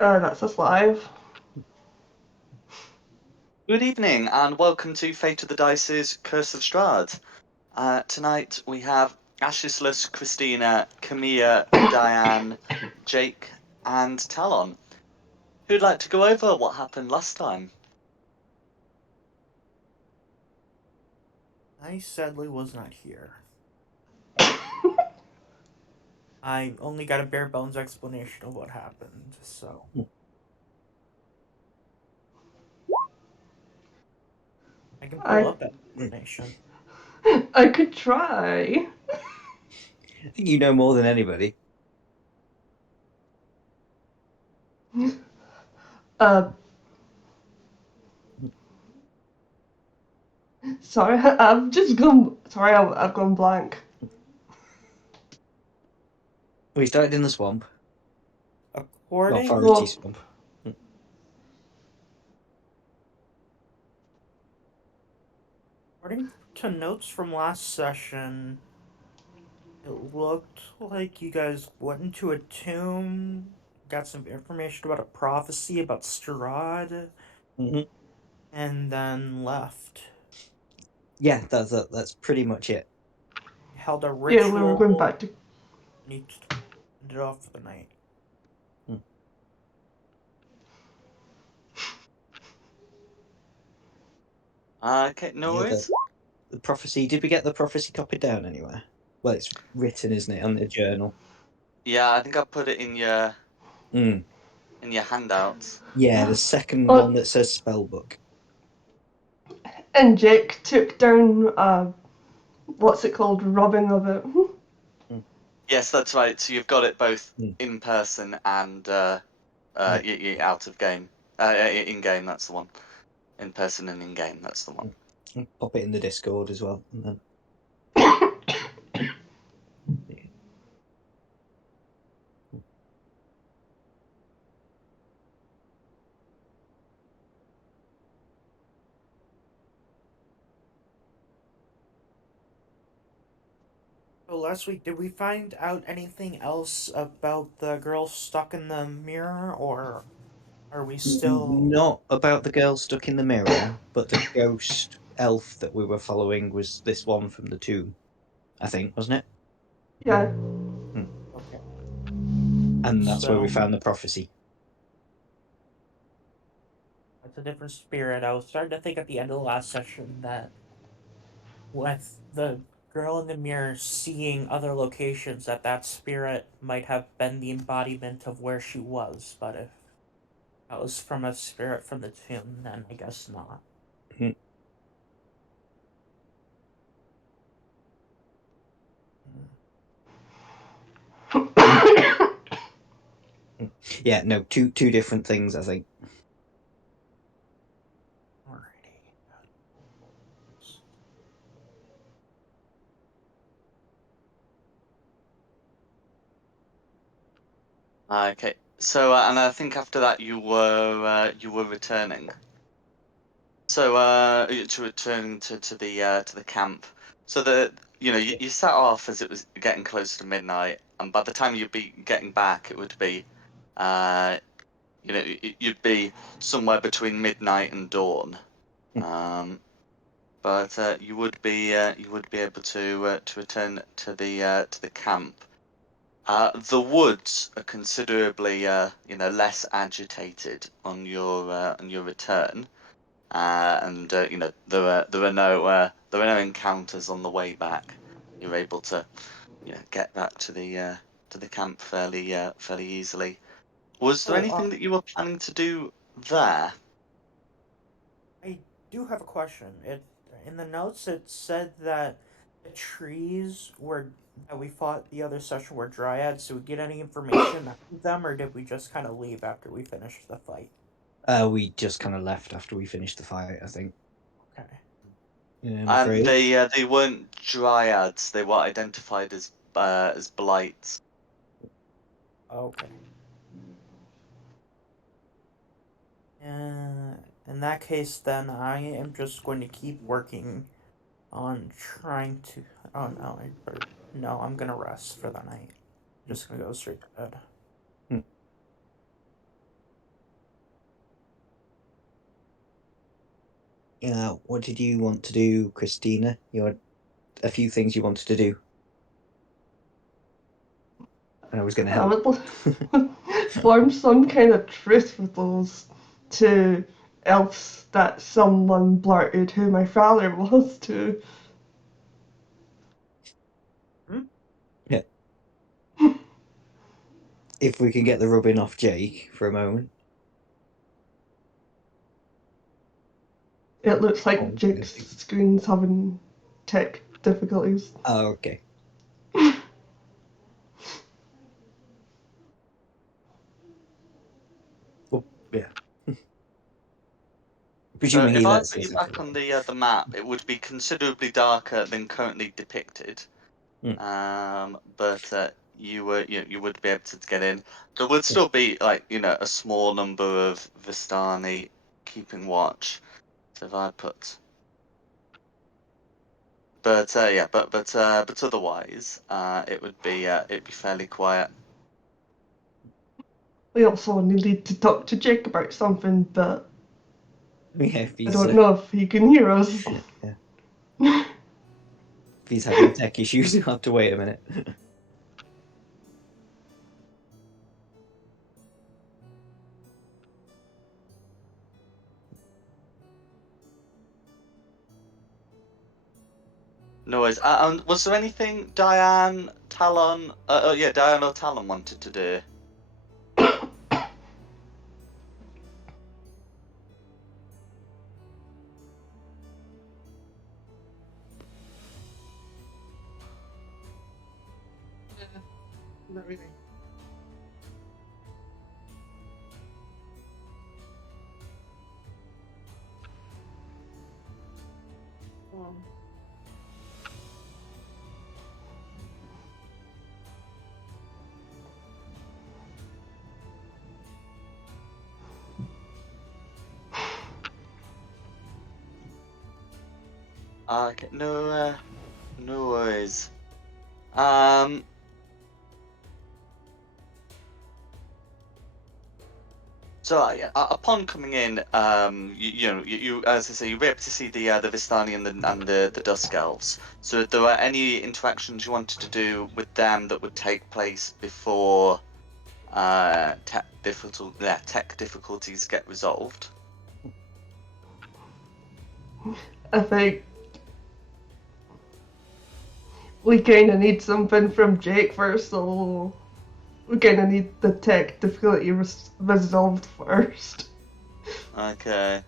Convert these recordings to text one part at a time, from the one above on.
That's us live. Good evening and welcome to Fate of the Dice's Curse of Strahd. Tonight we have Ashless, Christina, Camilla, Diane, Jake, and Talon. Who'd like to go over what happened last time? I sadly was not here. I only got a bare bones explanation of what happened, so. I can pull I up that explanation. I could try. I think you know more than anybody. Uh, sorry, I've just gone. Sorry, I've gone blank. We started in the swamp. Well, According foresty Well, swamp. according to notes from last session, it looked like you guys went into a tomb, got some information about a prophecy about Straud, Mm-hmm. and then left. Yeah, that's pretty much it. Held a yeah, we were going ritual, back to. and he ended off for the night. Mm. Okay, no Yeah, worries. the prophecy. Did we get the prophecy copied down anywhere? Well, it's written, isn't it, on the journal? Yeah, I think I put it Mm. in your handouts. Yeah, the second one Oh, that says spellbook. and Jake took down. What's it called? Robbing of it. Mm. Yes, that's right. So you've got it both Mm. in person and Yeah. out of game. In game, that's the one. In person and in game, that's the one. Pop it in the Discord as well, and then. Yeah. So last week, did we find out anything else about the girl stuck in the mirror, or are we still? Not about the girl stuck in the mirror, but the ghost elf that we were following was this one from the tomb, I think, wasn't it? Yeah. Mm. Okay. And that's where we So found the prophecy. that's a different spirit. I was starting to think at the end of the last session that with the girl in the mirror seeing other locations, that spirit might have been the embodiment of where she was. But if that was from a spirit from the tomb, then I guess not. Mm. Hmm. Yeah, no, two different things, I think. Alrighty. Okay. So, and I think after that you were returning. So, to return to the camp. So you set off as it was getting close to midnight, and by the time you'd be getting back, it would be, uh, you'd be somewhere between midnight and dawn. Mm. Um, but you would be able to return to the camp. The woods are considerably, less agitated on your return, and there are no encounters on the way back. You're able to, get back to the camp fairly easily. Was there So, anything that you were planning to do there? I do have a question. It in the notes it said that the trees were that we fought the other session were dryads. Did we get any information out of them, or did we just kind of leave after we finished the fight? We just kind of left after we finished the fight, I think. Okay. Yeah, I'm And afraid. they weren't dryads. They were identified as blights. Okay. In that case, then I am just going to keep working on trying to. Oh no, no, I'm gonna rest for the night. I'm just gonna go straight to bed. Mm. What did you want to do, Christina? You had a few things you wanted to do. And I was going to I help. would form some kind of truce with those two elves that someone blurted who my father was to. Yeah. If we can get the rubbing off Jake for a moment. It looks like Oh, Jake's screen's having tech difficulties. Oh, okay. Oh, yeah. So Presuming he if I lets put you us. back on the map, it would be considerably darker than currently depicted. But you would be able to get in. There would still be a small number of Vistani keeping watch. So if I put, but otherwise, it'd be fairly quiet. We also needed to talk to Jake about something, but Yeah, if I he's, don't know if he can hear us. yeah. If he's having tech issues, you'll have to wait a minute. No worries. Was there anything Diane, Talon, Diane or Talon wanted to do? Not really. Okay, no worries. Um, So yeah, upon coming in, you as I say, you'll be able to see the Vistani and the Dusk Elves. So if there were any interactions you wanted to do with them that would take place before tech difficulties get resolved. I think we kind of need something from Jake first, so we kind of need the tech difficulty resolved first. Okay.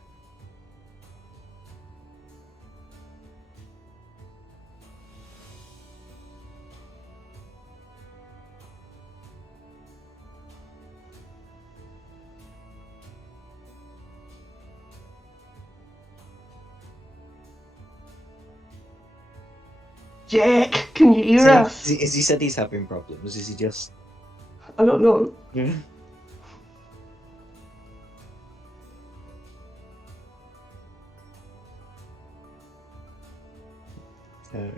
Jake, can you hear us? Has he said he's having problems? Is he just? I don't know. Yeah. Yeah. There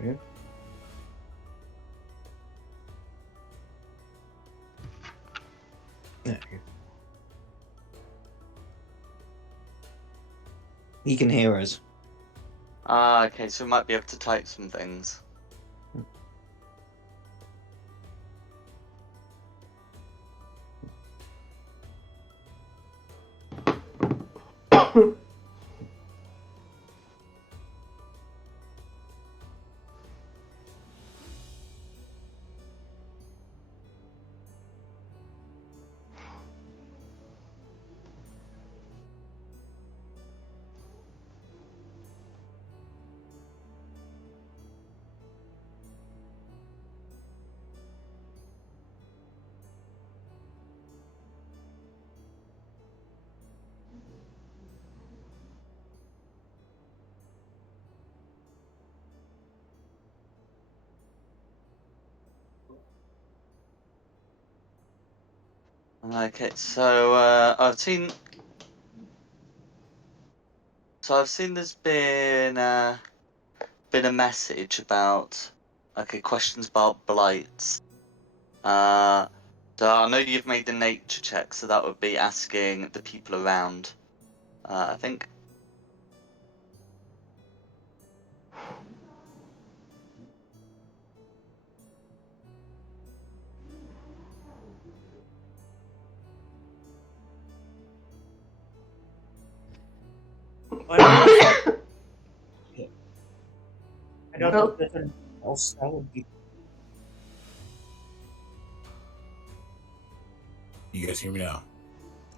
we go. He can hear us. Okay, so we might be able to type some things. Okay, so I've seen. So I've seen there's been a message about questions about blights. So I know you've made the nature check, so that would be asking the people around. I think. But I don't know Well- if there's anything else that would be. You guys hear me now?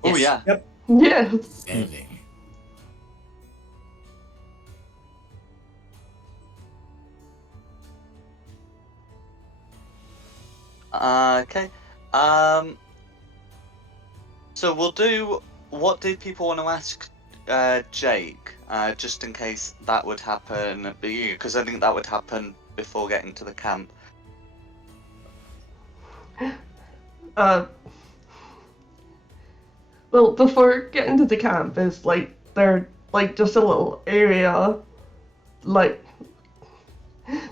Oh Yes. yeah. Yes. Standing. Okay. So we'll do. What did people want to ask Jake? Just in case that would happen, because I think that would happen before getting to the camp. Well, before getting to the camp is like they're like just a little area, like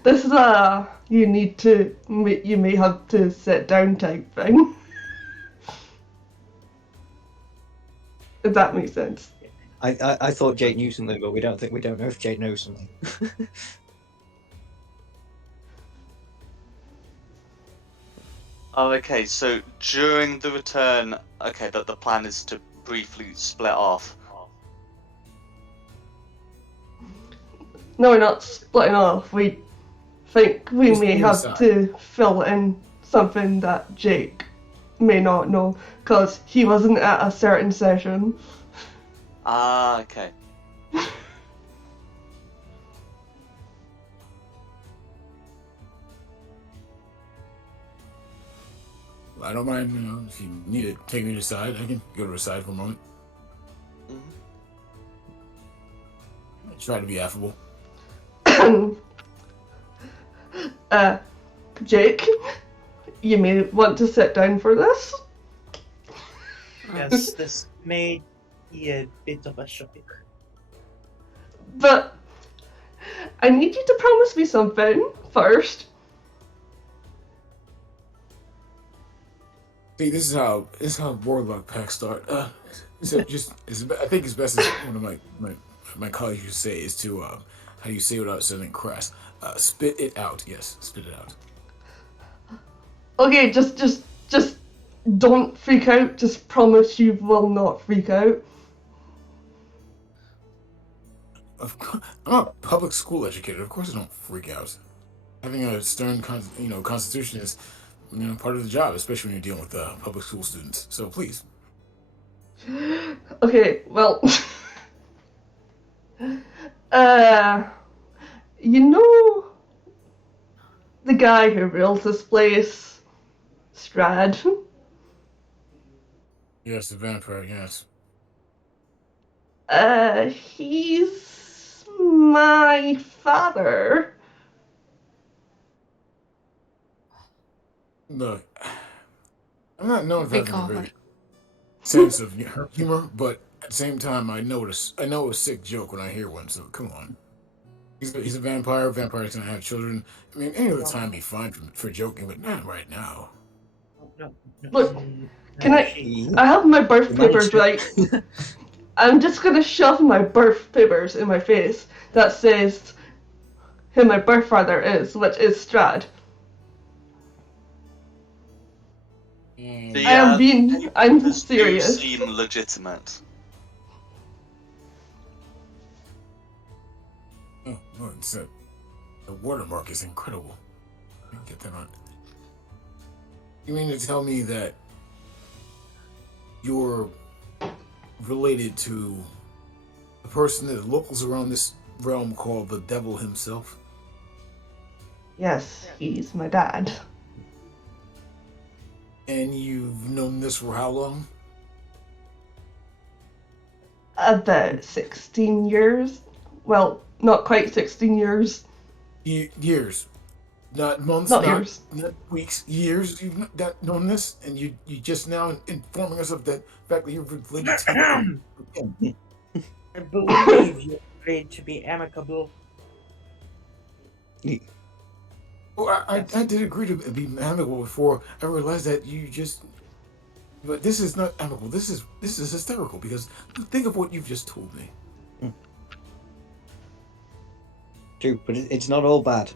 this is a you need to you may have to sit down type thing. If that makes sense. I thought Jake knew something, but we don't know if Jake knows something. Oh, okay. So during the return, okay, that the plan is to briefly split off. No, we're not splitting off. We think we Just may be have inside. to fill in something that Jake may not know because he wasn't at a certain session. Ah, okay. I don't mind, if you need to take me to the side, I can go to the side for a moment. Mhm. Try to be affable. Jake, you may want to sit down for this. Yes, this may be a bit of a shock. But I need you to promise me something first. See, this is how warlock packs start. So I think it's best as one of my colleagues used to say is to how do you say without sounding crass? Spit it out. Yes, spit it out. Okay, just don't freak out. Just promise you will not freak out. Of course, I'm a public school educator. Of course, I don't freak out. Having a stern, constitution is, part of the job, especially when you're dealing with public school students. So please. Okay, well, you know the guy who rules this place, Straud? Yes, the vampire. Yes. He's my father. Look, I'm not known for Big having a very God. sense of humor, but at the same time, I know a sick joke when I hear one. So come on. He's a vampire. Vampires gonna have children. I mean, any other time be fine for joking, but not right now. No, Look, mm, can I- she- I have my birth You managed papers, it. right? I'm just gonna shove my birth papers in my face that says who my birth father is, which is Straud. And I'm Do serious. seem legitimate. Oh, no, it's the watermark is incredible. I can get that on. You mean to tell me that you're related to the person that locals around this realm call the devil himself? Yes, he's my dad. And you've known this for how long? About 16 years. Well, not quite 16 years. Years. Not months, Not years. not weeks, years. You've known this, and you just now informing us of that fact that you're related to him. I believe you're afraid to be amicable. Oh, I did agree to be amicable before I realized that you just. But this is not amicable. This is hysterical because think of what you've just told me. True, but it's not all bad.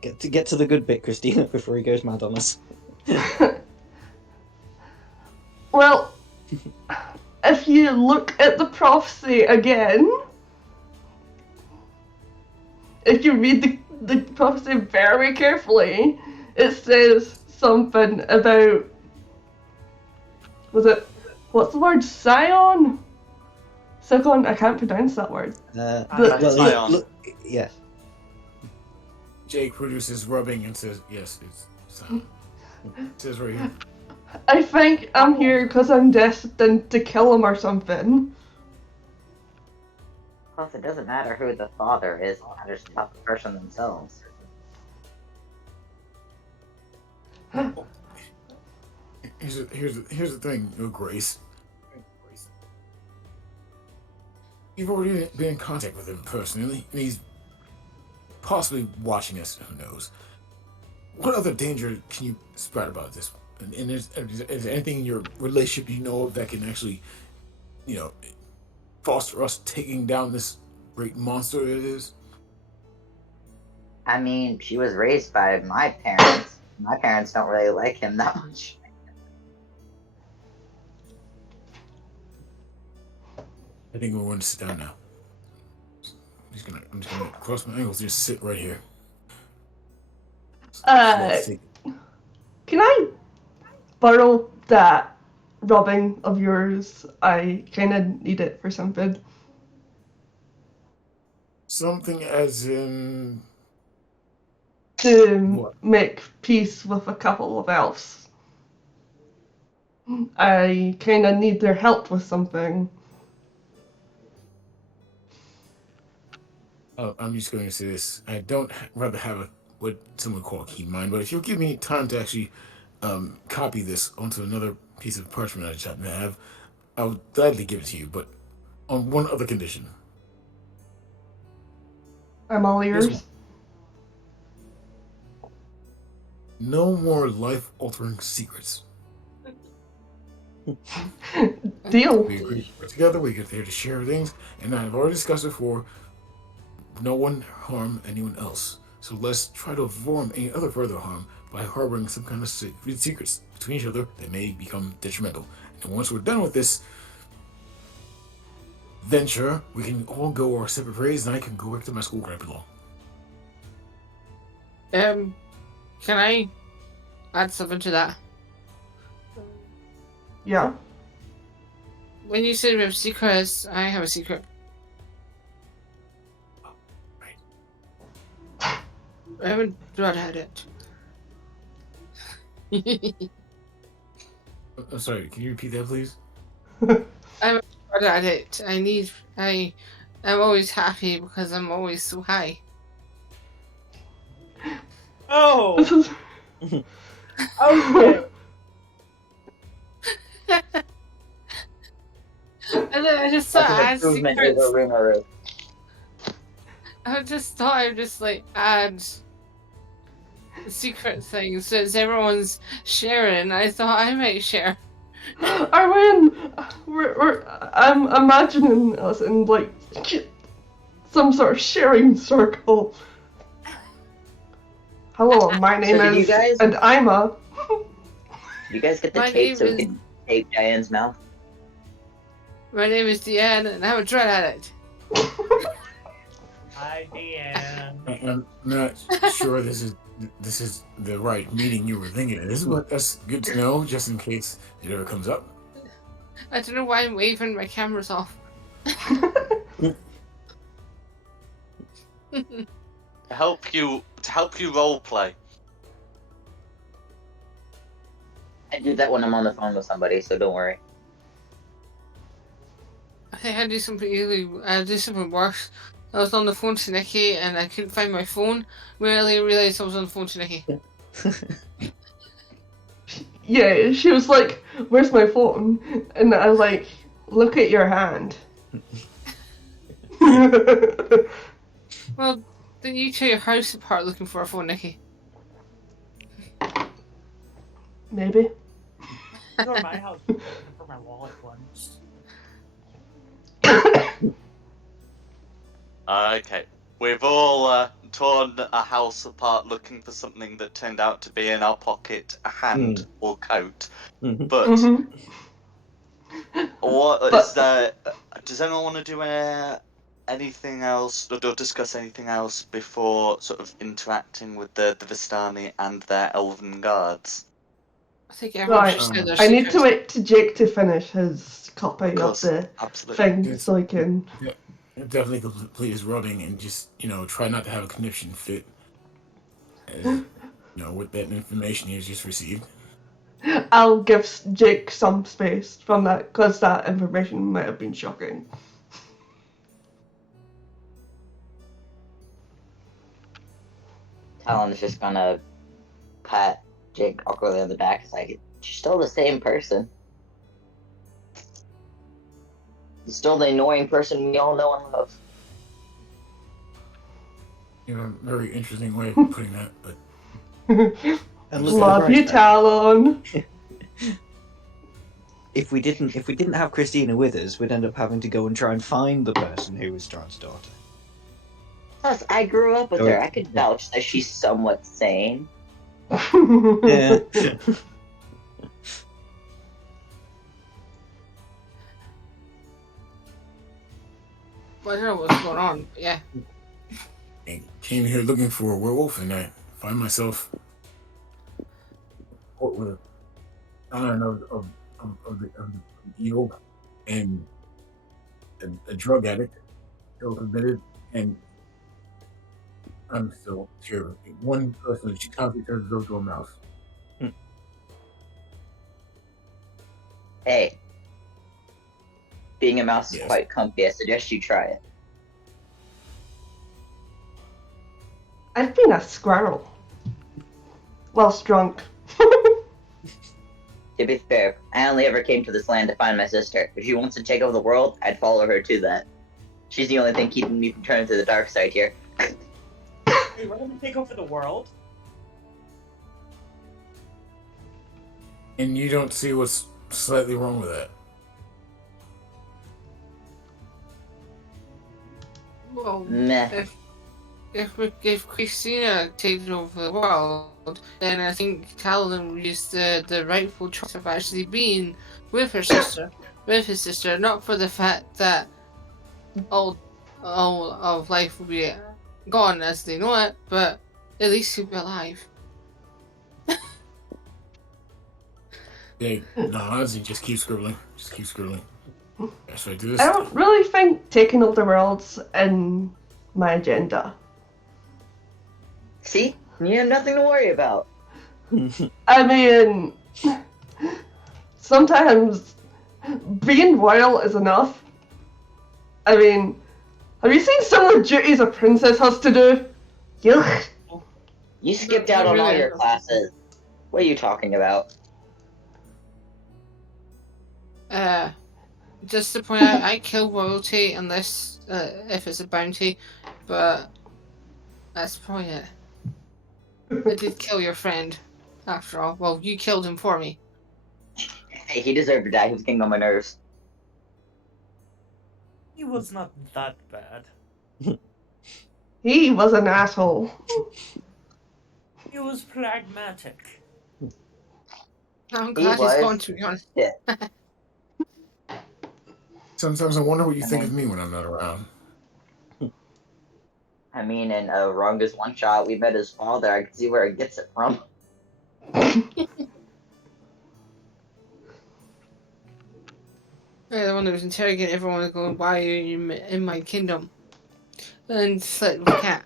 Get to the good bit, Christina, before he goes mad on us. Well, if you look at the prophecy again, if you read the prophecy very carefully, it says something about, what's the word? Scion? Scion, I can't pronounce that word. Well, Scion. look, yeah. Jake produces rubbing and says, "Yes, it's sound." It says right here. I think I'm here because I'm destined to kill him or something. Plus, it doesn't matter who the father is, it matters about the person themselves. Here's the thing, Your Grace. You've already been in contact with him personally, and he's possibly watching us. Who knows? What other danger can you spread about this? And is there anything in your relationship you know of that can actually, foster us taking down this great monster it is? I mean, she was raised by my parents. My parents don't really like him that much. I think we're going to sit down now. I'm just gonna cross my ankles, just sit right here. Can I borrow that rubbing of yours? I kind of need it for something. Something as in To what? make peace with a couple of elves. I kind of need their help with something. I'm just going to say this. I don't rather have what someone call a keen mind, but if you'll give me time to actually copy this onto another piece of parchment I just happen to have, I'll gladly give it to you, but on one other condition. I'm all This ears. No more life-altering secrets. Deal. We agree to work together, we get there to share things, and I've already discussed before, no one harm anyone else. So let's try to avoid any other further harm by harboring some kind of secrets between each other that may become detrimental. And once we're done with this venture, we can all go our separate ways, and I can go back to my school where I belong. Can I add something to that? Yeah. When you said we have secrets, I have a secret. I haven't not had it. I'm sorry, can you repeat that, please? I'm not at it. I'm always happy because I'm always so high. Oh! This is. Okay. I just thought I had That's an improvement secrets. over rumor. I just thought I'd just like add secret things since everyone's sharing. I thought I might share. Arwen, I'm imagining us in like some sort of sharing circle. Hello, my name did you is, guys- and I'm a. You guys get the My tape so name we can tape Diane's mouth? My name is Deanne and I'm a dread addict. Hi, Deanne. I'm not sure this is the right meaning you were thinking of. This is what that's good to know, just in case it ever comes up. I don't know why I'm waving my cameras off. To help you role play. I do that when I'm on the phone with somebody, so don't worry. I think I do something worse. I was on the phone to Nikki and I couldn't find my phone. Really realised I was on the phone to Nikki. Yeah, she was like, "Where's my phone?" And I was like, "Look at your hand." Well, then you tear your house apart looking for a phone, Nikki. Maybe. I go to my house looking for my wallet once. Okay. We've all torn a house apart looking for something that turned out to be in our pocket, a hand or coat. But Mhm. what But- is there? Does anyone want to do a anything else, or discuss anything else before sort of interacting with the Vistani and their elven guards? I think everyone Right. should say their I need to secrets. wait to Jake to finish his copy Of of course, the absolutely. thing Yes. so he can. Yeah, definitely complete his rubbing and just, try not to have a conniption fit. With that information he's just received. I'll give Jake some space from that because that information might have been shocking. Talon's just gonna pat Jake awkwardly on the back. It's like, you're still the same person. You're still the annoying person we all know and love. Very interesting way of putting that, but And look at the Love bright you, side. Talon. If we didn't have Christina with us, we'd end up having to go and try and find the person who was Straud's daughter. Plus, I grew up with Oh, her. I could vouch that she's somewhat sane. Yeah. Well, I don't know what's going on. But yeah. I came here looking for a werewolf, and I find myself with a iron of the evil and a drug addict, still committed, and I'm still here. One person, she constantly turns those to a mouse. Hey, being a mouse is Yes. quite comfy. I suggest you try it. I've been a squirrel. Whilst drunk. To be fair, I only ever came to this land to find my sister. If she wants to take over the world, I'd follow her to that. She's the only thing keeping me from turning to the dark side here. We're gonna take over the world? And you don't see what's slightly wrong with that. Well, Meh. if Christina takes over the world, then I think Talon is the rightful choice of actually being with his sister, not for the fact that all of life will be gone as they know it, but at least he'll be alive. Hey, no, honestly, just keep scribbling. Just keep scribbling. That's right, do this. I don't really think taking over the world's in my agenda. See? You have nothing to worry about. I mean, sometimes being royal is enough. I mean, have you seen some of the duties a princess has to do? Yuck. You skipped out on all your classes. What are you talking about? Just to point out, I kill royalty unless if it's a bounty, but that's probably it. I did kill your friend, after all. Well, you killed him for me. Hey, he deserved to die. He was getting on my nerves. He was not that bad. He was an asshole. He was pragmatic. I'm glad he's gone, to be honest. Yeah. Sometimes I wonder what you think of me when I'm not around. I mean, in Ronga's one shot, we met his father. I can see where he gets it from. Yeah, the one that was interrogating everyone, going, "Why are you in my kingdom?" And slept with a cat.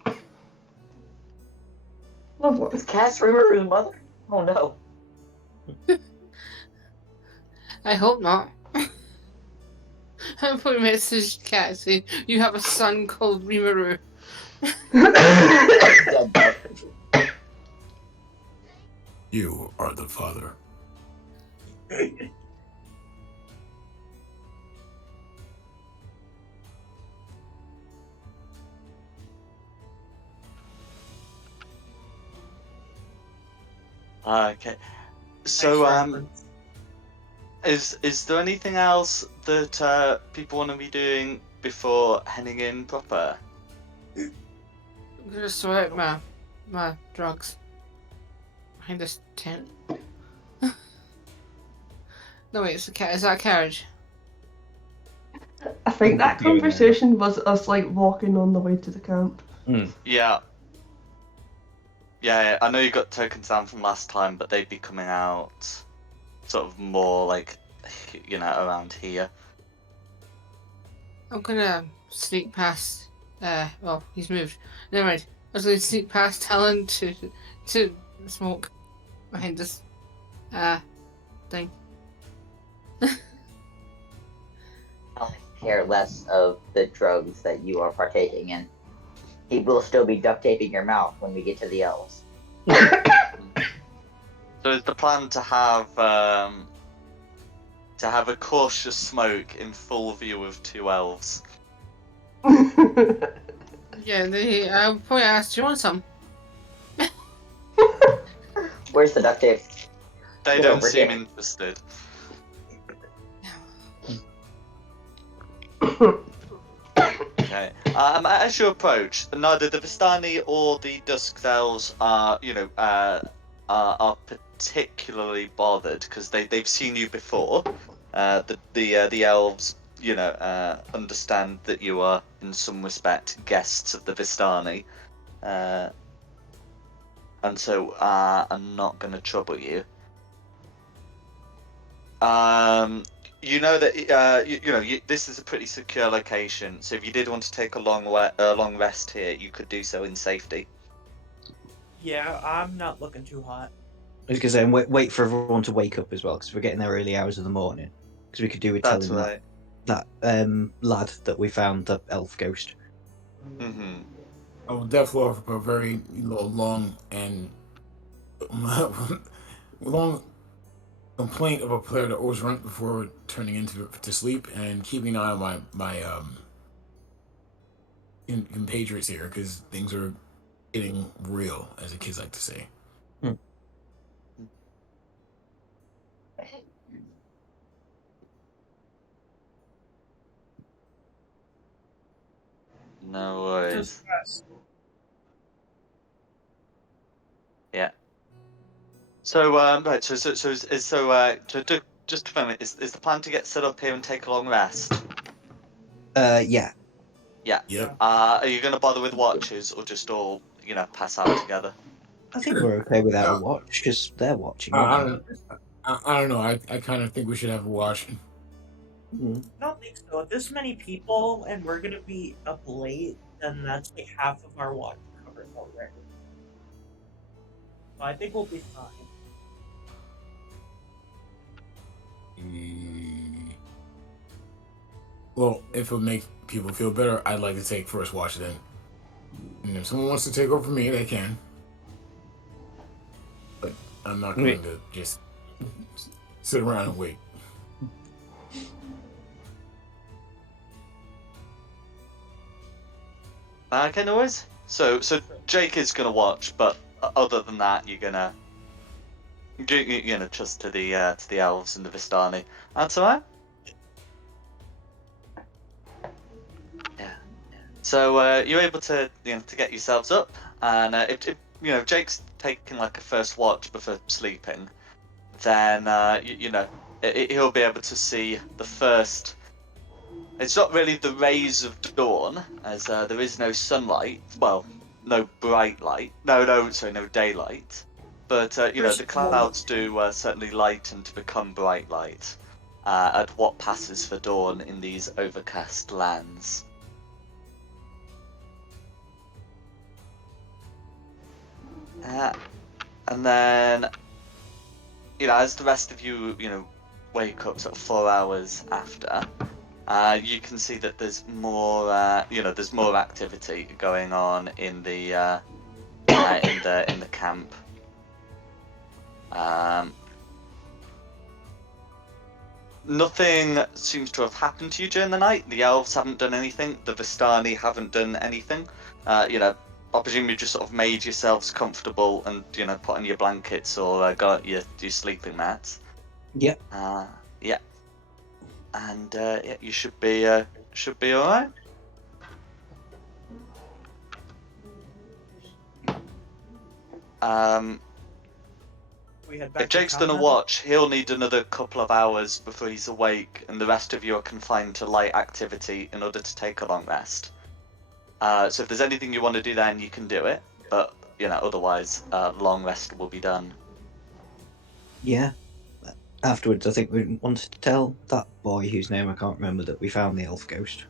Lovely. Is Cass Rimmer's mother? Oh no. I hope not. I put a message to Cat saying, "You have a son called Rimuru." You are the father. Okay. So, Nice reference. is there anything else that people want to be doing before heading in proper? I'm gonna sort out my drugs behind this tent. No wait, it's a cat. Is that a carriage? I think that Doing that. conversation was us like walking on the way to the camp. Yeah. Yeah, I know you got tokens down from last time, but they'd be coming out sort of more like, around here. I'm gonna sneak past. Well, he's moved. Never mind. I was gonna sneak past Talon to smoke behind this thing. I'll care less of the drugs that you are partaking in. He will still be duct taping your mouth when we get to the elves. So is the plan to have a cautious smoke in full view of two elves? Yeah, I'll probably ask, do you want some? Where's the duct tape? They Get don't over seem here. interested. Okay. As you approach, neither the Vistani or the Dusk Elves are particularly bothered because they've seen you before. The elves, understand that you are in some respect guests of the Vistani, and so are not going to trouble you. You know that this is a pretty secure location, so if you did want to take a long rest here, you could do so in safety. Yeah, I'm not looking too hot. I was going to say, and wait for everyone to wake up as well, because we're getting there early hours of the morning. Because we could do with That's telling right. that lad that we found, the elf ghost. Mm-hmm. I will definitely offer a very long and long complaint of a player that always runs before turning into to sleep and keeping an eye on my compatriots here because things are getting real, as the kids like to say. No worries. Yeah. So right. Just a moment. Is the plan to get set up here and take a long rest? Yeah. Yeah. Yep. Are you going to bother with watches or just all pass out together? I think we're okay without a Yeah. watch, because they're watching, I aren't don't. I don't know. I kind of think we should have a watch. they? I don't think so. If this many people and we're gonna be up late, then that's like half of our watch covered already. So I think we'll be fine. Well, if it would make people feel better, I'd like to take first watch then. And if someone wants to take over for me, they can. But I'm not going to just sit around and wait. Okay, no worries. So Jake is going to watch, but other than that, you're gonna trust to the elves and the Vistani. That's alright. Yeah. So you're able to to get yourselves up, and if Jake's taking like a first watch before sleeping, then he'll be able to see the first. It's not really the rays of dawn, as there is no sunlight. Well, no bright light. No daylight. But the clouds do certainly lighten to become bright light at what passes for dawn in these overcast lands. And then, as the rest of you, wake up sort of 4 hours after, you can see that there's more, there's more activity going on in the in the camp. Nothing seems to have happened to you during the night. The elves haven't done anything. The Vistani haven't done anything. I presume you just sort of made yourselves comfortable and put on your blankets or got your sleeping mats. Yeah. Yeah. And yeah, you should be all right. we head back If Jake's to done a town, watch, he'll need another couple of hours before he's awake, and the rest of you are confined to light activity in order to take a long rest. So if there's anything you want to do then, you can do it, but, otherwise, long rest will be done. Yeah. Afterwards, I think we wanted to tell that boy whose name I can't remember that we found the elf ghost.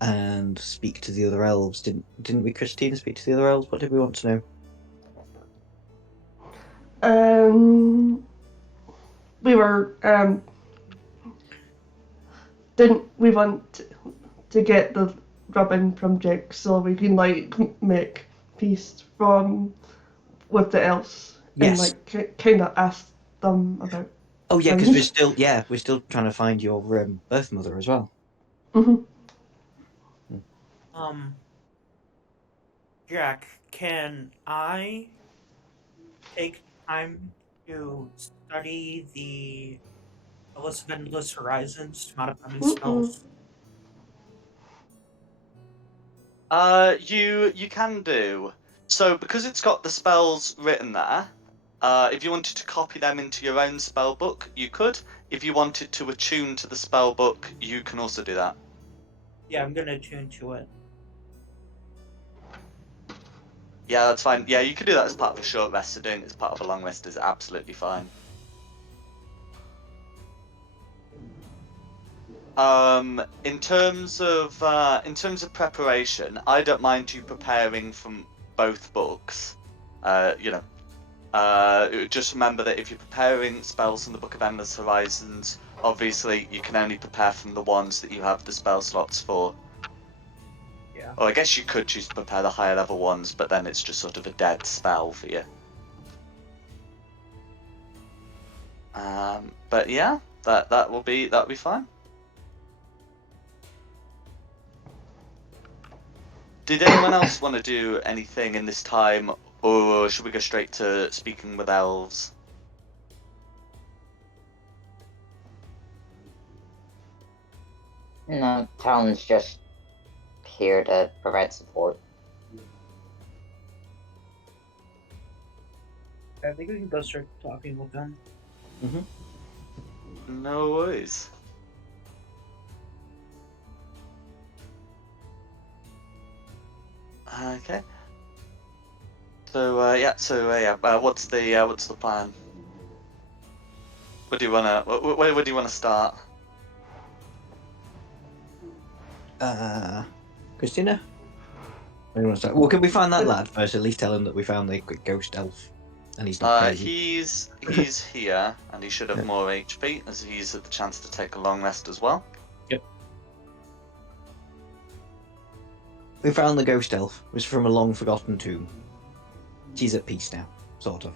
And speak to the other elves. Didn't we, Christina, speak to the other elves? What did we want to know? We were didn't we want to get the ribbon from Jake so we can make peace with the elves Yes. and kind of ask them about. Oh yeah, because things. we're still trying to find your birth mother as well. Mhm. Jack, can I take time to study the Chalice of Endless Horizons to modify my spells? You can do. So because it's got the spells written there, if you wanted to copy them into your own spell book, you could. If you wanted to attune to the spell book, you can also do that. Yeah, I'm gonna attune to it. Yeah, that's fine. Yeah, you could do that as part of a short rest, so doing it as part of a long rest is absolutely fine. In terms of preparation, I don't mind you preparing from both books. Just remember that if you're preparing spells from the Book of Endless Horizons, obviously you can only prepare from the ones that you have the spell slots for. Yeah. Or I guess you could choose to prepare the higher level ones, but then it's just sort of a dead spell for you. But yeah, that'll be fine. Did anyone else want to do anything in this time, or should we go straight to speaking with elves? No, Talon's just here to provide support. I think we can go start talking with them. No worries. Okay. So what's the plan? Where do you wanna start? Christina? Where do you want to start? Well, can we find that lad first? At least tell him that we found the ghost elf, and he's not crazy. He's here, and he should have more HP, as he's had the chance to take a long rest as well. Yep. We found the ghost elf. It was from a long forgotten tomb. She's at peace now, sort of.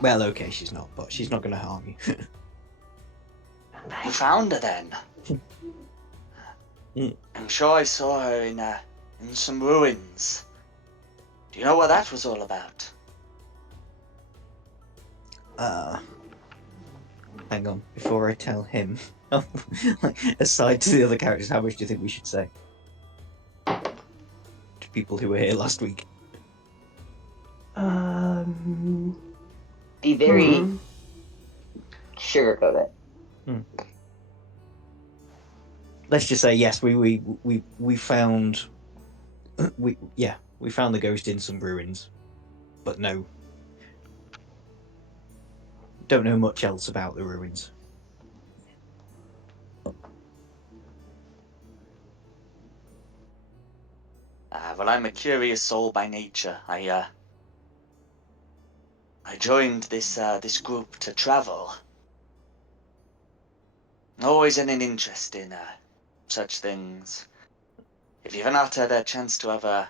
Well, okay, she's not, but she's not going to harm you. You found her then. I'm sure I saw her in some ruins. Do you know what that was all about? Hang on, before I tell him, aside to the other characters, how much do you think we should say? To people who were here last week. Be very sugarcoat it. Let's just say yes. We found we found the ghost in some ruins, but no, don't know much else about the ruins. Well, I'm a curious soul by nature. I joined this group to travel. Always in an interest in such things. If you've not had a chance to have a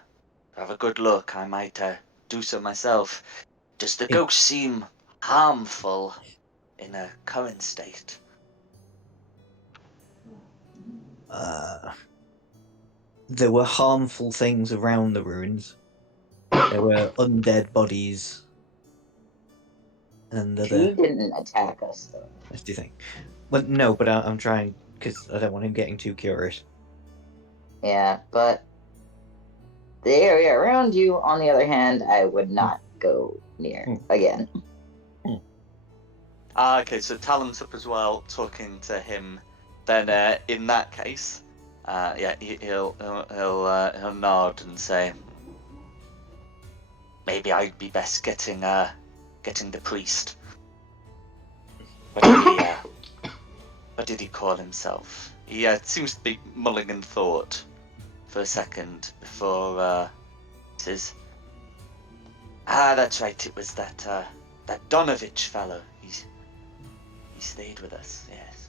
good look, I might do so myself. Does the ghost seem harmful in a current state? There were harmful things around the ruins. There were undead bodies. And He didn't attack us, though. What do you think? Well, no, but I'm trying because I don't want him getting too curious. Yeah, but The area around you, on the other hand, I would not go near again. Okay, so Talon's up as well, talking to him. Then, in that case, he'll nod and say, "Maybe I'd be best getting the priest. What did he call himself? He seems to be mulling in thought for a second before says, that's right. It was that Donovich fellow. He stayed with us. Yes."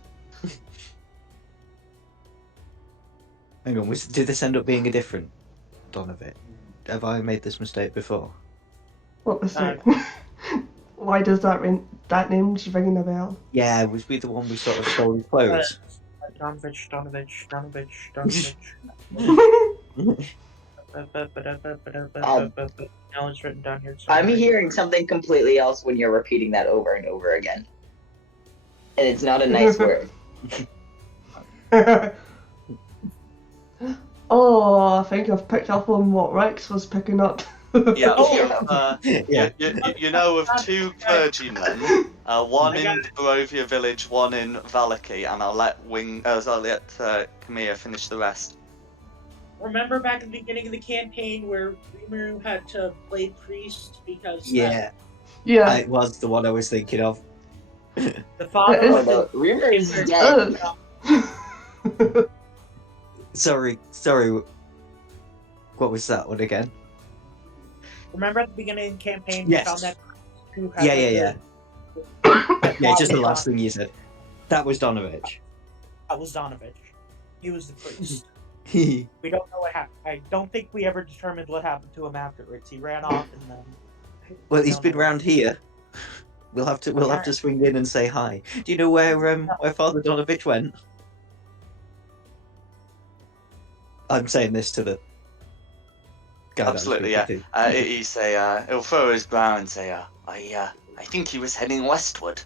Hang on, did this end up being a different Donovan? Have I made this mistake before? What was it? Why does that name just ringing a bell? Yeah, was we the one we sort of stole his clothes? Donovich. Now it's written down here. I'm hearing something completely else when you're repeating that over and over again. And it's not a nice word. Oh, I think I've picked up on what Rex was picking up. Yeah, Yeah. you know of two clergymen, one in Barovia village, one in Valaki, and I'll let Camilla finish the rest. Remember back at the beginning of the campaign where Rimuru had to play priest because Yeah. Yeah. It was the one I was thinking of. the father It Oh was no, Rumor is dead. Sorry. What was that one again? Remember at the beginning of the campaign Yes. we found that who had Yeah. Yeah, just the last thing you said. That was Donovich. That was Donovich. He was the priest. We We don't know what happened. I don't think we ever determined what happened to him afterwards. He ran off and then. Well, he's been round here. We'll have to swing in and say hi. Do you know where Father Donovich went? I'm saying this to the guy. Absolutely, yeah. He'll furrow his brow and say, I think he was heading westward.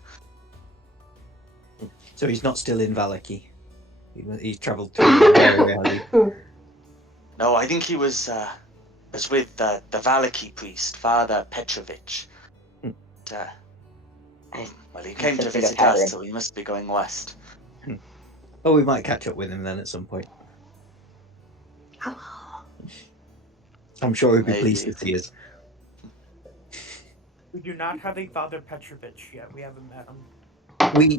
So he's not still in Valaki. He's travelled through the area. No, I think he was with the Valaki priest, Father Petrovich. Well, he came to visit us, so he must be going west. Oh, we might catch up with him then at some point. I'm sure he'd be pleased to see us. We do not have a Father Petrovich yet. We haven't met him.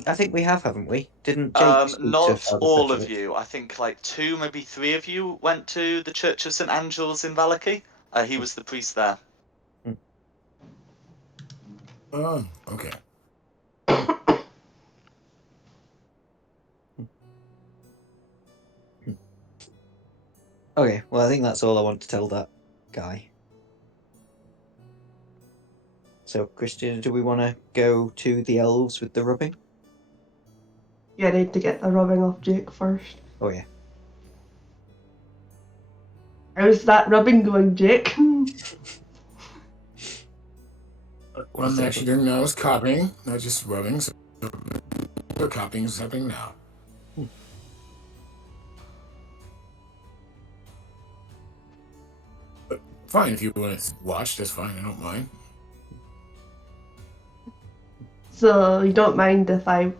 I think we have, haven't we? Didn't Jake speak to Not Father all Petrovich? of you. I think like 2, maybe 3 of you went to the Church of St. Angels in Valaki. He was the priest there. Oh, okay. Okay, well, I think that's all I want to tell that guy. So, Christian, do we want to go to the elves with the rubbing? You need to get the rubbing off Jake first. Oh, yeah. How's that rubbing going, Jake? What I'm actually doing now is copying, not just rubbing. So the copying is happening now. But fine, if you want to watch, that's fine. I don't mind. So you don't mind if I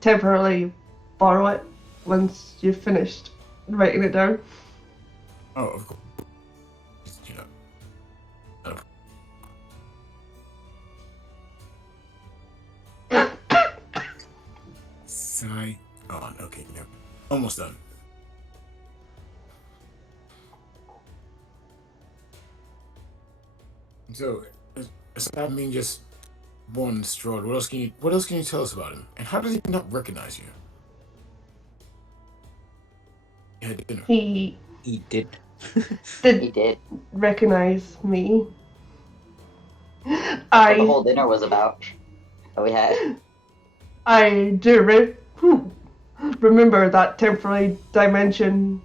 temporarily borrow it once you've finished writing it down? Oh, of course. You know. Sigh on. Okay, no. Almost done. So, aside being just born Straud, what else can you tell us about him? And how did he not recognize you? You had dinner. He did. He did. recognize me. That's what the whole dinner was about. That we had. I do remember that temporary dimension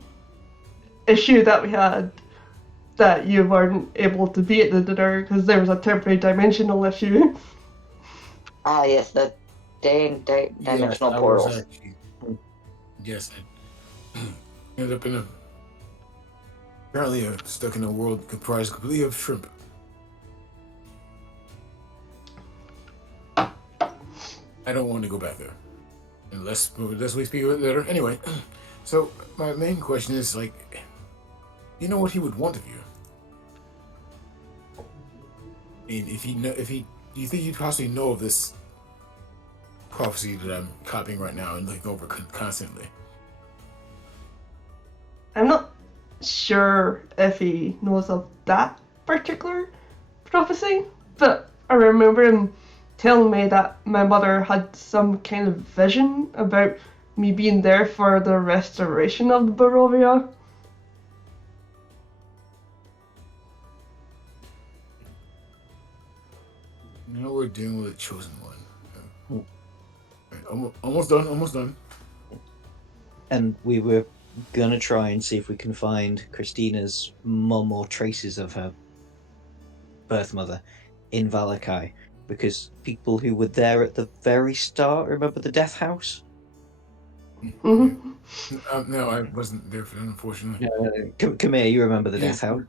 issue that we had, that you weren't able to be at the dinner because there was a temporary dimensional issue. Ah, yes, the dimensional Yes, portals. Yes, I ended up in a Apparently, stuck in a world comprised completely of shrimp. I don't want to go back there. Unless we speak about it later. Anyway, so my main question is, like, you know what he would want of you? I mean, do you think you'd possibly know of this prophecy that I'm copying right now and looking over constantly? I'm not sure if he knows of that particular prophecy, but I remember him telling me that my mother had some kind of vision about me being there for the restoration of the Barovia. Now we're dealing with a chosen one. Right, almost done. Almost done. And we were gonna try and see if we can find Christina's mum or traces of her birth mother in Valakai, because people who were there at the very start, remember the death house? Mm-hmm. No, I wasn't there for that, unfortunately. Come here, you remember the death Yeah. house?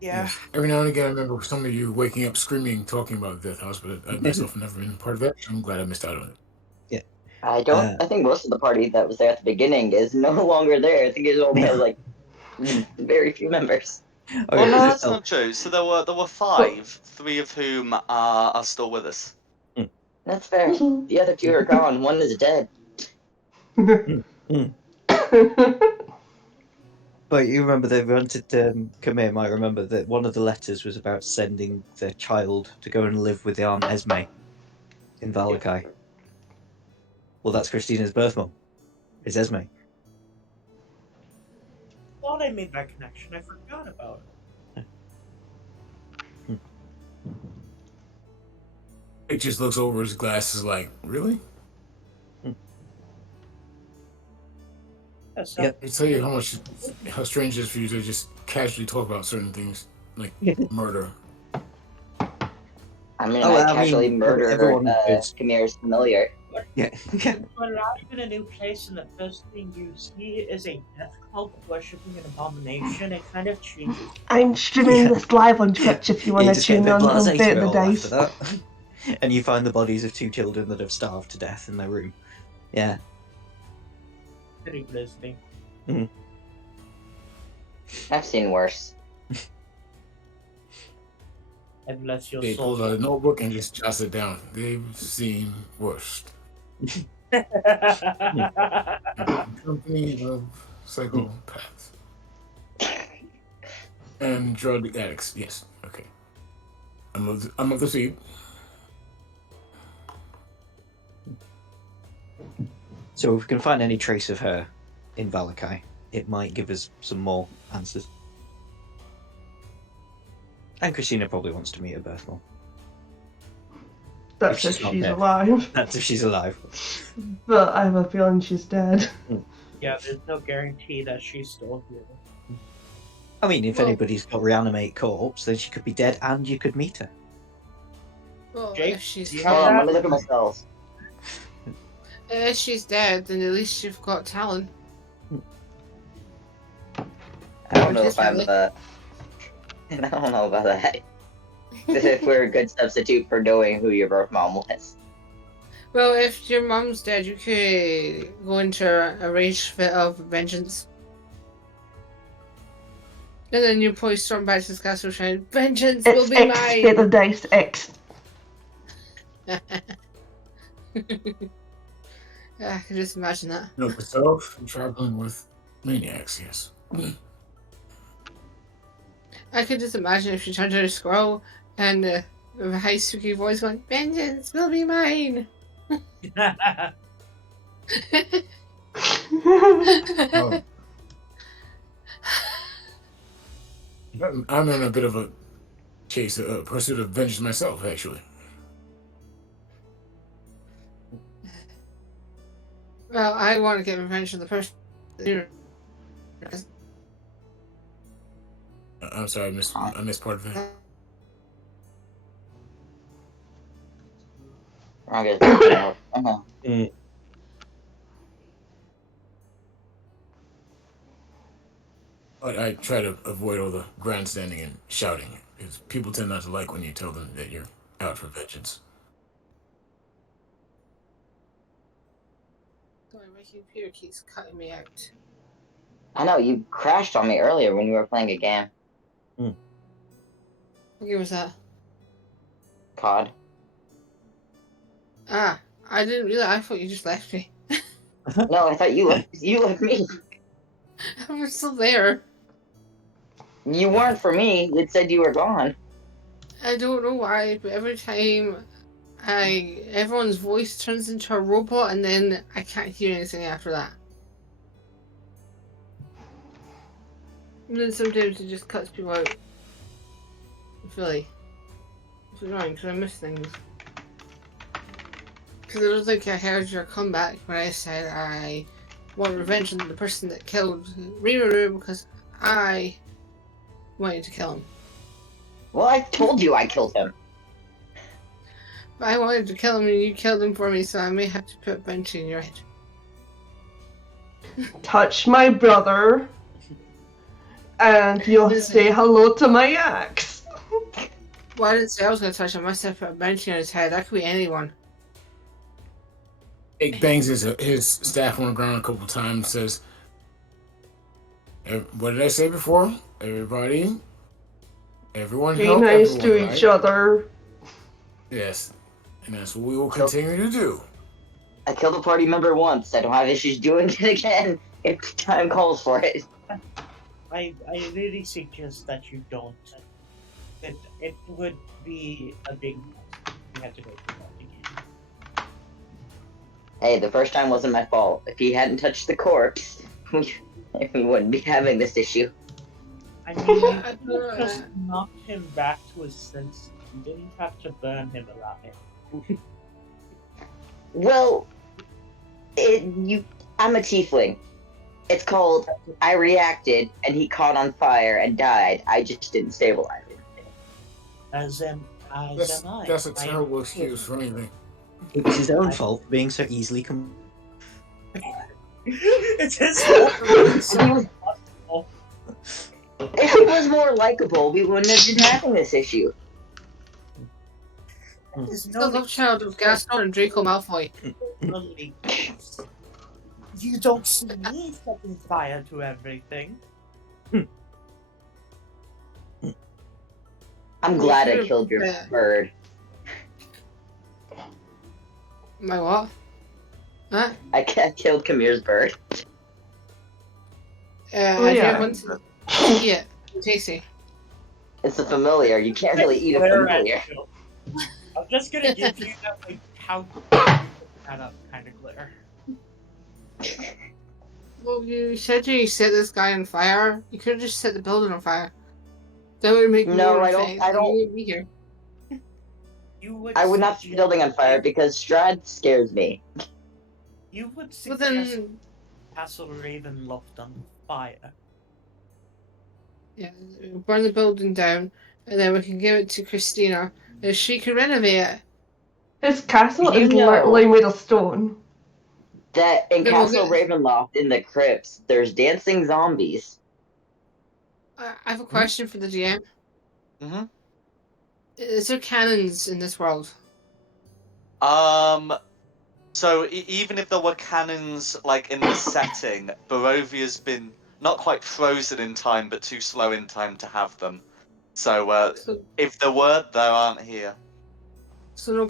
Yeah. Yes. Every now and again, I remember some of you waking up screaming, talking about the death house, but I myself have never been part of that. I'm glad I missed out on it. I don't. I think most of the party that was there at the beginning is no longer there. I think it only has like very few members. Oh, Well, no, yeah, that's not true. So there were five, three of whom are still with us. That's fair. The other two are gone. One is dead. But you remember they wanted Kamir might remember that one of the letters was about sending their child to go and live with Aunt Esme in Valakai. Well, that's Christina's birth mum, is Esme. Thought I made that connection. I forgot about it. It just looks over his glasses like, really? Yeah, so Yep. I tell you how strange it is for you to just casually talk about certain things like murder. I mean, Oh, I I casually mean, murdered everyone is. Kamir's familiar. Yeah. you arrive in a new place and the first thing you see is a death cult worshipping an abomination. It kind of changes. I'm streaming Yeah. this live on Twitch if you want to just get a tune bit on and blasé bet to it the all dice. after that. And you find the bodies of two children that have starved to death in their room. Yeah. Pretty listening. I've seen worse. And bless your They soul. pulled out a notebook and just jots it down. They've seen worse. Company of psychopaths and drug addicts. Yes. Okay. I'm of the seed. So if we can find any trace of her in Valakai, it might give us some more answers. And Christina probably wants to meet her birth mom. That's If if she's not she's dead. alive. That's if she's alive. But I have a feeling she's dead. Yeah, there's no guarantee that she's still here. I mean, if Well- anybody's got reanimate corpse, then she could be dead and you could meet her. Well, Jake, if she's do you Hold have on, that? let me look at my spells. if she's dead, then at least you've got Talon. I don't know His if I'm. family. I don't know about that. If we're a good substitute for knowing who your birth mom was. Well, if your mom's dead, you could go into a rage fit of vengeance. And then you probably storm back to this castle shouting, vengeance will It's be X, bet the mine! dice, X. I can just imagine that. You know, myself traveling with maniacs. Yes. I could just imagine if she turned to a scroll and with a high spooky voice going, vengeance will be mine! Oh. I'm in a bit of a chase, a pursuit of vengeance myself, actually. Well, I want to get revenge on the person. I'm sorry, I missed part of that. Wrong is uh-huh. But I try to avoid all the grandstanding and shouting, because people tend not to like when you tell them that you're out for vengeance. Sorry, my computer keeps cutting me out. I know, you crashed on me earlier when you were playing a game. What game was that? COD. Ah, I didn't realize. I thought you just left me. No, I thought you left me. I was still there. You weren't for me. It said you were gone. I don't know why, but every time everyone's voice turns into a robot, and then I can't hear anything after that. And then sometimes it just cuts people out. Really. It's annoying because I miss things. Because I don't think I heard your comeback when I said I want revenge on the person that killed Rimuru because I wanted to kill him. Well, I told you I killed him. But I wanted to kill him and you killed him for me, so I may have to put a bench in your head. Touch my brother, and you'll Listen. say hello to my ex. Well, I didn't say I was going to touch him. I said put a bench on his head. That could be anyone. He bangs his staff on the ground a couple times, says, what did I say before? Everyone Be help nice everyone, to right? each other. Yes. And that's what we will continue to do. I killed a party member once. I don't have issues doing it again if time calls for it. I really suggest that you don't. It would be a big mess if you had to go through that again. Hey, the first time wasn't my fault. If he hadn't touched the corpse, we wouldn't be having this issue. I mean, you just knocked him back to his senses. You didn't have to burn him alive. Well, I'm a tiefling. It's called I reacted and he caught on fire and died. I just didn't stabilize it. As am I. That's a terrible excuse for anything. It was his own fault for being so easily. It's his fault for being so possible. If he was more likable, we wouldn't have been having this issue. There's The no love child of Gaston and Draco Malfoy. You don't see me setting fire to everything. I'm glad I killed your bird. My what? Huh? I killed Kamir's bird. Have yeah. you ever see it? Tasty. It's a familiar. You can't really eat a familiar. I'm just gonna give you that, like, how that up kind of glare. Well, you said you set this guy on fire. You could have just set the building on fire. That would make No, more I don't- effect. I don't- You wouldn't be here. I would not set the building on fire because Straud scares me. You would But suggest then, Castle Ravenloft on fire. yeah, burn the building down, and then we can give it to Christina, and she can renovate it. His castle You is know- literally made of stone. That in Then we'll Castle Ravenloft, in the crypts, there's dancing zombies. I have a question for the GM. Mm-hmm. Is there cannons in this world? So even if there were cannons like in the setting, Barovia's been not quite frozen in time, but too slow in time to have them. So So, if there were, there aren't here. so no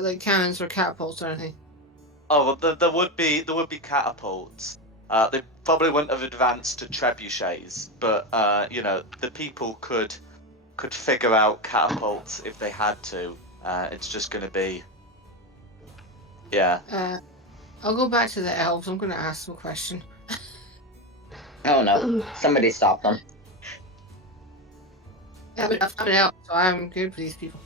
like cannons or catapults or anything. Oh, well, there would be catapults. They probably wouldn't have advanced to trebuchets, but the people could figure out catapults if they had to. It's just going to be, yeah. I'll go back to the elves. I'm going to ask them a question. Oh no, somebody stop them. I'm an elf, so I'm good for these people.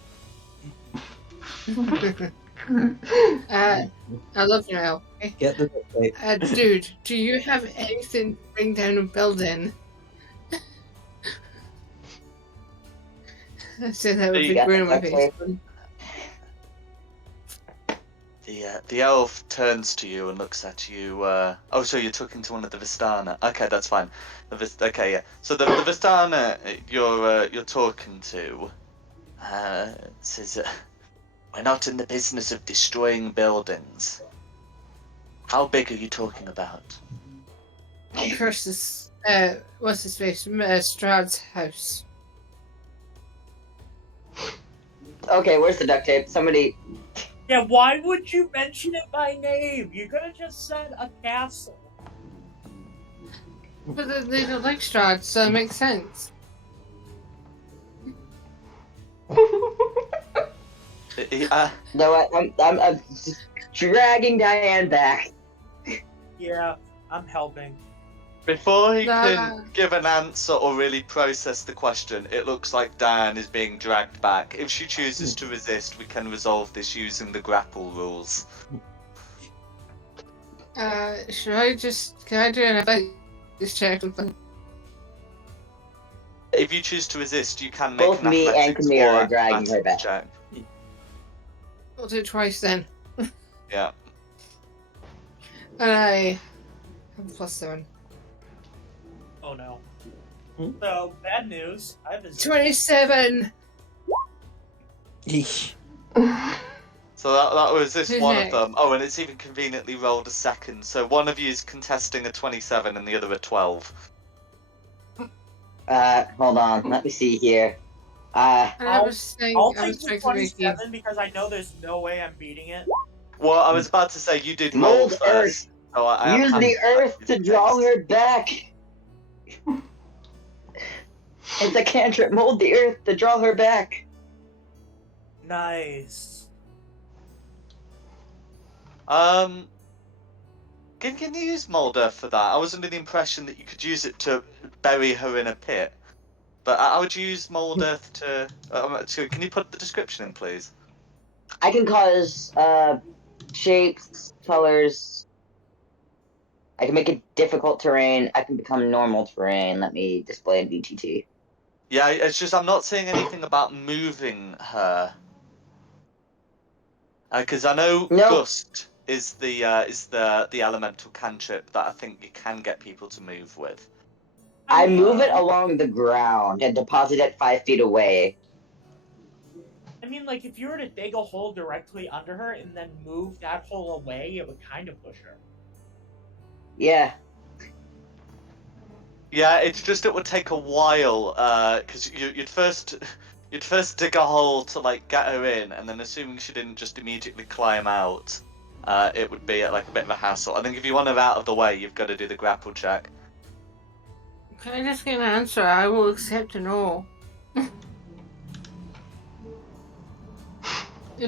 I love your elf. Okay? Get the Dude, do you have anything to bring down a building? I said that would be Yeah, grin on my face. The elf turns to you and looks at you. Oh, so you're talking to one of the Vistana. Okay, that's fine. Okay, yeah. So the Vistana you're talking to says, "We're not in the business of destroying buildings. How big are you talking about?" Versus, what's his face? Straud's house. Okay, where's the duct tape? Somebody. Yeah, why would you mention it by name? You could have just said a castle. But they don't like Straud, so it makes sense. No, I'm dragging Diane back. Yeah, I'm helping. Before he Nah. can give an answer or really process the question, it looks like Diane is being dragged back. If she chooses to resist, we can resolve this using the grapple rules. Should I just... Can I do an athletics check or something? If you choose to resist, you can make Both an me and athletics Kamir or are dragging her acrobatics back. check. I'll do it twice then. Yeah. And I have a +7. Oh no. So, bad news. I have a 27! So that was this Who's one next? of them. Oh, and it's even conveniently rolled a second. So one of you is contesting a 27 and the other a 12. Hold on. Let me see here. And I I'll- was saying... I'll I was take the trying to make you... 27 because I know there's no way I'm beating it. Well, I was about to say you did roll Mold first. earth. So I am Use happy the that earth is to the draw case. her back. It's a cantrip. Mold the earth to draw her back. Nice. Can you use mold earth for that? I was under the impression that you could use it to bury her in a pit. But how would you use mold earth to... can you put the description in, please? I can cause shapes, colors. I can make it difficult terrain. I can become normal terrain. Let me display in VTT. Yeah, it's just I'm not seeing anything about moving her. Because I know Nope. Gust is the elemental cantrip that I think you can get people to move with. I mean, move it along the ground and deposit it 5 feet away. I mean, like, if you were to dig a hole directly under her and then move that hole away, it would kind of push her. Yeah. Yeah, it's just it would take a while, because you'd first dig a hole to like get her in, and then assuming she didn't just immediately climb out, it would be like a bit of a hassle. I think if you want her out of the way, you've got to do the grapple check. Can I just get an answer? I will accept a no. If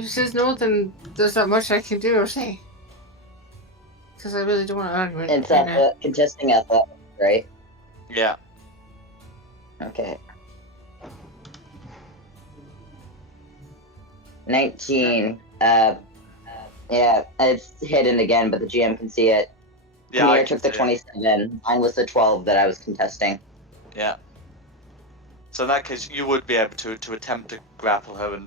it says no, then there's not much I can do or say. Because I really don't want to argue It's right now. contesting athletics, right? Yeah. Okay. 19. Yeah, it's hidden again, but the GM can see it. Yeah, I Kamir can took the see it. 27. Mine was the 12 that I was contesting. Yeah. So in that case, you would be able to attempt to grapple her and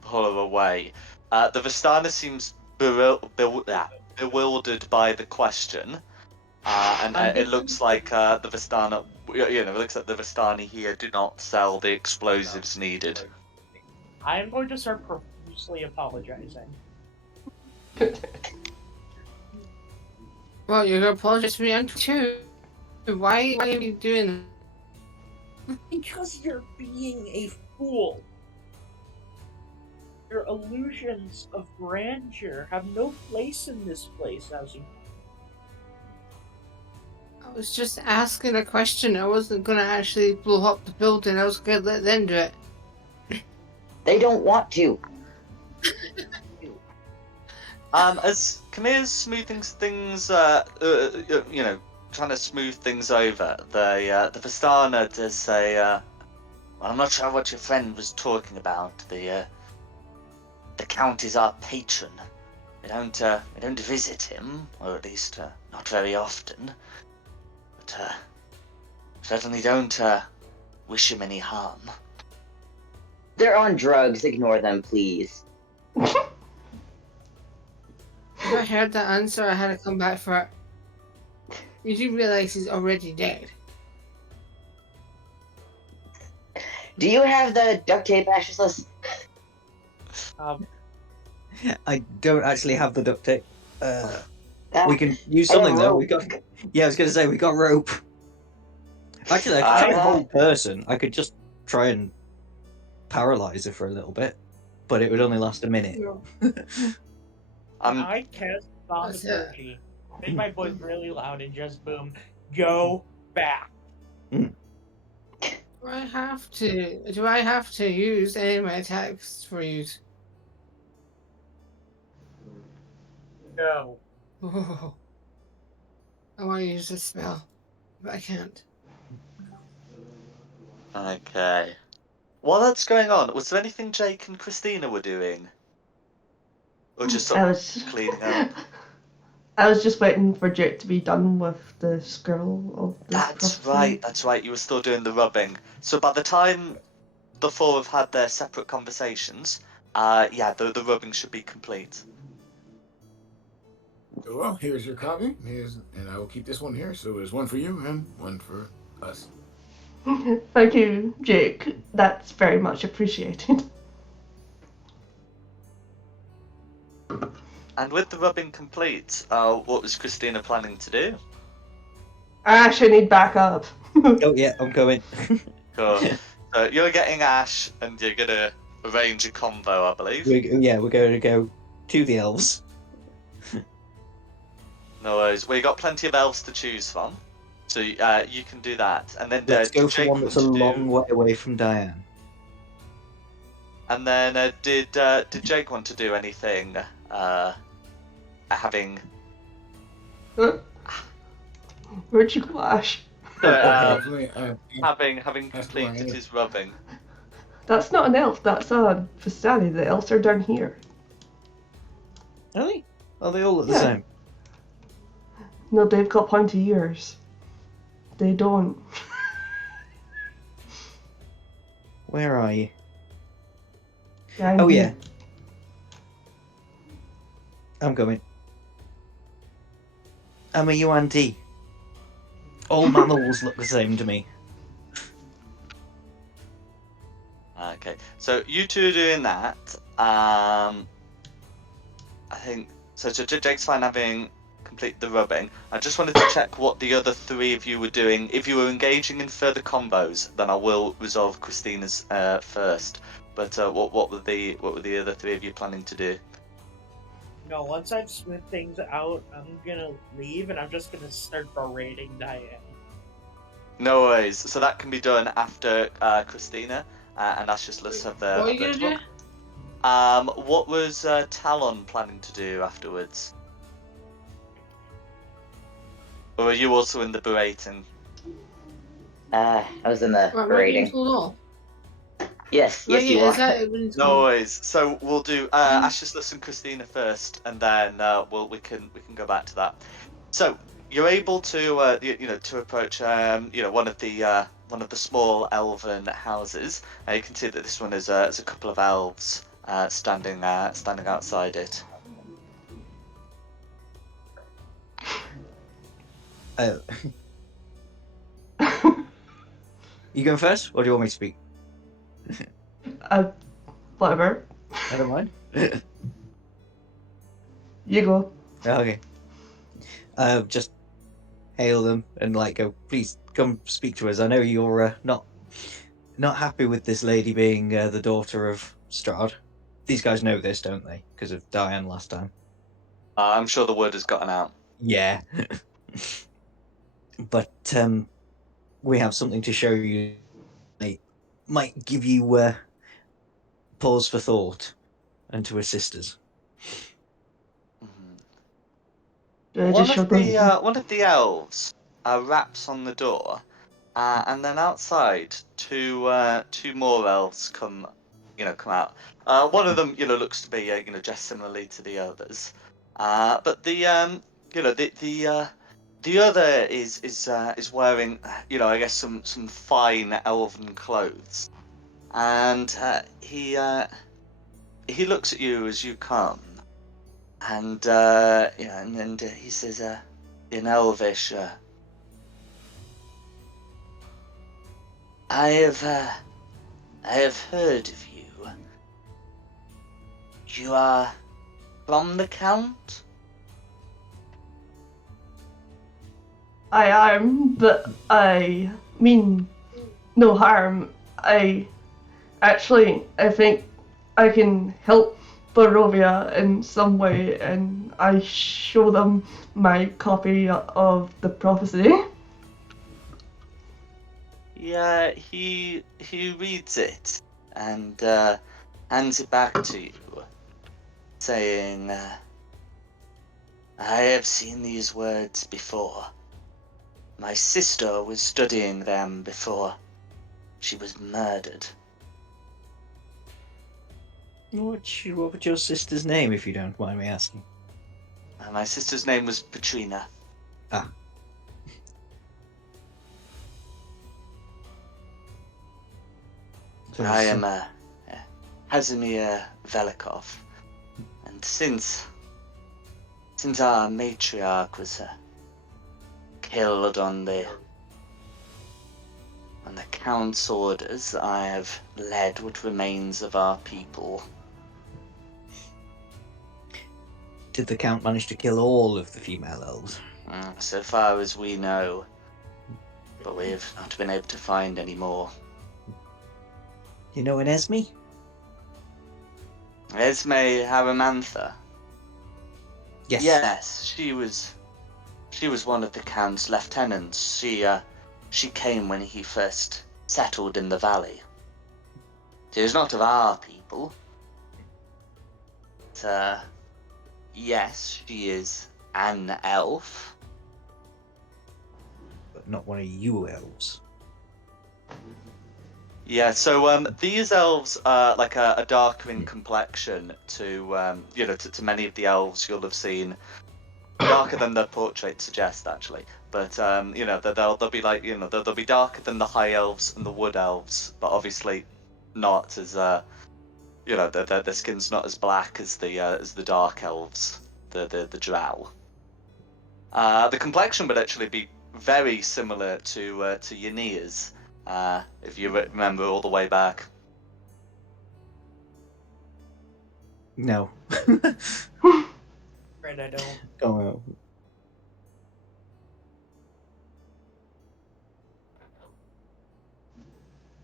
pull her away. The Vistana seems bewildered by the question, and it looks like the Vistana, it looks like the Vistani here do not sell the explosives needed. I am going to start profusely apologizing. Well, you're going to apologize to me on too. Why are you doing that? Because you're being a fool. Your illusions of grandeur have no place in this place, as you... I was just asking a question. I wasn't going to actually blow up the building. I was going to let them do it. They don't want to. As Kamir's smoothing things, trying to smooth things over, the Vistana does say, well, I'm not sure what your friend was talking about. The Count is our patron. We don't visit him, or at least not very often. But certainly don't wish him any harm. They're on drugs. Ignore them, please. If I heard that answer, I had to come back for it. You do realize he's already dead. Do you have the duct tape, Ashless? I don't actually have the duct tape. We can use I have something though. rope. We got. Yeah, I was gonna say we got rope. Actually, I could try and hold person. I could just try and paralyze her for a little bit, but it would only last a minute. I cast What's that? thaumaturgy. Make my voice really loud and just boom. Go back. Do I have to use any of my attacks for you? No. Oh, I want to use this spell, but I can't. Okay. While that's going on, was there anything Jake and Christina were doing? Or just sort I of was cleaning up? I was just waiting for Jake to be done with the scroll of the That's prophecy. right. You were still doing the rubbing. So by the time the four have had their separate conversations, yeah, the rubbing should be complete. Well, here's your copy. And I will keep this one here. So there's one for you and one for us. Thank you, Jake. That's very much appreciated. And with the rubbing complete, what was Christina planning to do? Ash, I need backup. Oh yeah, I'm coming. Cool. So you're getting Ash, and you're gonna arrange a combo, I believe. We're going to go to the elves. No worries. We got plenty of elves to choose from, so you can do that. And then Let's go did for Jake one want that's a to long do? way away from Diane. And then did Jake want to do anything? Having Huh? Where'd you go, Ash? Definitely. having That's why I completed am. his rubbing. That's not an elf, that's a Vistani. The elves are down here. Really? Oh, they all look the Yeah. same. No, they've got pointy ears. They don't. Where are you? Behind Oh you. yeah, I'm coming. I'm a UNT. All mammals look the same to me. Okay, so you two are doing that. I think so. Jake's fine having completed the rubbing. I just wanted to check what the other three of you were doing. If you were engaging in further combos, then I will resolve Christina's first. But what were the other three of you planning to do? No, once I've smoothed things out, I'm gonna leave and I'm just gonna start berating Diane. No worries. So that can be done after Christina, and that's just let's have the. What are you gonna do? What was Talon planning to do afterwards? Or are you also in the berating? I was in the Right, berating. told Yes, Right, yes, you yeah, is are. that been No told? worries. So we'll do Ashless and Christina first, and then we can go back to that. So you're able to to approach one of the small elven houses. You can see that this one is a couple of elves standing outside it. You going first, or do you want me to speak? Whatever. I don't mind. You go. Okay. Just hail them and like go. Please come speak to us. I know you're not happy with this lady being the daughter of Straud. These guys know this, don't they? Because of Diane last time. I'm sure the word has gotten out. Yeah. But we have something to show you. It might give you pause for thought and to assist us. Mhm. Do I just show them? One of the elves raps on the door, and then outside two more elves come out. One of them looks to be dressed similarly to the others, but the other is wearing I guess some fine elven clothes, and he looks at you as you come, And and he says, in Elvish, I have heard of you. You are from the Count? I am, but I mean no harm. I think I can help Barovia in some way, and I show them my copy of the prophecy. Yeah, he reads it and hands it back to you, saying, I have seen these words before. My sister was studying them before she was murdered. What was your sister's name, if you don't mind me asking? My sister's name was Petrina. Ah. So I am Hazimir Velikov, and since our matriarch was killed on the Count's orders, I have led what remains of our people. Did the Count manage to kill all of the female elves? So far as we know, but we've not been able to find any more. You know an Esme? Esme Haramantha. Yes. Yes, she was one of the Count's lieutenants. She came when he first settled in the valley. She is not of our people. But, yes, she is an elf. But not one of you elves. Yeah, so these elves are like a darker in complexion to to many of the elves you'll have seen. Darker than the portrait suggests, actually. But they'll be like they'll be darker than the high elves and the wood elves, but obviously not as their skin's not as black as the dark elves, the drow. The complexion would actually be very similar to Yania's, if you remember all the way back. No. Right, I don't. Oh, well.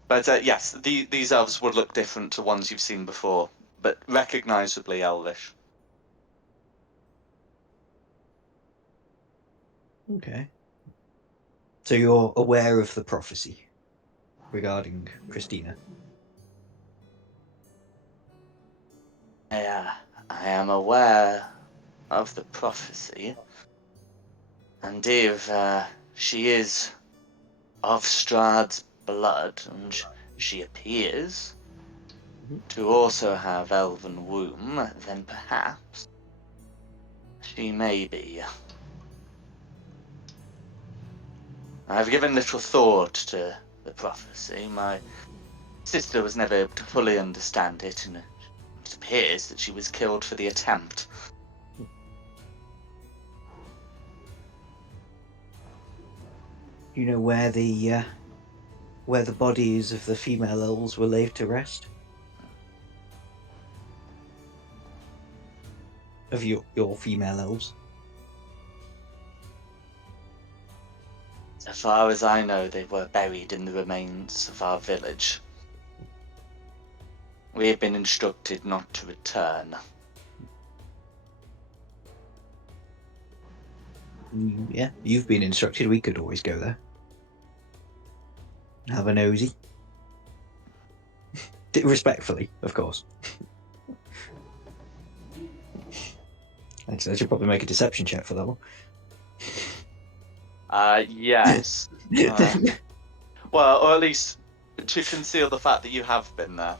But yes, these elves would look different to ones you've seen before, but recognisably elvish. Okay. So you're aware of the prophecy regarding Christina? Yeah, I am aware of the prophecy, and if she is of Strahd's blood, and she appears to also have elven womb, then perhaps she may be. I've given little thought to the prophecy. My sister was never able to fully understand it, and it appears that she was killed for the attempt. Do you know where the bodies of the female elves were laid to rest? Of your female elves? As far as I know, they were buried in the remains of our village. We have been instructed not to return. Yeah, you've been instructed. We could always go there. Have a nosy. Respectfully, of course. Actually, I should probably make a deception check for that one. Yes. Well, or at least to conceal the fact that you have been there.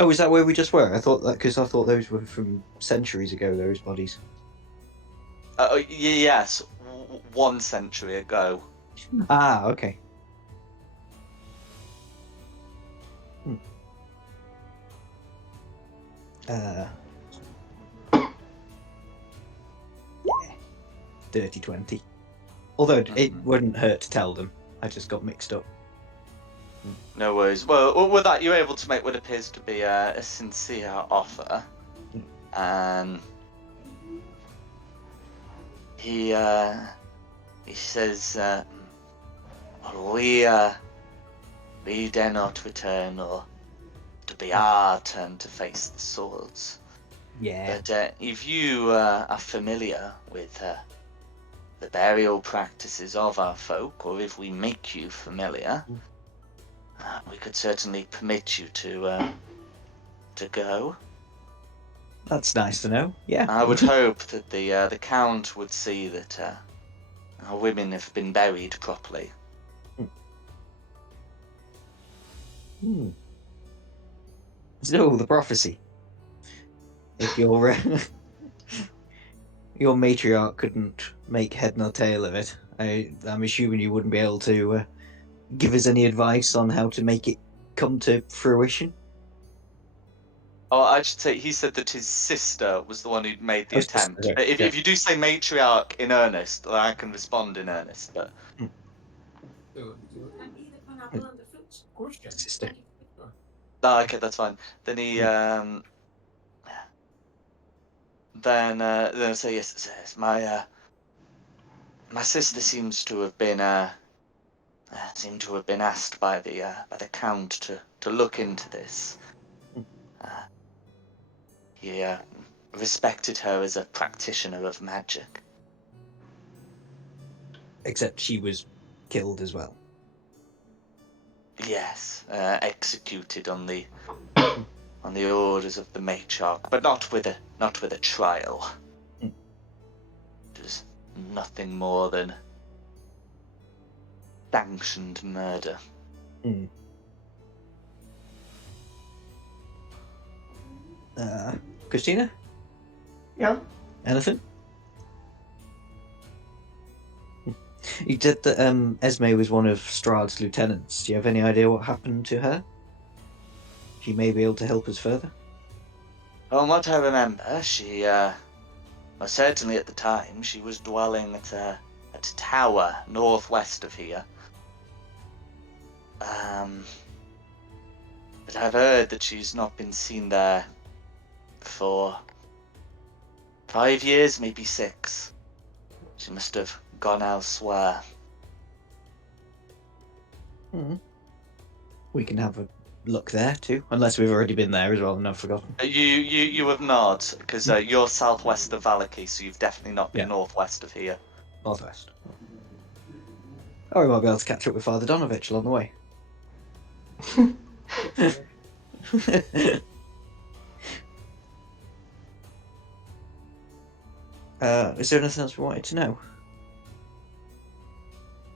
Oh, is that where we just were? I thought that because I thought those were from centuries ago. Those bodies. Yes, 1 century ago. Ah, okay. dirty 20. Although it Mhm. wouldn't hurt to tell them. I just got mixed up. No worries. Well, with that, you're able to make what appears to be a sincere offer. He says, well, we dare not return, or to be our turn to face the swords. Yeah. But if you are familiar with the burial practices of our folk, or if we make you familiar, we could certainly permit you to go. That's nice to know. Yeah. I would hope that the Count would see that our women have been buried properly. Hmm. So, the prophecy. If your your matriarch couldn't make head nor tail of it, I'm assuming you wouldn't be able to give us any advice on how to make it come to fruition. Oh, I should say he said that his sister was the one who'd made the Oh, attempt. sorry, If, yeah. if you do say matriarch in earnest, then I can respond in earnest. But Sister. okay, that's fine. Then he Yeah. then I say yes. My sister seems to have been asked by the Count to look into this. He respected her as a practitioner of magic. Except she was killed as well. Yes, executed on the orders of the matriarch, but not with a trial. Mm. It was nothing more than sanctioned murder. Mm. Christina? Yeah. Anything? You said that Esme was one of Strahd's lieutenants. Do you have any idea what happened to her? She may be able to help us further. From what I remember, she, well, certainly at the time, she was dwelling at a tower northwest of here. But I've heard that she's not been seen there for 5 years, maybe 6. She must have gone elsewhere. Mm. We can have a look there too, unless we've already been there as well and I've forgotten. You have not, because you're southwest of Valaki, so you've definitely not been Yeah. northwest of here. Northwest. Oh, we might be able to catch up with Father Donovich along the way. Is there anything else we wanted to know?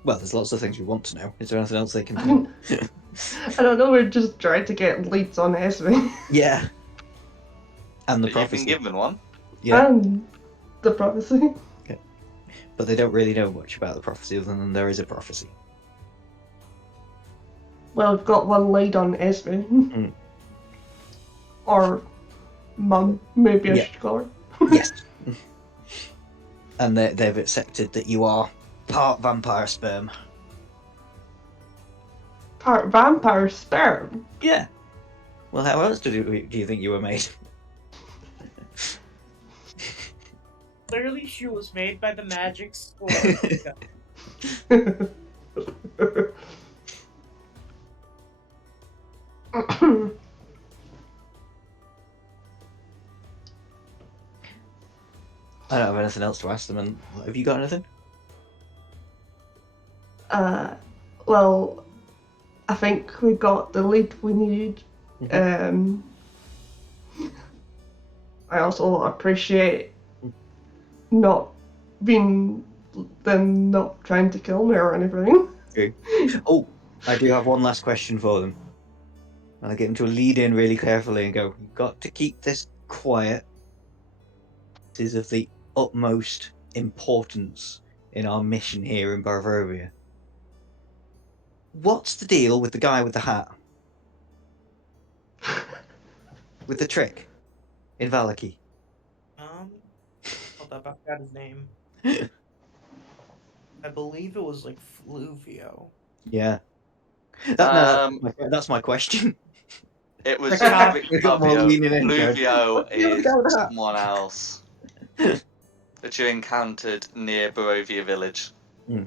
Well, there's lots of things we want to know. Is there anything else they can do? I don't know, we're just trying to get leads on Esme. Yeah. And the But you've prophecy. been given one. Yeah. And the prophecy. Okay. But they don't really know much about the prophecy other than there is a prophecy. Well, we've got one lead on Esme. Mm. Or Mum, maybe I Yeah. should call her. Yes. And they've accepted that you are part vampire sperm. Part vampire sperm. Yeah. Well, how else do you think you were made? Clearly, she was made by the magic sword. I don't have anything else to ask them. And have you got anything? Well, I think we got the lead we need. I also appreciate not being them not trying to kill me or anything. Okay. Oh, I do have one last question for them. And I get them to lead in really carefully and go, "You've got to keep this quiet. This is of the utmost importance in our mission here in Barovia. What's the deal with the guy with the hat? With the trick in Valaki?" Hold up, I forgot his name. I believe it was like Fluvio. Yeah. Um, That's my question. It was Rictavio. Look at more Rictavio. leaning in, going, Fluvio "What do you is know that?" someone else that you encountered near Barovia village. Hmm.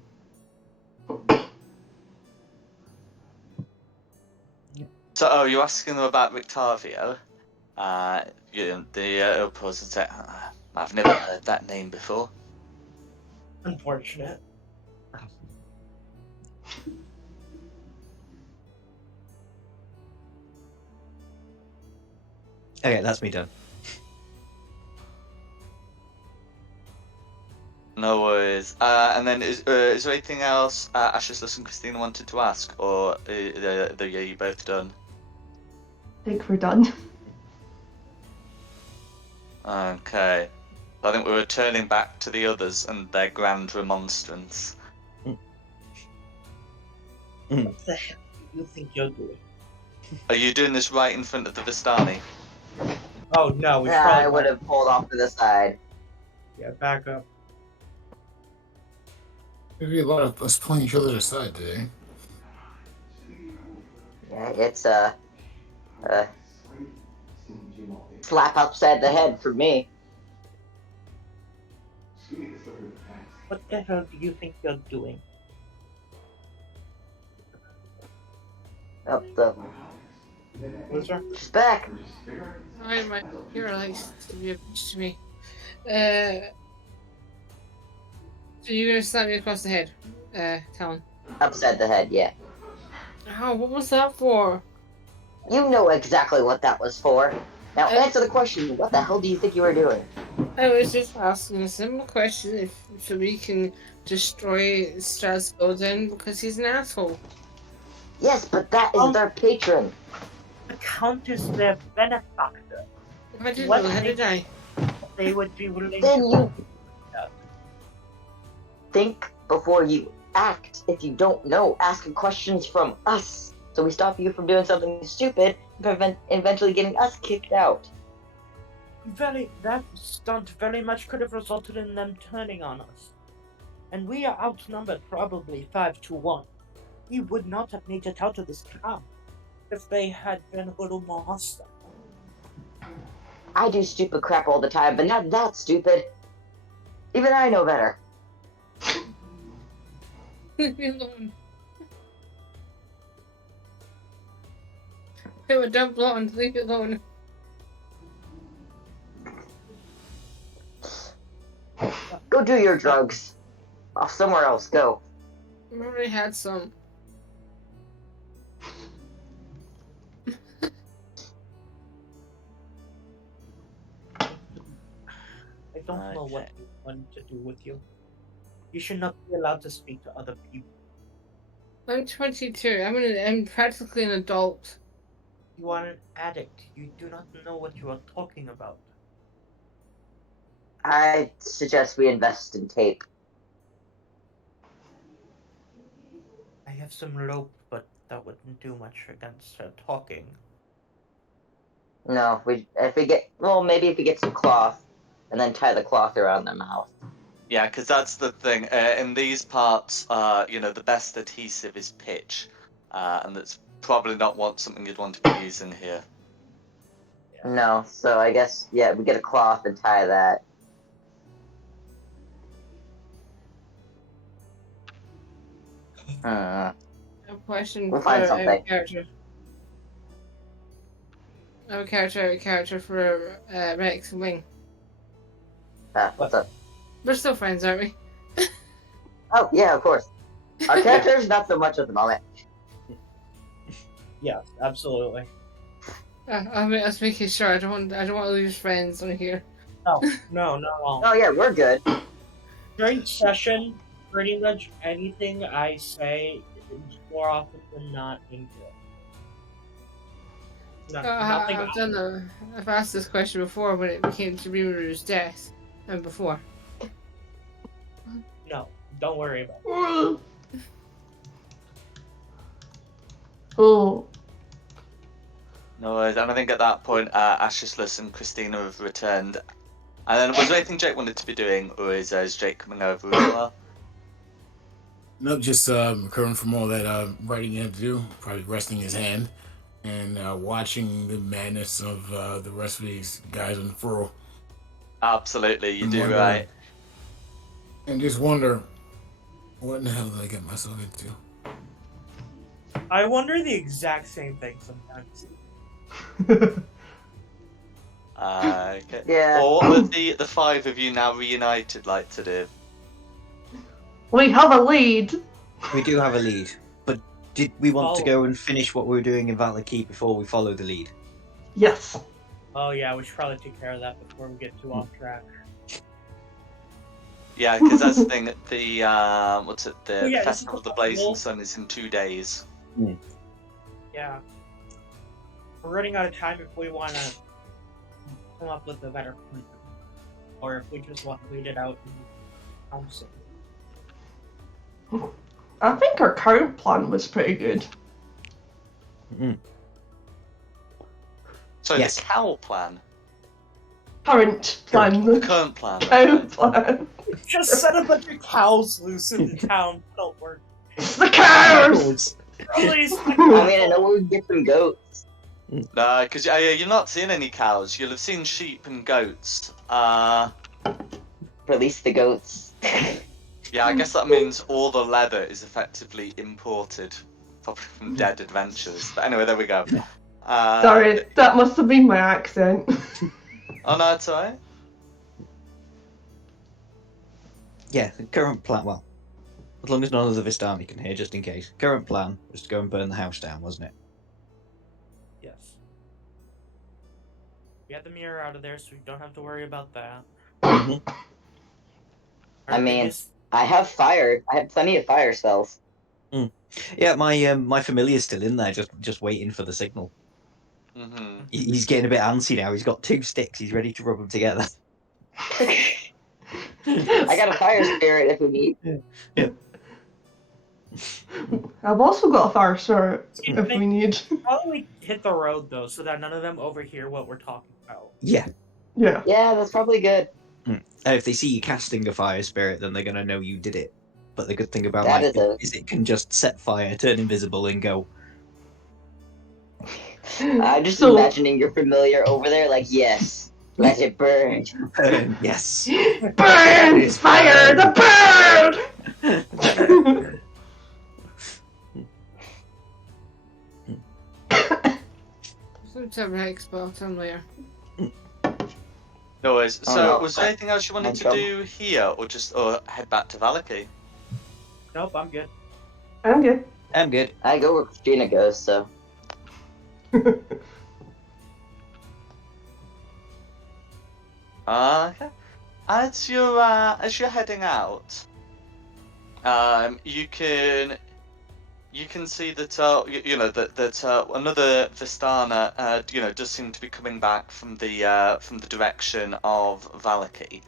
So, oh, you're asking them about Rictavio? The opposite say, I've never heard that name before. Unfortunate. Okay, that's me done. No worries. And then is there anything else Ashes and Christina wanted to ask, or are you both done? I think we're done. Okay. I think we're returning back to the others and their grand remonstrance. What the hell do you think you're doing? Are you doing this right in front of the Vistani? Oh no, we Yeah, probably I would have pulled off to the side. Yeah, back up. There'd be a lot of us pulling each other aside today. Yeah, it's slap upside the head for me. What the hell do you think you're doing? Oh, the Loser? she's back. Sorry, my hero likes to be a bitch to me. So you're gonna slap me across the head, Talon. Upside the head, yeah. Oh, what was that for? You know exactly what that was for. Now answer the question. What the hell do you think you were doing? I was just asking a simple question so we can destroy Straud because he's an asshole. Yes, but that is their patron. The Count is their benefactor. I didn't What know, how they- did I? They would be willing Then to you think before you act. If you don't know, ask questions from us. So we stop you from doing something stupid and prevent eventually getting us kicked out. That stunt very much could have resulted in them turning on us. And we are outnumbered probably 5-1. We would not have made it out of this camp if they had been a little more hostile. I do stupid crap all the time, but not that stupid. Even I know better. Leave me alone. No, don't blonde, leave it alone. Go do your drugs. Off somewhere else. Go. I already had some. I don't know what you want to do with you. You should not be allowed to speak to other people. I'm 22. I'm practically an adult. You are an addict. You do not know what you are talking about. I suggest we invest in tape. I have some rope, but that wouldn't do much against her talking. No, maybe if we get some cloth, and then tie the cloth around their mouth. Yeah, because that's the thing. In these parts, the best adhesive is pitch, and that's probably not something you'd want to be using here. No, so I guess we get a cloth and tie that. A question We'll for find a something. character. A character for Rex and Wing. What's up? We're still friends, aren't we? Oh yeah, of course. Our characters not so much at the moment. Yes, absolutely. I was making sure. I don't want to lose friends on here. No. Oh yeah, we're good. During session, pretty much anything I say is more often than not incorrect. Nothing. I've asked this question before when it came to Rimuru's death, and before. No, don't worry about it. Oh, No worries. And I think at that point, Ashless and Christina have returned. And then, was there anything Jake wanted to be doing, or is Jake coming over as well? Nub just recovering from all that writing he had to do, probably resting his hand and watching the madness of the rest of these guys unfurl. Absolutely, you And do wonder, right. and just wonder, what in the hell did I get myself into? I wonder the exact same thing sometimes. Okay. Yeah. Well, what would the five of you now reunited like to do? We have a lead. We do have a lead, but did we want to Follow. go and finish what we were doing in Valaki before we follow the lead? Yes. Oh yeah, we should probably take care of that before we get too off track. Yeah, because that's the thing. The what's it? Oh, The yeah, this is Festival of the Blazing festival. Sun is in 2 days. Yeah. We're running out of time if we want to come up with a better plan. Or if we just want to wait it out and council. I think our current plan was pretty good. So Yes. the cow plan, Current plan. the current plan. Current plan. Just set a bunch of cows loose in the town. Don't work. The cows! Release the I mean, I cows! know we would get some goats. No, because you're not seeing any cows. You'll have seen sheep and goats. Release the goats. Yeah, I guess that means all the leather is effectively imported, probably from Dead Adventures. But anyway, there we go. Sorry, that must have been my accent. Oh no, it's alright. Yeah, the current plan. Well, as long as none of the Vistani can hear, just in case. Current plan was to go and burn the house down, wasn't it? Yes. We had the mirror out of there, so we don't have to worry about that. Mhm. I Our mean- biggest- I have fire. I have plenty of fire spells. Yeah, my familiar's still in there, just waiting for the signal. Mm-hmm. He's getting a bit antsy now. He's got 2 sticks. He's ready to rub them together. I got a fire spirit if we need. I've also got a fire spirit Yeah, if we need. Probably hit the road though, so that none of them overhear what we're talking about. Yeah. Yeah. Yeah, that's probably good. If they see you casting a fire spirit, then they're gonna know you did it. But the good thing about That my is a- is it can just set fire, turn invisible, and go. I'm just So- imagining your familiar over there, like, yes, let it burn. Burn, yes. Burn! Fire the bird! Let's have an expo somewhere. No worries. Oh, So, no. was there anything else you wanted to do here, or just head back to Valaki? Nope, I'm good. I'm good. I'm good. I go where Christina goes, so. Okay. As you're heading out, you can see that you know that another Vistana does seem to be coming back from the direction of Valaki,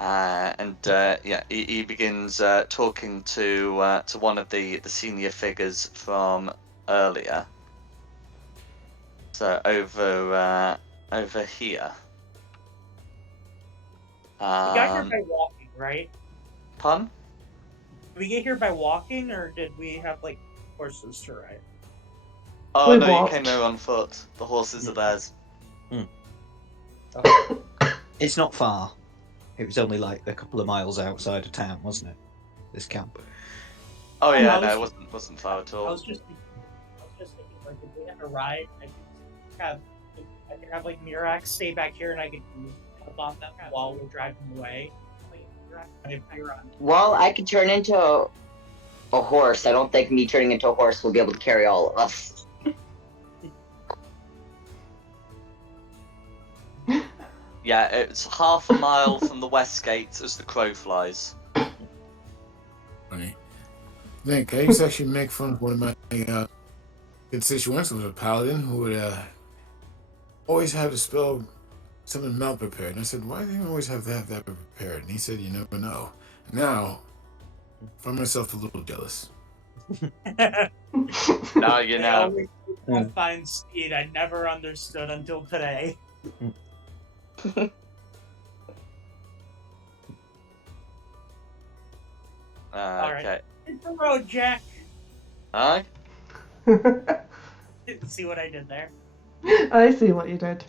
and yeah, he begins talking to one of the senior figures from earlier. So over here. We got here by walking, right? Pun? Did we get here by walking, or did we have like horses to ride? Oh We no, walked. you came here on foot. The horses are theirs. It's not far. It was only like a couple of miles outside of town, wasn't it? This camp. Oh yeah, I no, was- it wasn't far at I all. was just thinking, like, if we have to ride, I could have like Mirax stay back here, and I could help on them while we're driving away. But if you're on, Well, I could turn into a horse. I don't think me turning into a horse will be able to carry all of us. Yeah, it's half a mile from the west gate as the crow flies. Funny. I think I used to actually make fun of one of my constituents, was a paladin who would always have to spell something malprepared. And I said, why do you always have to have that prepared? And he said, you never know. Now, I find myself a little jealous. Now you I know. always find speed I never understood until today. Okay. Hit the road, Jack. Aye. See what I did there? I see what you did.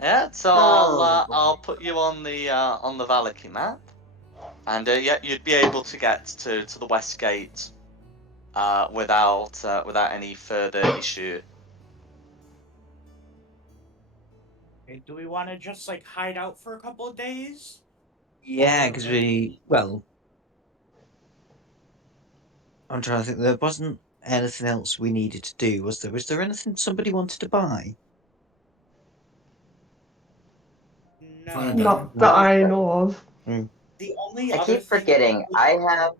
Yeah, so Oh, I'll put you on the Valaki map, and yeah, you'd be able to get to the West Gate without any further issue. Okay, do we want to just like hide out for a couple of days? Yeah, Or- because I'm trying to think. There wasn't anything else we needed to do, was there? Was there anything somebody wanted to buy? Fine, No. diamond. Not that I know of. The only I other keep thing forgetting. I have.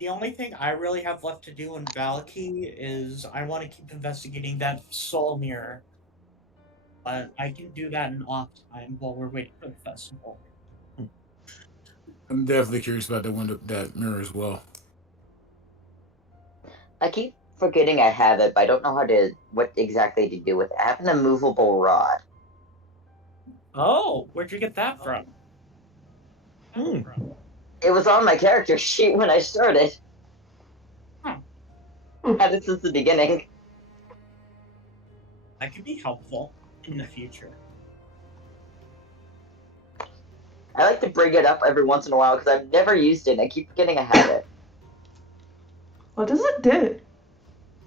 The only thing I really have left to do in Valaki is I want to keep investigating that soul mirror. But I can do that in off time while we're waiting for the festival. I'm definitely curious about that mirror as well. I keep forgetting I have it, but I don't know what exactly to do with it. I have an immovable rod. Oh, where'd you get that from? Hmm. It was on my character sheet when I started. Huh. Had it since the beginning. That could be helpful in the future. I like to bring it up every once in a while because I've never used it and I keep forgetting I have it. What does it do?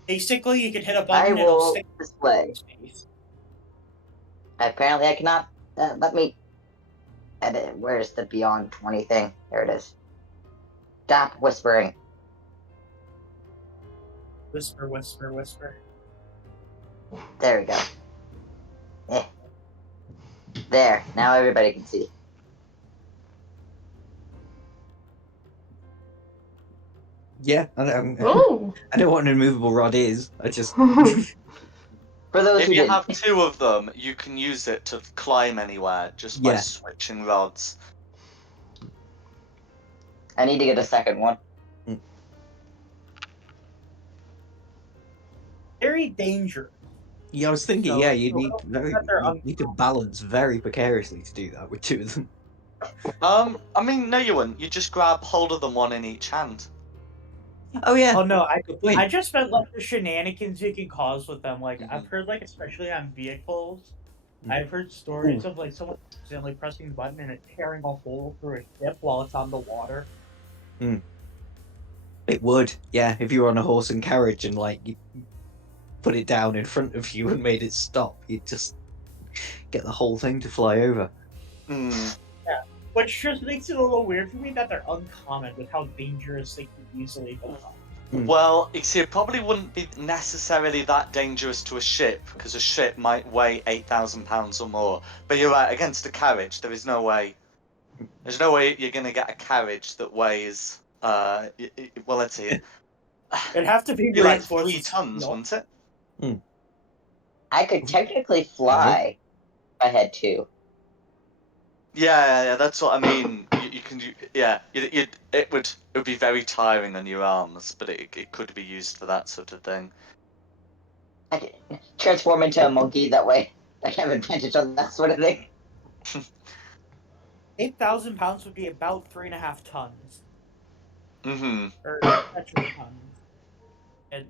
Basically, you can hit a I button and it'll will stick display. in space. Apparently, I cannot. Let me edit. Where's the Beyond 20 thing? There it is. Stop whispering. Whisper, whisper, whisper. There we go. Eh. There. Now everybody can see. Yeah, Oh. I know what an immovable rod is. I just For those If who you didn't. have two of them, you can use it to climb anywhere just by Yeah. switching rods. I need to get a second one. Very dangerous. Yeah, I was thinking. So- Yeah, that they're you need to balance very precariously to do that with two of them. I mean, no, you wouldn't. You just grab hold of them, one in each hand. Oh yeah. Oh no, Good point. I just meant like the shenanigans you can cause with them. Like I've Mhm. heard like especially on vehicles, Mhm. I've heard stories of like someone accidentally pressing the button and it tearing a hole through a ship while it's on the water. It would, yeah, if you were on a horse and carriage and like you put it down in front of you and made it stop, you'd just get the whole thing to fly over. Mm. Which just makes it a little weird for me that they're uncommon with how dangerous they can easily become. Well, you see, it probably wouldn't be necessarily that dangerous to a ship, because a ship might weigh 8,000 pounds or more. But you're right, against a carriage, there's no way you're going to get a carriage that weighs, well, let's see, It'd have to be be like reinforced 3 with tons, steel. wouldn't it? I could technically fly if I had to. Yeah, that's what I mean. You can, it would be very tiring on your arms, but it could be used for that sort of thing. I could transform into a monkey that way. I have advantage on that sort of thing. 8,000 pounds would be about 3.5 tons. Mm-hmm. Or metric tons. And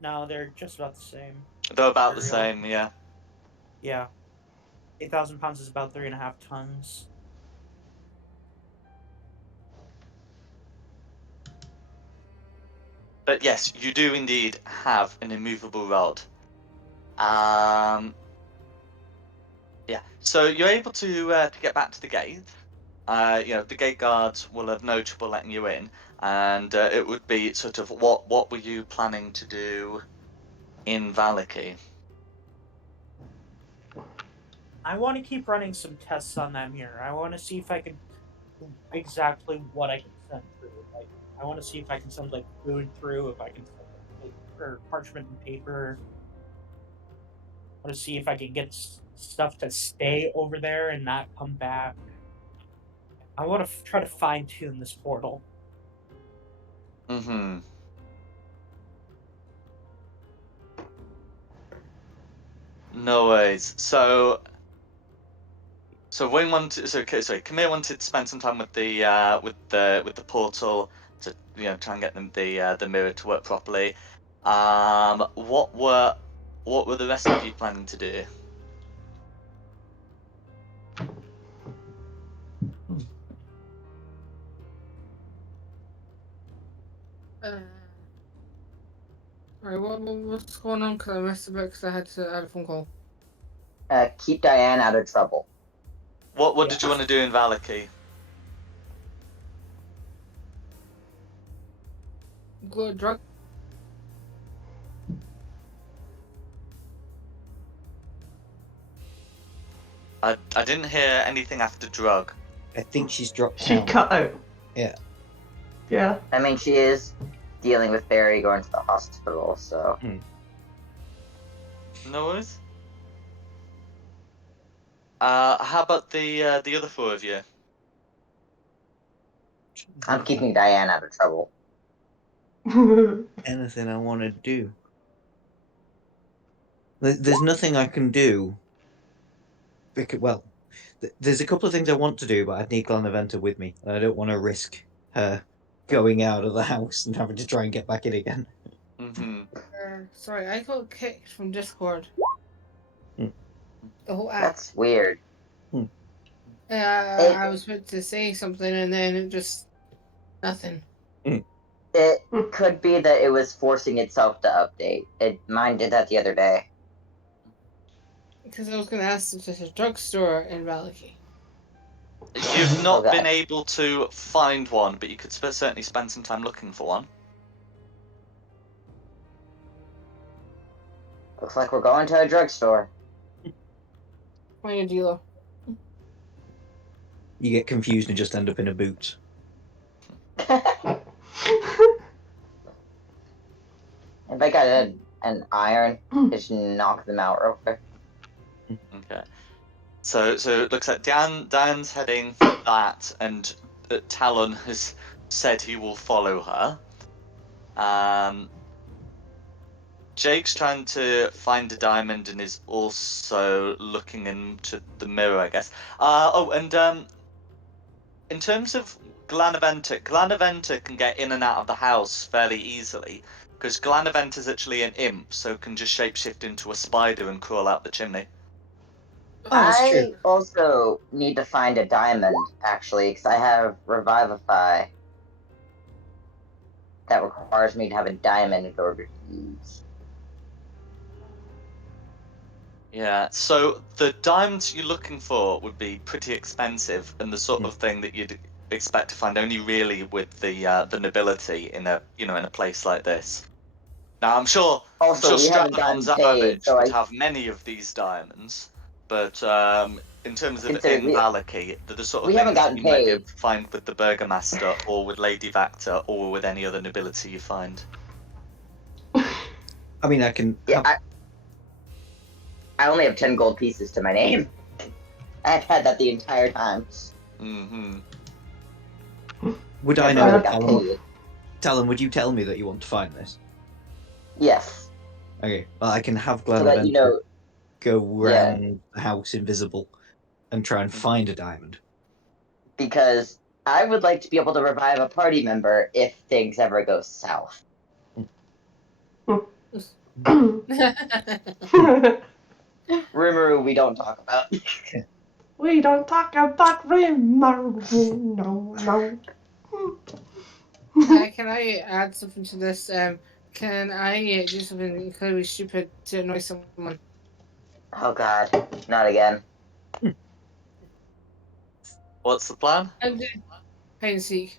no, they're just about the same. They're about the Real. same, yeah. Yeah. 8,000 pounds is about 3.5 tons. But yes, you do indeed have an immovable rod. Yeah. So you're able to get back to the gate. The gate guards will have no trouble letting you in, and it would be sort of what were you planning to do in Valaki? I want to keep running some tests on that mirror. I want to see if I can exactly what I can send through. Like, I want to see if I can send like food through, if I can send like, or parchment and paper. I want to see if I can get stuff to stay over there and not come back. I want to try to fine tune this portal. Mm-hmm. No worries. So So Wayne wanted. So okay, sorry, Camille wanted to spend some time with the portal to try and get the mirror to work properly. What were the rest of you planning to do? Alright, what's going on? Because I missed a bit because I had a phone call. Keep Diane out of trouble. What did you want to do in Valaki? Go drug. I didn't hear anything after drug. I think she's dropped She out. cut out. Yeah. Yeah. I mean, she is dealing with Barry going to the hospital, so. No worries. How about the other four of you? I'm keeping Diane out of trouble. Anything I want to do. There's nothing I can do. Because, well, there's a couple of things I want to do, but I need Glanaventa with me. I don't want to risk her going out of the house and having to try and get back in again. Mm-hmm. Sorry, I got kicked from Discord. Hmm. The whole app. That's weird. I was meant to say something and then it just nothing. It could be that it was forcing itself to update. Mine did that the other day. Because I was going to ask if there's a drugstore in Valaki. You've not God. been able to find one, but you could certainly spend some time looking for one. Looks like we're going to a drugstore. Find a dealer. You get confused and just end up in a boot. If I got an iron, just knock them out real quick. Okay. So it looks like Diane's heading for that, and Talon has said he will follow her. Jake's trying to find a diamond and is also looking into the mirror, I guess. In terms of Glanaventa can get in and out of the house fairly easily, because Glanaventa is actually an imp, so can just shapeshift into a spider and crawl out the chimney. Oh, that's I true. also need to find a diamond, actually, because I have Revivify that requires me to have a diamond in order to use. Yeah, so the diamonds you're looking for would be pretty expensive, and the sort of thing that you'd expect to find only really with the nobility in a place like this. Now I'm sure Also, we haven't Straud on gotten paid, Zarovich so would I have many of these diamonds, but in terms of consider in Valaki, they're the sort of we thing haven't that gotten you might be able paid. to find with the Burgomaster or with Lady Vactor or with any other nobility you find. I mean, I can. Yeah, I only have 10 gold pieces to my name. I've had that the entire time. Mm-hmm. Would I I know, got Talon? paid. Talon, would you tell me that you want to find this? Yes. Okay, well, I can have So that Glanaventa you know, go yeah. round the house invisible and try and find a diamond. Because I would like to be able to revive a party member if things ever go south. Rimuru, we don't talk about. We don't talk about Rimuru, no. Can I add something to this? Can I do something incredibly stupid to annoy someone? Oh god, not again. What's the plan? And do hide and seek.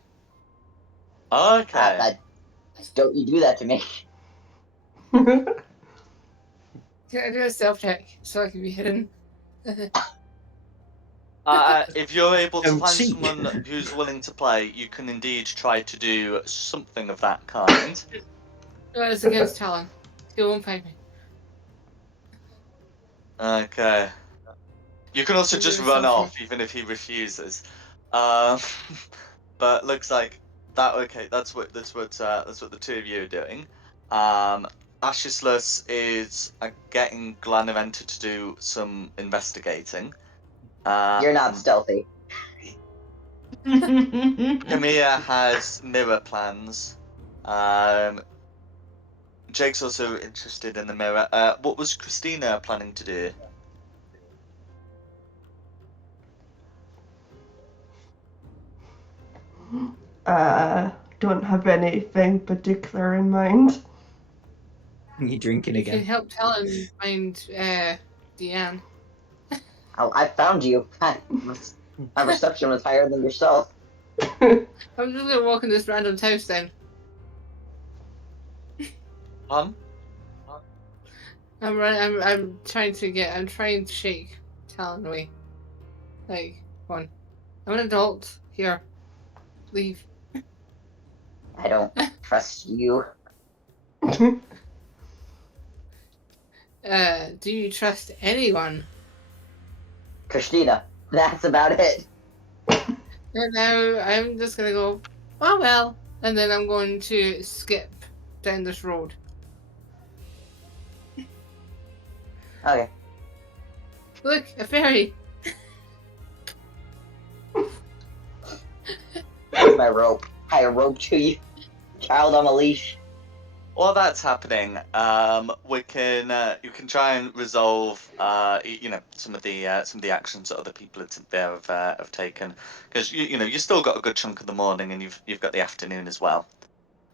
Okay. Don't you do that to me. Can I do a stealth check so I can be hidden? If you're able to Don't find see. someone who's willing to play, you can indeed try to do something of that kind. No, it's against Talon. He won't find me. Okay. You can also Can just do a run stealth off, even if he refuses. But looks like that. Okay, that's what the two of you are doing. Ashislus is getting Glanaventa to do some investigating. You're not stealthy. Camilla has mirror plans. Jake's also interested in the mirror. What was Christina planning to do? Don't have anything particular in mind. You drinking You can again? help Talon find Deanne. Oh, I found you. My reception was higher than yourself. I'm just gonna walk in this random house then. I'm trying to shake Talon away. Like, come on. I'm an adult. Here. Leave. I don't trust you. Do you trust anyone? Christina. That's about it. And now I'm just gonna go, oh well. And then I'm going to skip down this road. Okay. Look, a fairy. Here's my rope. I rope to you. Child on a leash. While that's happening, we can you can try and resolve some of the actions that other people have taken, because you still got a good chunk of the morning and you've got the afternoon as well.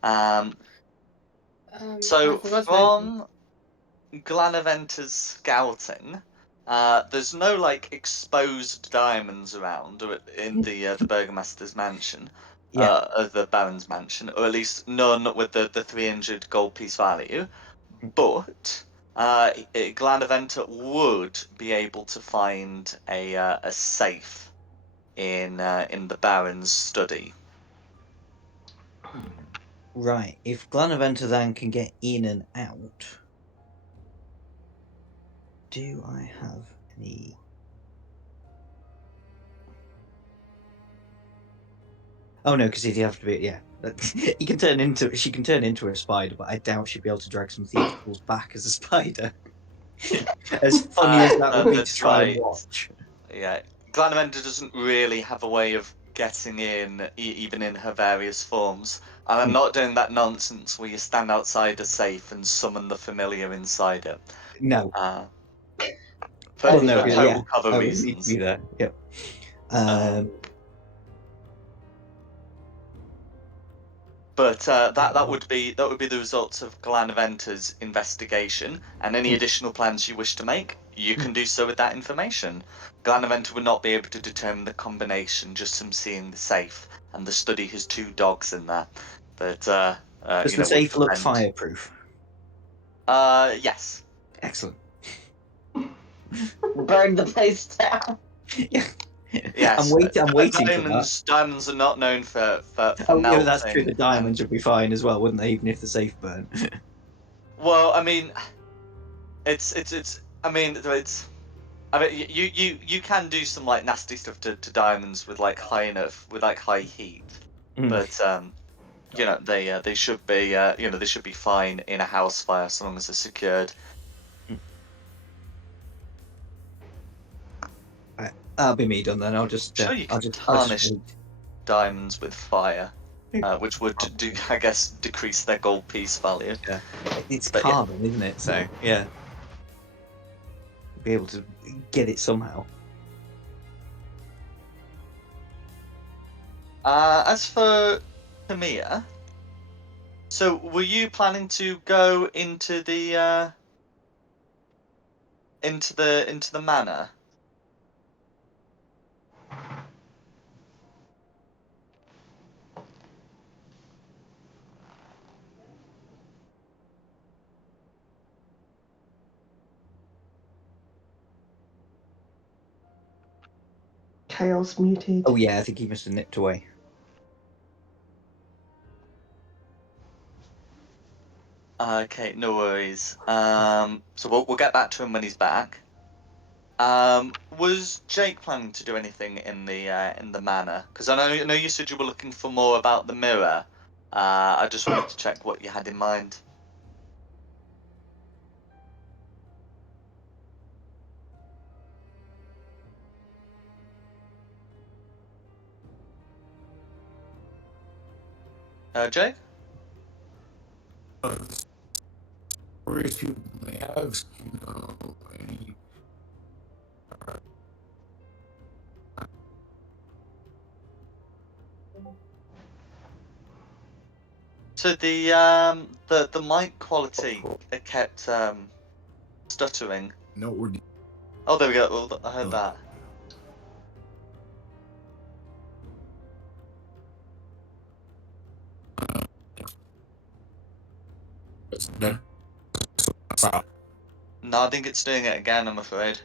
I So forgot to mention. from Glanaventa's scouting, there's no like exposed diamonds around or in the Burgomaster's mansion, or the Baron's mansion, or at least none with the 300 gold piece value. But Glanaventa would be able to find a safe in the Baron's study. Right. If Glanaventa then can get in and out, do I have any? Oh no, because he'd have to be. Yeah, he can turn into. She can turn into a spider, but I doubt she'd be able to drag some thieves' tools back as a spider. As funny as that would be to That's try and right. watch. Yeah, Glanamenda doesn't really have a way of getting in, even in her various forms. And I'm not doing that nonsense where you stand outside a safe and summon the familiar inside it. No. For Well, no, total yeah, cover I would need to reasons. be there. Yep. But that would be the results of Glanaventa's investigation, and any additional plans you wish to make, you can do so with that information. Glanaventa would not be able to determine the combination just from seeing the safe, and the study has 2 dogs in there. But Does the safe look fireproof? Yes. Excellent. Burn the place down. Yeah. Yes. I'm waiting for that. Diamonds are not known for Oh, melting. yeah, that's true. The diamonds would be fine as well, wouldn't they? Even if the safe burnt. Well, I mean, it's. I mean, you can do some like nasty stuff to diamonds with like high heat, but they should be they should be fine in a house fire so long as they're secured. That'll be me done then. I'll just Sure, you I'll can just tarnish wait. diamonds with fire, which would I guess decrease their gold piece value. Yeah. It's But yeah. carbon, isn't it? So yeah, be able to get it somehow. As for Camilla, so were you planning to go into the manor? Kyle's muted. Oh yeah, I think he must have nipped away. Okay, no worries. So we'll get back to him when he's back. Was Jake planning to do anything in the manor? Because I know you said you were looking for more about the mirror. I just wanted to check what you had in mind. Jake? Stories people may have, you know, any So the mic quality kept stuttering. noteworthy. Oh, there we go. Oh, I heard that. No, I think it's doing it again, I'm afraid.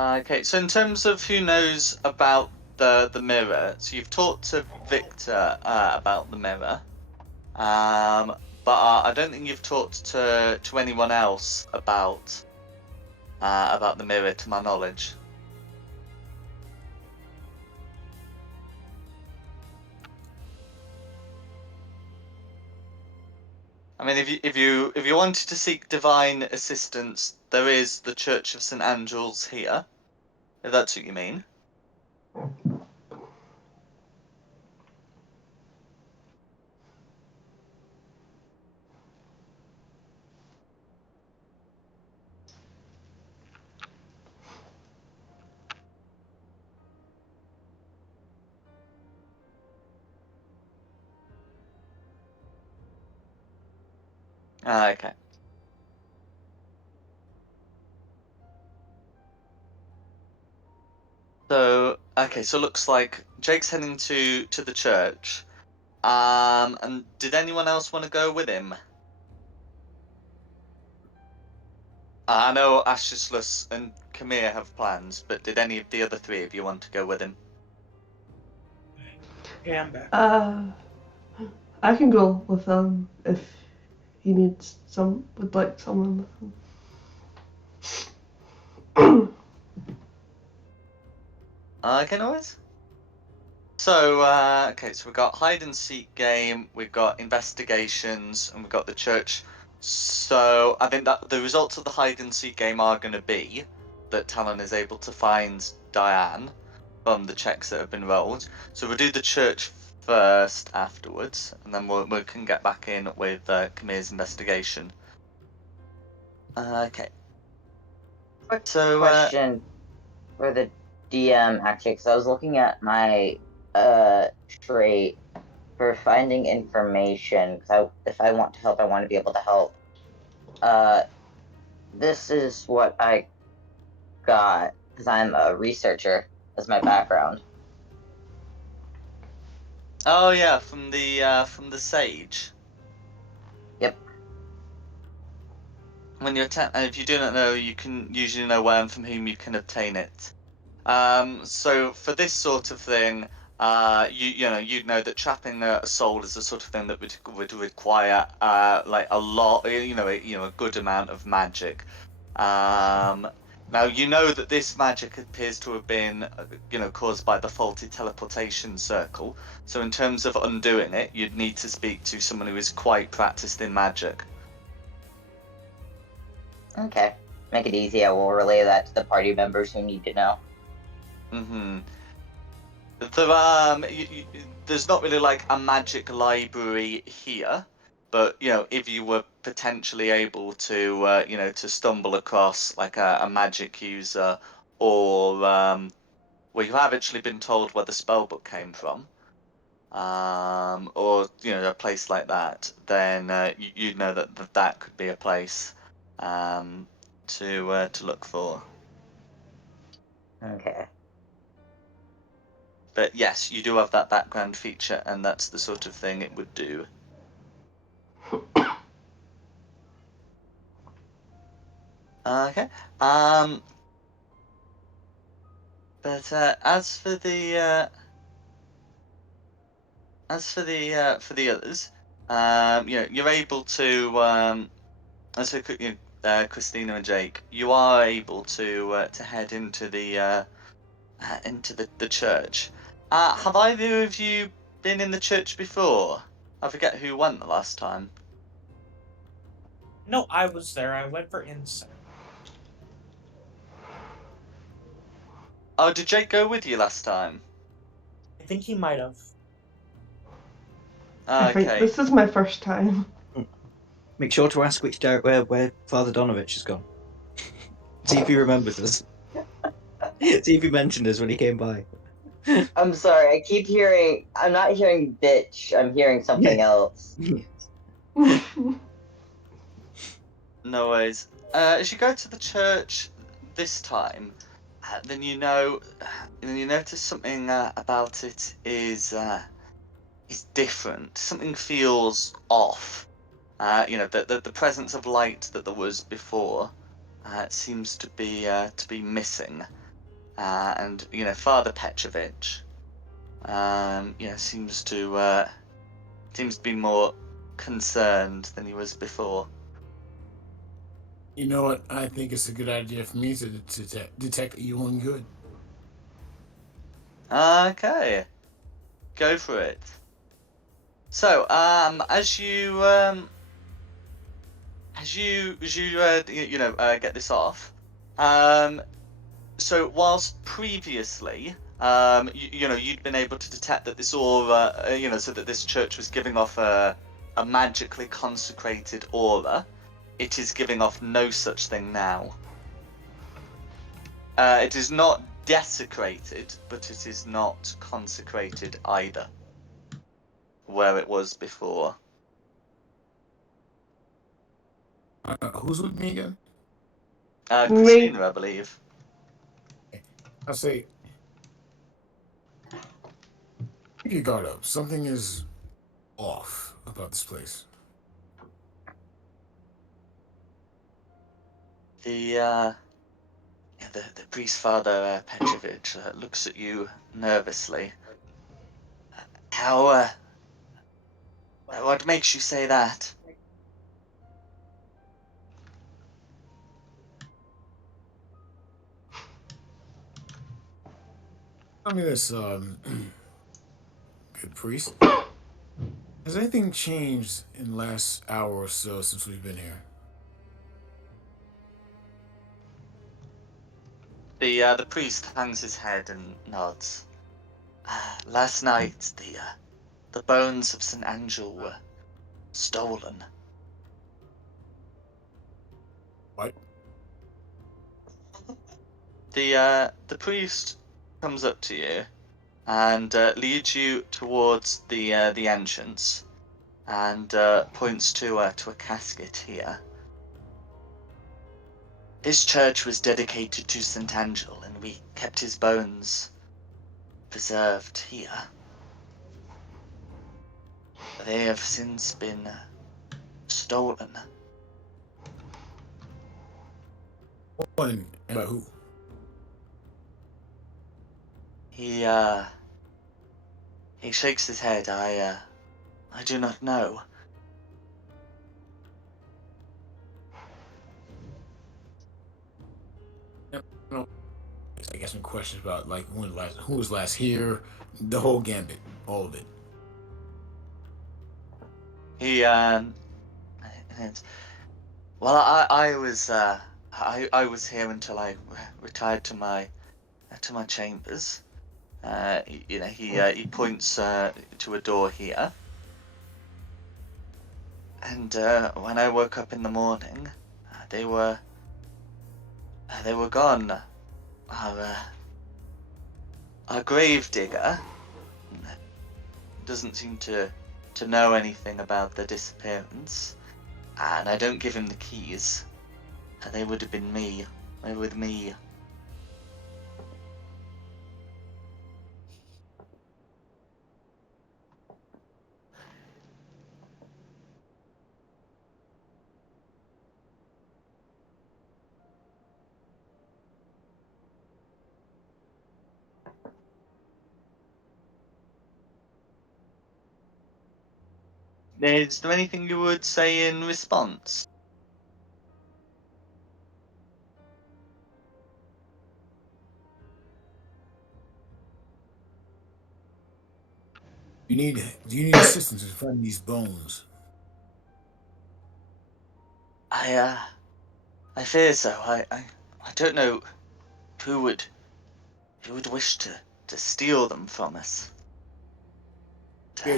Okay, so in terms of who knows about the mirror, so you've talked to Victor about the mirror, but I don't think you've talked to anyone else about the mirror, to my knowledge. I mean, if you wanted to seek divine assistance, there is the Church of St. Angel's here, if that's what you mean. Okay. So okay, so looks like Jake's heading to the church. And did anyone else want to go with him? I know Ashislus and Kamir have plans, but did any of the other three of you want to go with him? Yeah, I'm back. I can go with if he needs would like someone with him. Okay, noise. So okay, so we've got hide and seek game, we've got investigations, and we've got the church. So I think that the results of the hide and seek game are going to be that Talon is able to find Diane from the checks that have been rolled. So we'll do the church first afterwards, and then we can get back in with Kamir's investigation. Okay. Quick So question for the DM actually, because I was looking at my trait for finding information. Because if I want to help, I want to be able to help. This is what I got because I'm a researcher as my background. oh yeah, from the sage. Yep. When you're if you do not know, you can usually know where and from whom you can obtain it. So for this sort of thing, you'd know that trapping a soul is the sort of thing that would require like a lot, a good amount of magic. Now you know that this magic appears to have been, caused by the faulty teleportation circle. So in terms of undoing it, you'd need to speak to someone who is quite practiced in magic. Okay. Make it easy. I will relay that to the party members who need to know. Mm-hmm. There's not really like a magic library here, but if you were potentially able to to stumble across like a magic user, or where you have actually been told where the spell book came from, or a place like that, then you'd know that could be a place to look for. Okay. But yes, you do have that background feature, and that's the sort of thing it would do. Okay. But for the others, you're able to as for Christina and Jake, you are able to head into the church. Have either of you been in the church before? I forget who went the last time. No, I was there. I went for insight. Oh, did Jake go with you last time? I think he might have. I think Okay. this is my first time. Make sure to ask where Father Donovich has gone. See if he remembers us. See if he mentioned us when he came by. I'm sorry, I keep hearing. I'm not hearing bitch, I'm hearing something else. No worries. As you go to the church this time, then you notice something about it is different. Something feels off. The presence of light that there was before seems to be missing. And Father Petrovich, seems to be more concerned than he was before. You know what? I think it's a good idea for me to detect evil and good. Okay, go for it. So, get this off. So whilst previously, you'd been able to detect that this aura, so that this church was giving off a magically consecrated aura, it is giving off no such thing now. It is not desecrated, but it is not consecrated either, where it was before. Who's with me again? Me. Christina, I believe. I say, keep your guard up. Something is off about this place. The priest Father Petrovich looks at you nervously. How? What makes you say that? Tell me this, good priest. Has anything changed in the last hour or so since we've been here? The priest hangs his head and nods. Last night, the bones of St. Angel were stolen. What? The priest comes up to you and leads you towards the entrance and points to a casket here. This church was dedicated to St. Angel, and we kept his bones preserved here. They have since been stolen. One and by who? He shakes his head. I do not know. No, I got some questions about like who was last here, the whole gambit, all of it. He and, well, I was here until I retired to my chambers. He points to a door here, and when I woke up in the morning, they were gone. Our our grave digger doesn't seem to know anything about their disappearance, and I don't give him the keys. They would have been me. They were with me. Is there anything you would say in response? Do you need assistance in finding these bones? I fear so. I don't know who would wish to steal them from us. Yeah,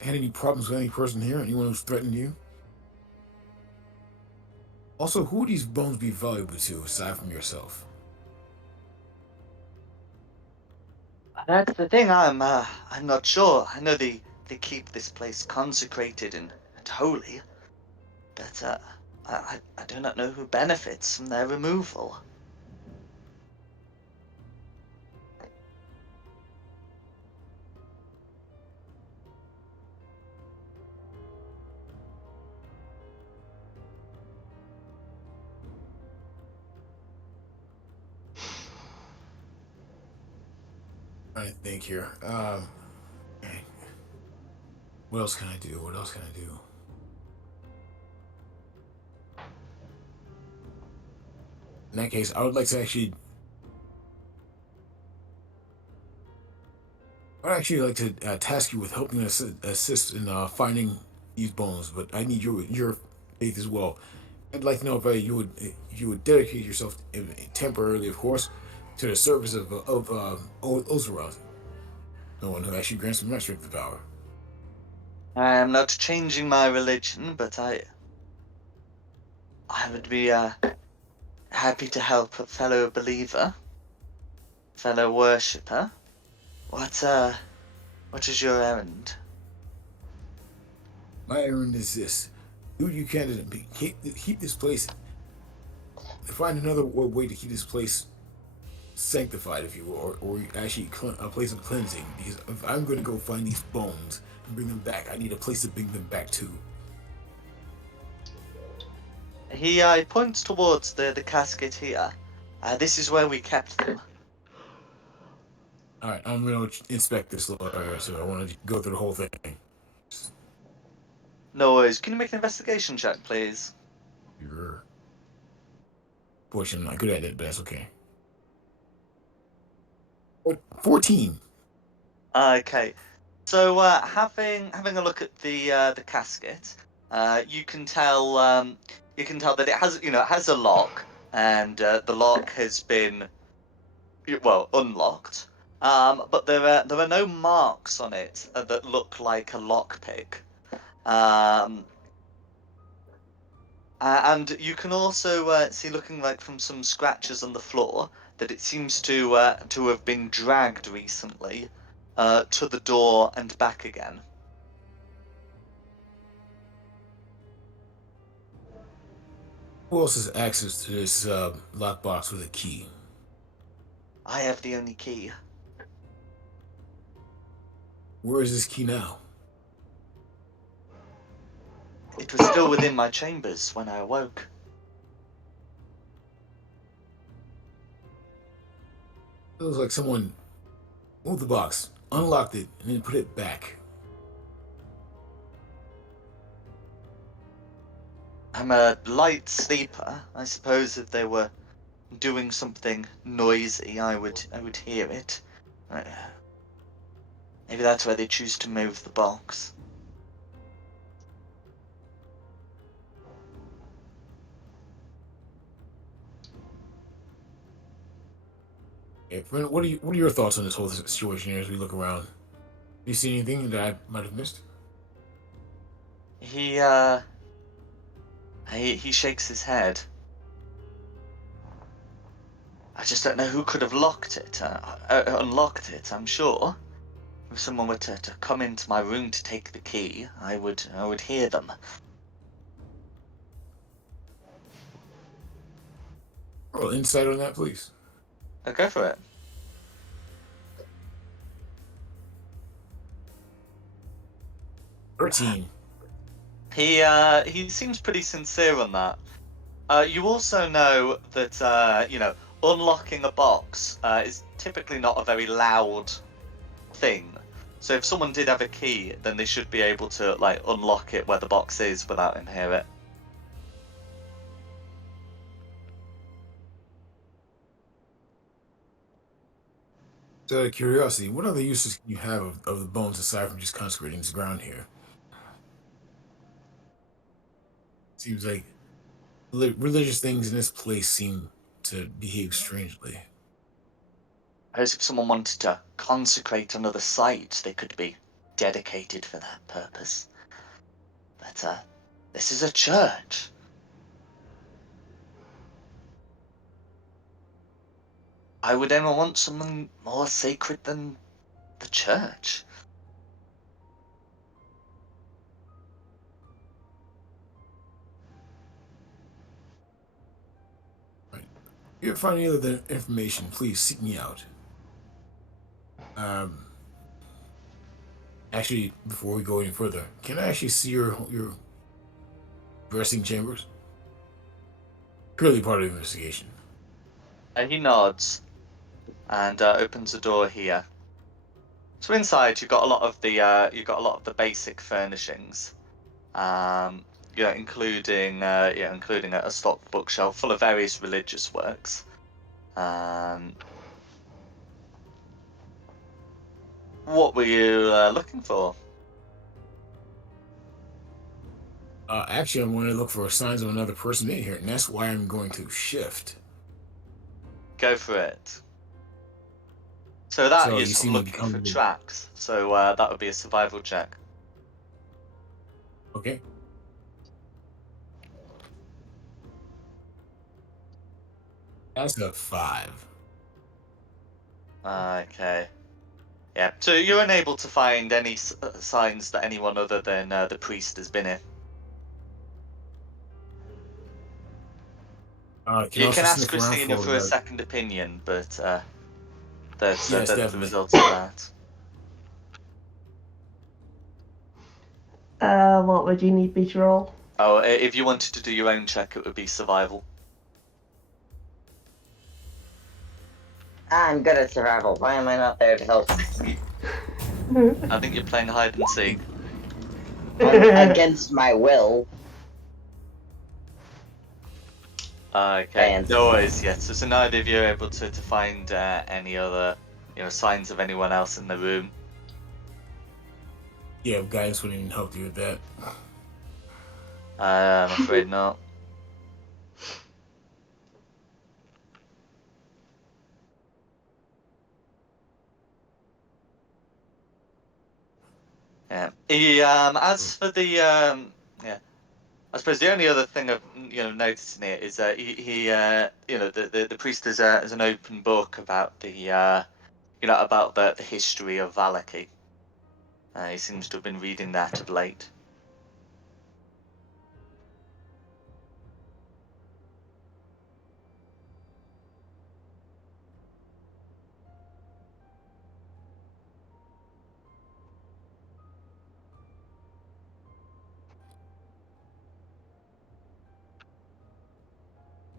had any problems with any person here? Anyone who's threatened you? Also, who would these bones be valuable to aside from yourself? That's the thing. I'm not sure. I know they keep this place consecrated and holy, but I do not know who benefits from their removal. I think here. What else can I do? What else can I do? In that case, I would like to actually. I'd actually like to task you with helping us assist in finding these bones, but I need your faith as well. I'd like to know if you would dedicate yourself temporarily, of course, to the service of Ozeroth, the one who actually grants him restricted power. I am not changing my religion, but I would be happy to help a fellow believer, fellow worshipper. What is your errand? My errand is this: do what you can to keep this place. Find another way to keep this place sanctified, if you will, or actually a place of cleansing. Because if I'm going to go find these bones and bring them back, I need a place to bring them back to. He points towards the casket here. This is where we kept them. All right, I'm going to inspect this little area, so I want to go through the whole thing. No worries. Can you make an investigation check, please? Sure. Fortunately, I'm not good at it, but that's okay. 14. Okay. So having a look at the casket, you can tell that it has it has a lock, and the lock has been unlocked. But there are no marks on it that look like a lockpick. Um, and you can also see, looking like from some scratches on the floor, that it seems to have been dragged recently to the door and back again. Who else has access to this lockbox with a key? I have the only key. Where is this key now? It was still within my chambers when I awoke. It looks like someone moved the box, unlocked it, and then put it back. I'm a light sleeper. I suppose if they were doing something noisy, I would hear it. Maybe that's why they choose to move the box. Okay, what are your thoughts on this whole situation here as we look around? Do you see anything that I might have missed? He shakes his head. I just don't know who could have locked it, unlocked it. I'm sure if someone were to come into my room to take the key, I would hear them. Roll insight on that, please. Go for it. 13. He seems pretty sincere on that. You also know that unlocking a box is typically not a very loud thing. So if someone did have a key, then they should be able to like unlock it where the box is without him hear it. So, out of curiosity, what other uses can you have of the bones aside from just consecrating this ground here? Seems like religious things in this place seem to behave strangely. As if someone wanted to consecrate another site, they could be dedicated for that purpose. But this is a church. Why would anyone want something more sacred than the church? Right. If you find any other information, please seek me out. Actually, before we go any further, can I actually see your dressing chambers? Purely part of the investigation. He nods and opens the door here. So inside, you've got a lot of the basic furnishings, including a stock bookshelf full of various religious works. What were you looking for? Actually, I'm going to look for signs of another person in here, and that's why I'm going to shift. Go for it. So that So you're you sort see of me looking for become tracks. So that would be a survival check. okay. That's a 5. Okay. Yeah. So you're unable to find any signs that anyone other than the priest has been here. Can You also can ask sniff around Christina for for a second opinion, but that's yes, the definitely. result of that. What would you need me to roll? Oh, if you wanted to do your own check, it would be survival. I'm good at survival. Why am I not there to help? I think you're playing hide and seek. Against my will. Okay, And no worries yet. So neither of you are able to find any other, signs of anyone else in the room. yeah, guidance wouldn't even help you with that. I'm afraid not. Yeah. As for the yeah, I suppose the only other thing I've noticed in it is that the priest has an open book about the history of Valaki. He seems to have been reading that of late.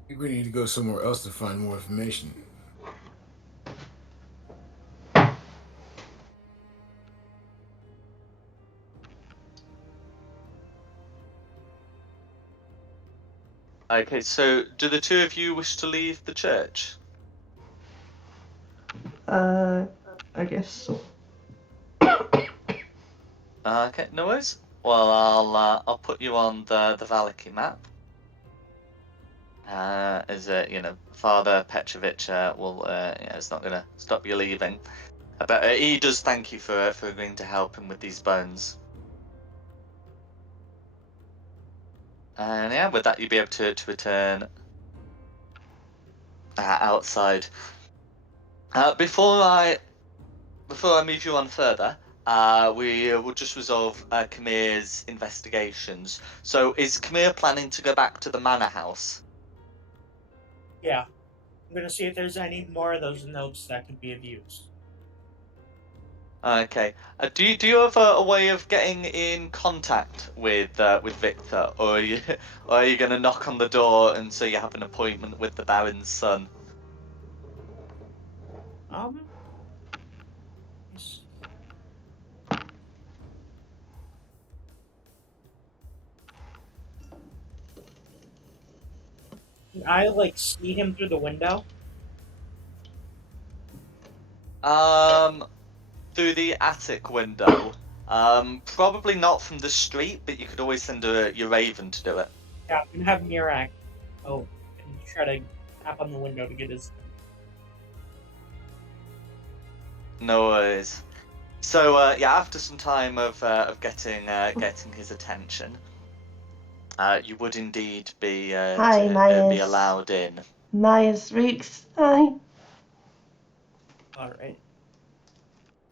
I think we need to go somewhere else to find more information. Okay, so do the two of you wish to leave the church? I guess so. Okay, no worries. Well, I'll put you on the Valaki map. Father Petrovich is not going to stop you leaving. But he does thank you for agreeing to help him with these bones. And yeah, with that you'll be able to return outside. Before I move you on further, we will just resolve Kamir's investigations. So is Kamir planning to go back to the manor house? Yeah. I'm gonna see if there's any more of those notes that could be of use. Okay. Do you have a way of getting in contact with Victor, or are you gonna knock on the door and so you have an appointment with the Baron's son? Yes. Can I like see him through the window? Through the attic window. Probably not from the street, but you could always send your Raven to do it. Yeah, I'm gonna have Mirak and try to tap on the window to get his. No worries. So yeah, after some time of getting his attention, you would indeed be Hi, be Myers. allowed in. Myers Reeks. Hi. Alright.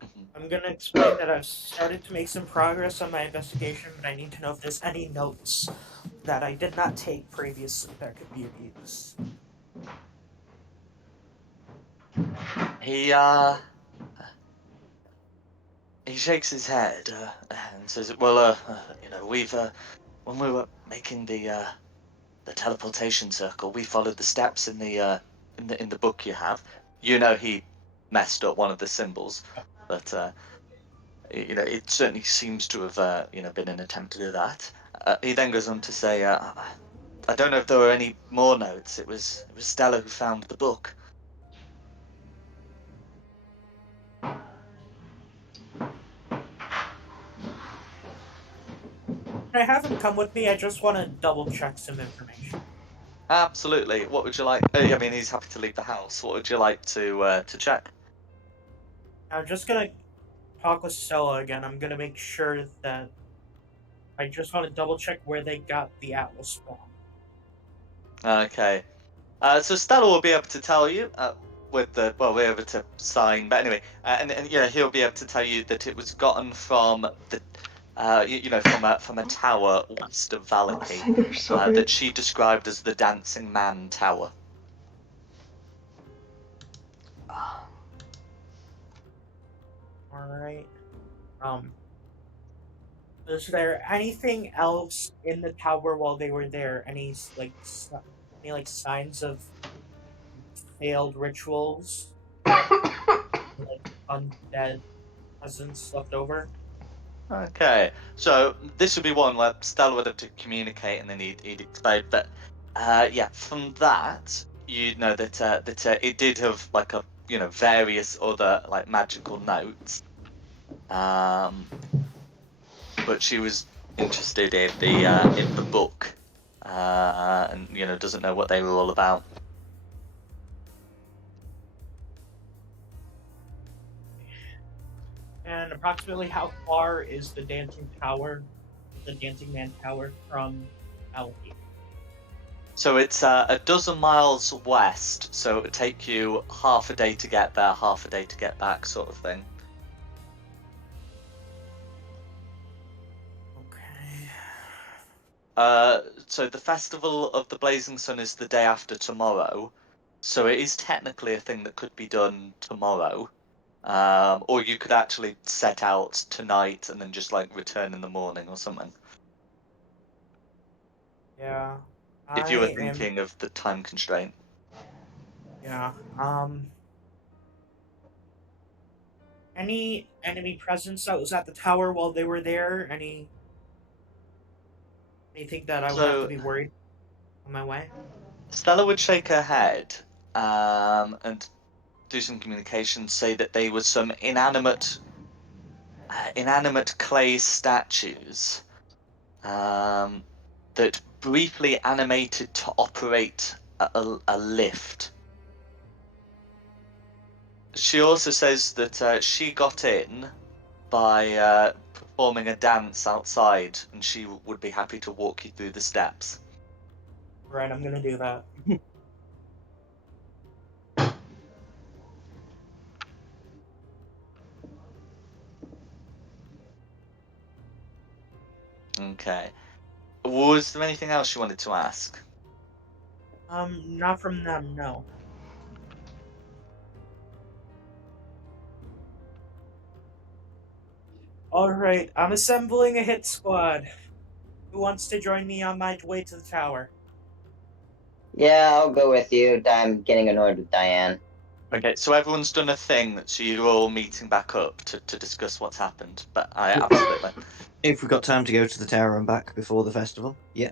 Mhm. I'm gonna explain that I've started to make some progress on my investigation, but I need to know if there's any notes that I did not take previously that could be of use. He shakes his head and says, "Well, we've when we were making the teleportation circle, we followed the steps in the book you have. You know, he messed up one of the symbols, but it certainly seems to have been an attempt to do that." He then goes on to say, "I don't know if there were any more notes. It was Stella who found the book." Can I have him come with me? I just want to double check some information. Absolutely. What would you like? I mean, he's happy to leave the house. What would you like to check? I'm just gonna talk with Stella again. I'm gonna make sure that I just want to double check where they got the Atlas from. Okay. So Stella will be able to tell you we're able to sign, but anyway, and yeah, he'll be able to tell you that it was gotten from the from a tower west of Valaki Singer, sorry. that she described as the Dancing Man Tower. Alright. Is there anything else in the tower while they were there? Any signs of failed rituals? Like undead presence left over? Okay, so this would be one where Stella would have to communicate, and then he'd explain. But yeah, from that, you know that it did have like a various other like magical notes. But she was interested in the book, and doesn't know what they were all about. And approximately how far is the Dancing Man Tower from Alki? So it's a dozen miles west, so it would take you half a day to get there, half a day to get back, sort of thing. Okay. So the Festival of the Blazing Sun is the day after tomorrow, so it is technically a thing that could be done tomorrow. Or you could actually set out tonight and then just like return in the morning or something. Yeah. If you were I am. thinking of the time constraint. Yeah. Any enemy presence that was at the tower while they were there? Anything that I would have to So be worried on my way? Stella would shake her head and do some communication, say that they were some inanimate clay statues that briefly animated to operate a lift. She also says that she got in by performing a dance outside, and she would be happy to walk you through the steps. Right, I'm gonna do that. Okay. Was there anything else you wanted to ask? Not from them, no. Alright, I'm assembling a hit squad. Who wants to join me on my way to the tower? Yeah, I'll go with you. I'm getting annoyed with Diane. Okay, so everyone's done a thing, so you're all meeting back up to discuss what's happened. But I absolutely. If we've got time to go to the tower and back before the festival, yeah.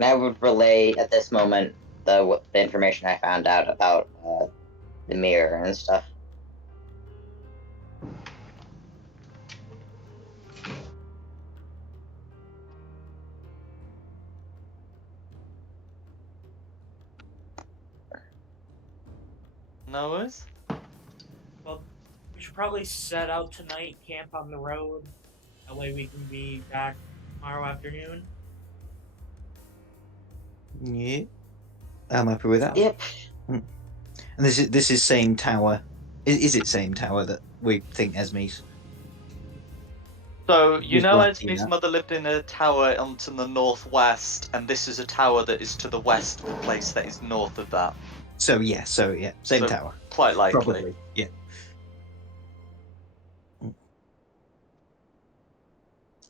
And I would relay at this moment the information I found out about the mirror and stuff. No worries. Well, we should probably set out tonight, camp on the road. That way we can be back tomorrow afternoon. Yeah, I'm happy with that. Yep. And this is same tower. Is it same tower that we think Esme's? So you Just know, lucky Esme's that. mother lived in a tower onto the northwest, and this is a tower that is to the west of the place that is north of that. So yeah, same So, tower. Quite likely. Probably, yeah.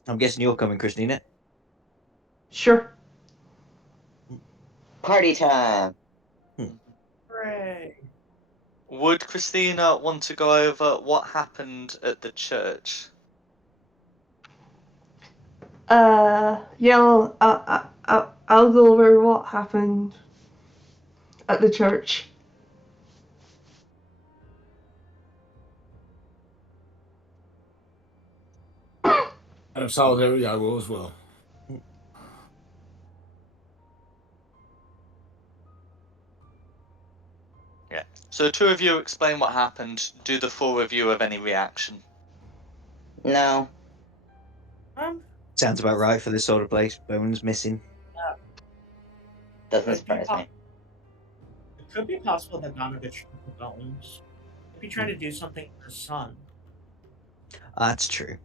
I'm guessing you're coming, Christina. Sure. Party time. Hooray! Would Christina want to go over what happened at the church? Yeah, I'll go over what happened at the church. Out of solidarity, I will as well. Yeah. So two of you explain what happened. Do the four of you have any reaction? No. Sounds about right for this sort of place. Bones missing. Doesn't surprise me. It could be possible that Donovich took the bones. Maybe trying to do something with his son. That's true.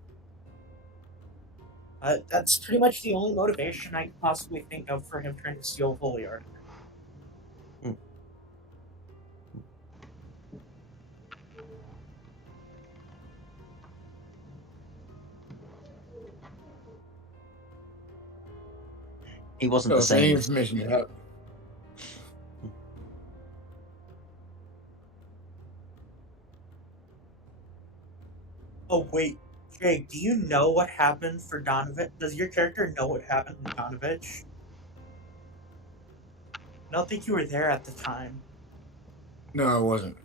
That's pretty much the only motivation I could possibly think of for him trying to steal Holy Ark. He wasn't So, the if any same. information you have, Oh wait, Jake, do you know what happened for Donovich? Does your character know what happened to Donovich? I don't think you were there at the time. no, I wasn't.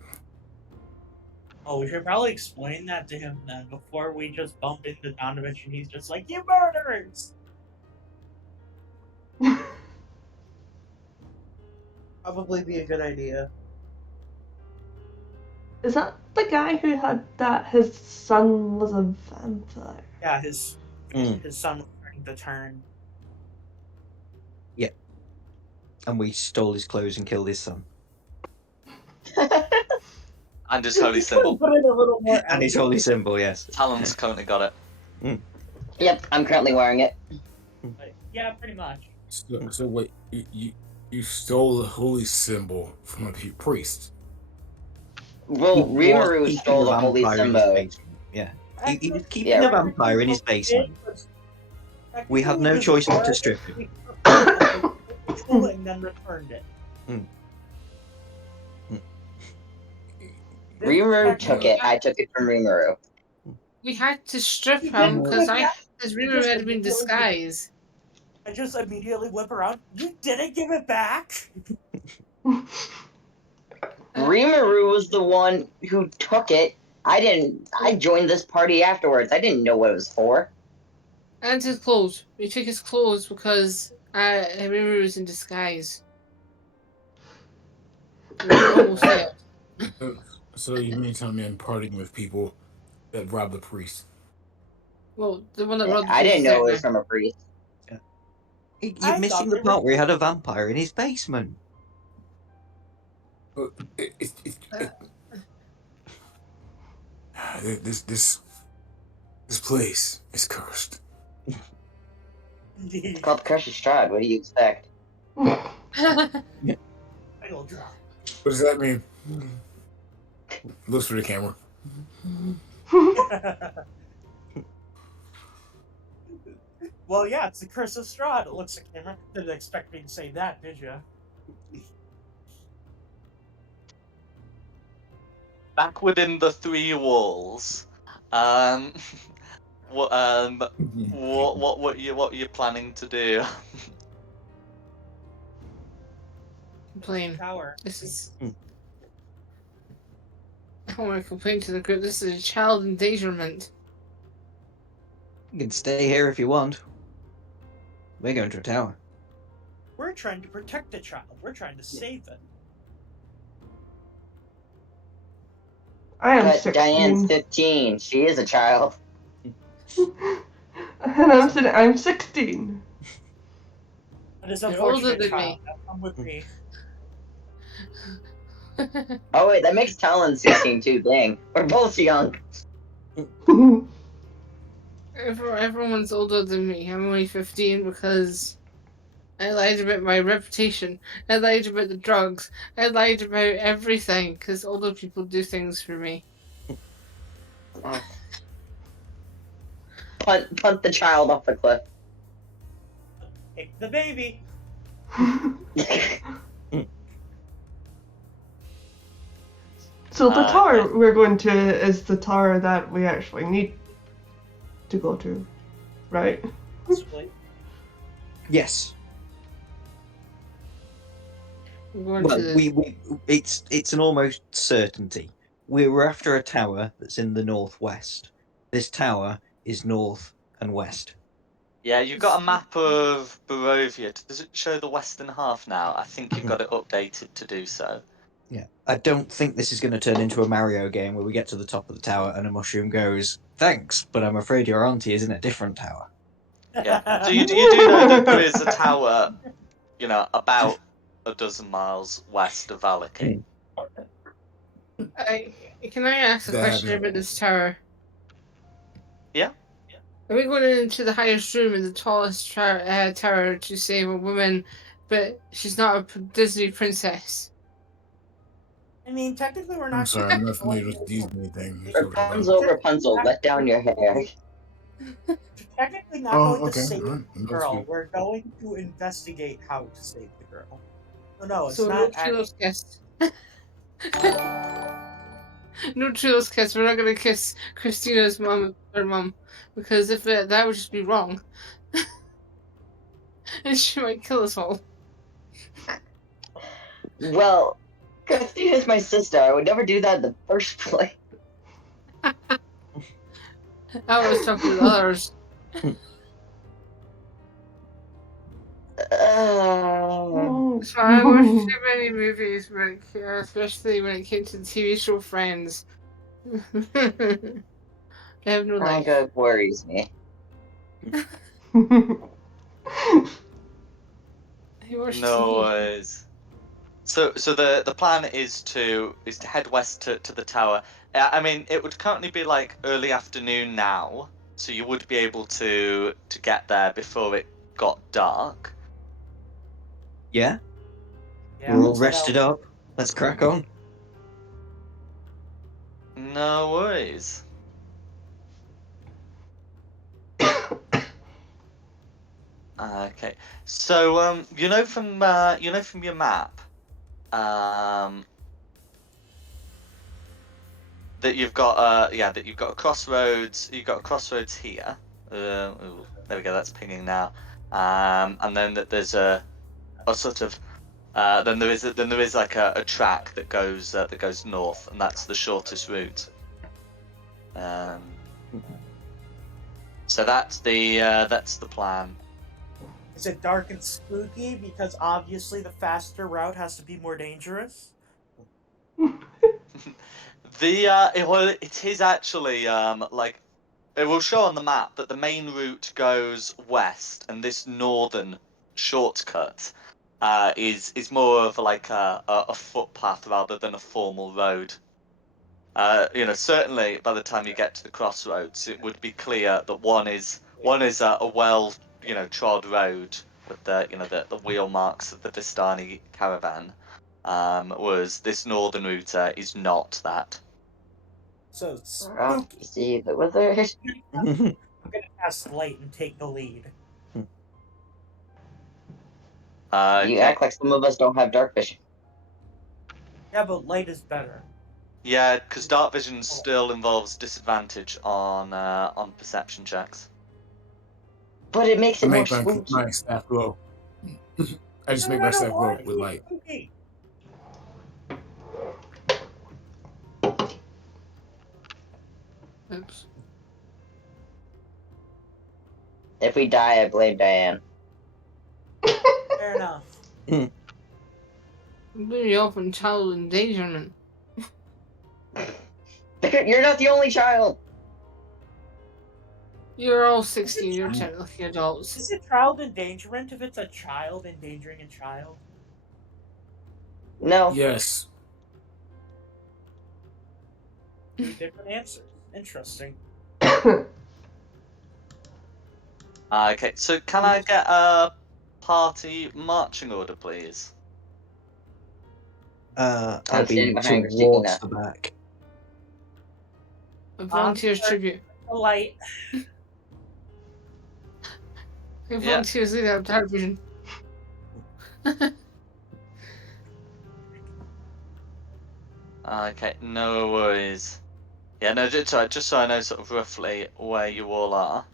Oh, we should probably explain that to him then before we just bump into Donovich and he's just like, "You murderers!" Probably be a good idea. Is that the guy who had that his son was a vampire? Yeah, his son was starting to turn. Yeah. And we stole his clothes and killed his son. And his holy symbol. Put in a little more And his effort. holy symbol, yes. Talon's currently got it. Yep, I'm currently wearing it. But, yeah, pretty much. So wait, you stole the holy symbol from a priest. Well, He was Rimuru keeping stole the a holy vampire in his symbol. basement. Yeah. He was keeping Yeah. a vampire in his basement. We had no choice but to strip him. And then returned it. Rimuru took it. I took it from Rimuru. We had to strip You him didn't because do that. Rimuru had been disguised. I just immediately whip around. You didn't give it back? Rimuru was the one who took it. I didn't. I joined this party afterwards. I didn't know what it was for. And his clothes. We took his clothes because Rimuru was in disguise. We were almost there. So you mean tell me I'm partying with people that robbed the priest? Well, the one that robbed the I didn't priest know it is was from a priest. You're I missing thought the they part were- where he had a vampire in his basement. This place is cursed. It's called Crush of Straud. What do you expect? Idle drop. What does that mean? Looks for the camera. Well, yeah, it's the curse of Straud. It looks like you didn't expect me to say that, did you? Back within the three walls. What are you planning to do? complain. Tower. This is. Hmm. I don't want to complain to the group. This is a child endangerment. You can stay here if you want. We're going to a tower. We're trying to protect the child. We're trying to save it. I am But Diane's 16. 15. She is a child. And I'm 16. It is You're unfortunate, older than child. me. Come with me. Oh wait, that makes Talon 16 too. Dang, we're both young. Everyone's older than me. I'm only 15 because I lied about my reputation. I lied about the drugs. I lied about everything because older people do things for me. Punt the child off the cliff. Take the baby. So the Okay. tower we're going to is the tower that we actually need to go to, right? Possibly. Yes. I'm going Well, to the. it's an almost certainty. We're after a tower that's in the northwest. This tower is north and west. Yeah, you've got a map of Barovia. Does it show the western half now? I think you've got it updated to do so. Yeah. I don't think this is going to turn into a Mario game where we get to the top of the tower and a mushroom goes, "Thanks, but I'm afraid your auntie is in a different tower." Yeah. So you do know that there is a tower, about a dozen miles west of Valaki. Can I ask a That question happened. about this tower? Yeah. Are we going into the highest room in the tallest tower to save a woman, but she's not a Disney princess? I mean, technically, we're not. I'm sorry, I'm not familiar going with to- Disney thing you're talking about. Rapunzel, Rapunzel, let down your hair. Technically, not Oh, going okay. to save Alright, the that's girl. good. We're going to investigate how to save the girl. No, it's So no not. Trilo's kiss. No Trilo's kiss. We're not gonna kiss Christina's mom, her mom, because if that would just be wrong, and she might kill us all. Well, Christina's my sister. I would never do that in the first place. I was talking to others. So I watched too many movies, especially when it came to the TV show Friends. I have no life. That worries me. I watch No TV. worries. So the plan is to head west to the tower. I mean, it would currently be like early afternoon now, so you would be able to get there before it got dark. Yeah, Yeah, we're all let's head rested out. up. Let's crack on. No worries. Okay. So from your map, that you've got a crossroads. You've got a crossroads here. Ooh, there we go. That's pinging now. And then that there's a sort of then there is like a track that goes north, and that's the shortest route. So that's the plan. Is it dark and spooky? Because obviously the faster route has to be more dangerous. It is actually like it will show on the map that the main route goes west, and this northern shortcut is more of like a footpath rather than a formal road. Certainly by the time you get to the crossroads, it would be clear that one is a well trod road with the wheel marks of the Vistani caravan. Whereas this northern route is not that. So it's Off spooky. to see the wizard. I'm gonna cast light and take the lead. You Okay. act like some of us don't have dark vision. Yeah, but light is better. Yeah, because dark vision still involves disadvantage on perception checks. But it makes I it more make spooky. my staff glow. I just make my staff glow with light. Spooky. Oops. If we die, I blame Diane. Fair enough. Very often child endangerment. You're not the only child. You're all 16, you're technically adults. Is it child endangerment if it's a child endangering a child? No. Yes. Two different answers. Interesting. Okay, so can I get a party marching order, please? I'm I'll be standing behind towards Christina. the back. A volunteer's Sure. tribute. Polite. A volunteer's lead out dark vision. Okay, no worries. Yeah, no, just so I know sort of roughly where you all are.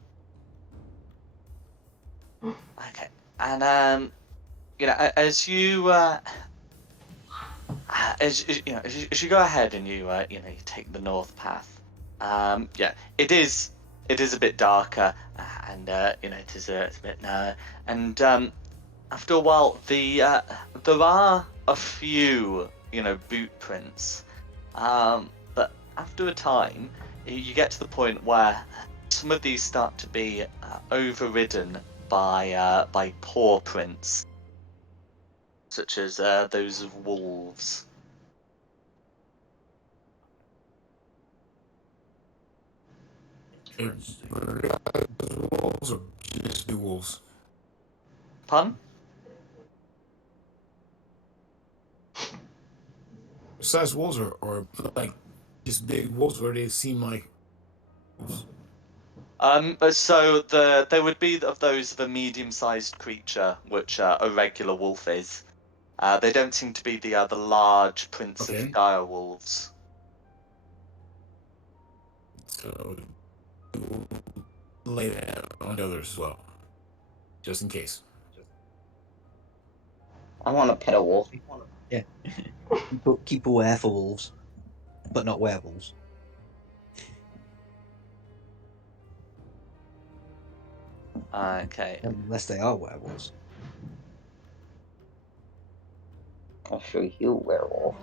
Okay, and you know, as you go ahead and you you take the north path. Yeah, it is a bit darker, and it's a bit narrow, and after a while, there are a few boot prints, but after a time, you get to the point where some of these start to be overridden by paw prints, such as those of wolves. Interesting. Wolves or just do wolves? Pun? Besides wolves or like just big wolves where they seem like wolves? So there would be of those of a medium-sized creature, which a regular wolf is. They don't seem to be the large prince of Okay. dire wolves. So we'll lay that on the others as well. Just in case. I want to pet a wolf. Yeah. Keep aware for wolves, but not werewolves. Okay. Unless they are werewolves. I'll show you, werewolf.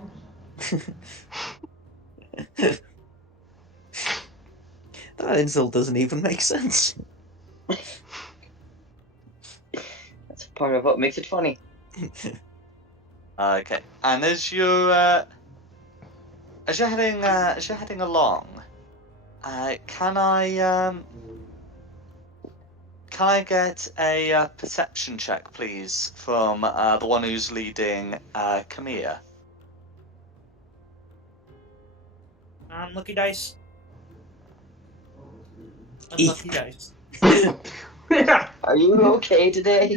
That insult doesn't even make sense. That's part of what makes it funny. Okay. And as you're heading along, can I get a perception check, please, from the one who's leading Camilla? Unlucky dice. Unlucky dice. Yeah. Are you okay today?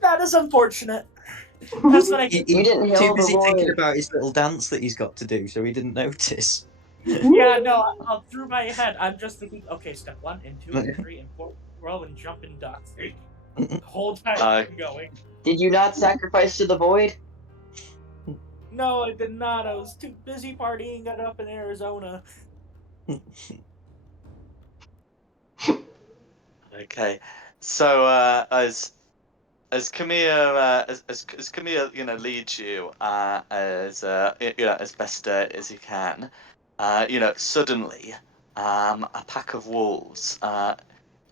That is unfortunate. That's what I get. You didn't Too heal the busy thinking void. about his little dance that he's got to do, so he didn't notice. Yeah, no, through my head, I'm just thinking, okay, step 1 and 2 and 3 and 4, roll and jump and duck. The whole time I'm going. Did you not sacrifice to the void? No, I did not. I was too busy partying it up in Arizona. Okay. So as Camilla as Camilla leads you as best as you can, suddenly a pack of wolves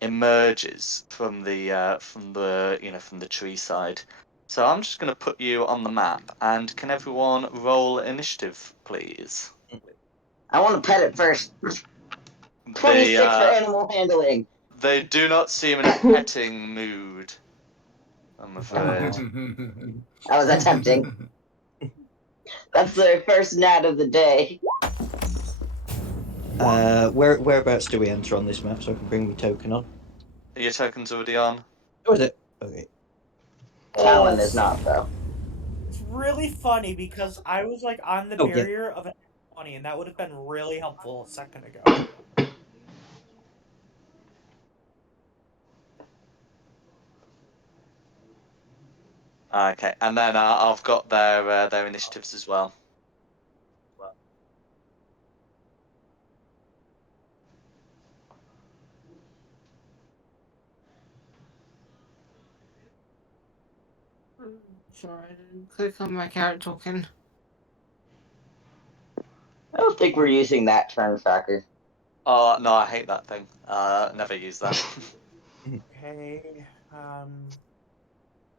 emerges from the tree side. So I'm just going to put you on the map, and can everyone roll initiative, please? I want to pet it first. They 26 for animal handling. they do not seem in a petting mood, I'm afraid. I was attempting. That's the first nat of the day. Whereabouts do we enter on this map so I can bring my token on? Are your tokens already on? Oh, is it? Okay. Talon is not, though. It's really funny because I was like on the Oh, yeah. barrier of a 20, and that would have been really helpful a second ago. Okay, and then I've got their initiatives as well. Sorry, I didn't click on my character token. I don't think we're using that turn tracker. Oh no, I hate that thing. Never use that. Okay. How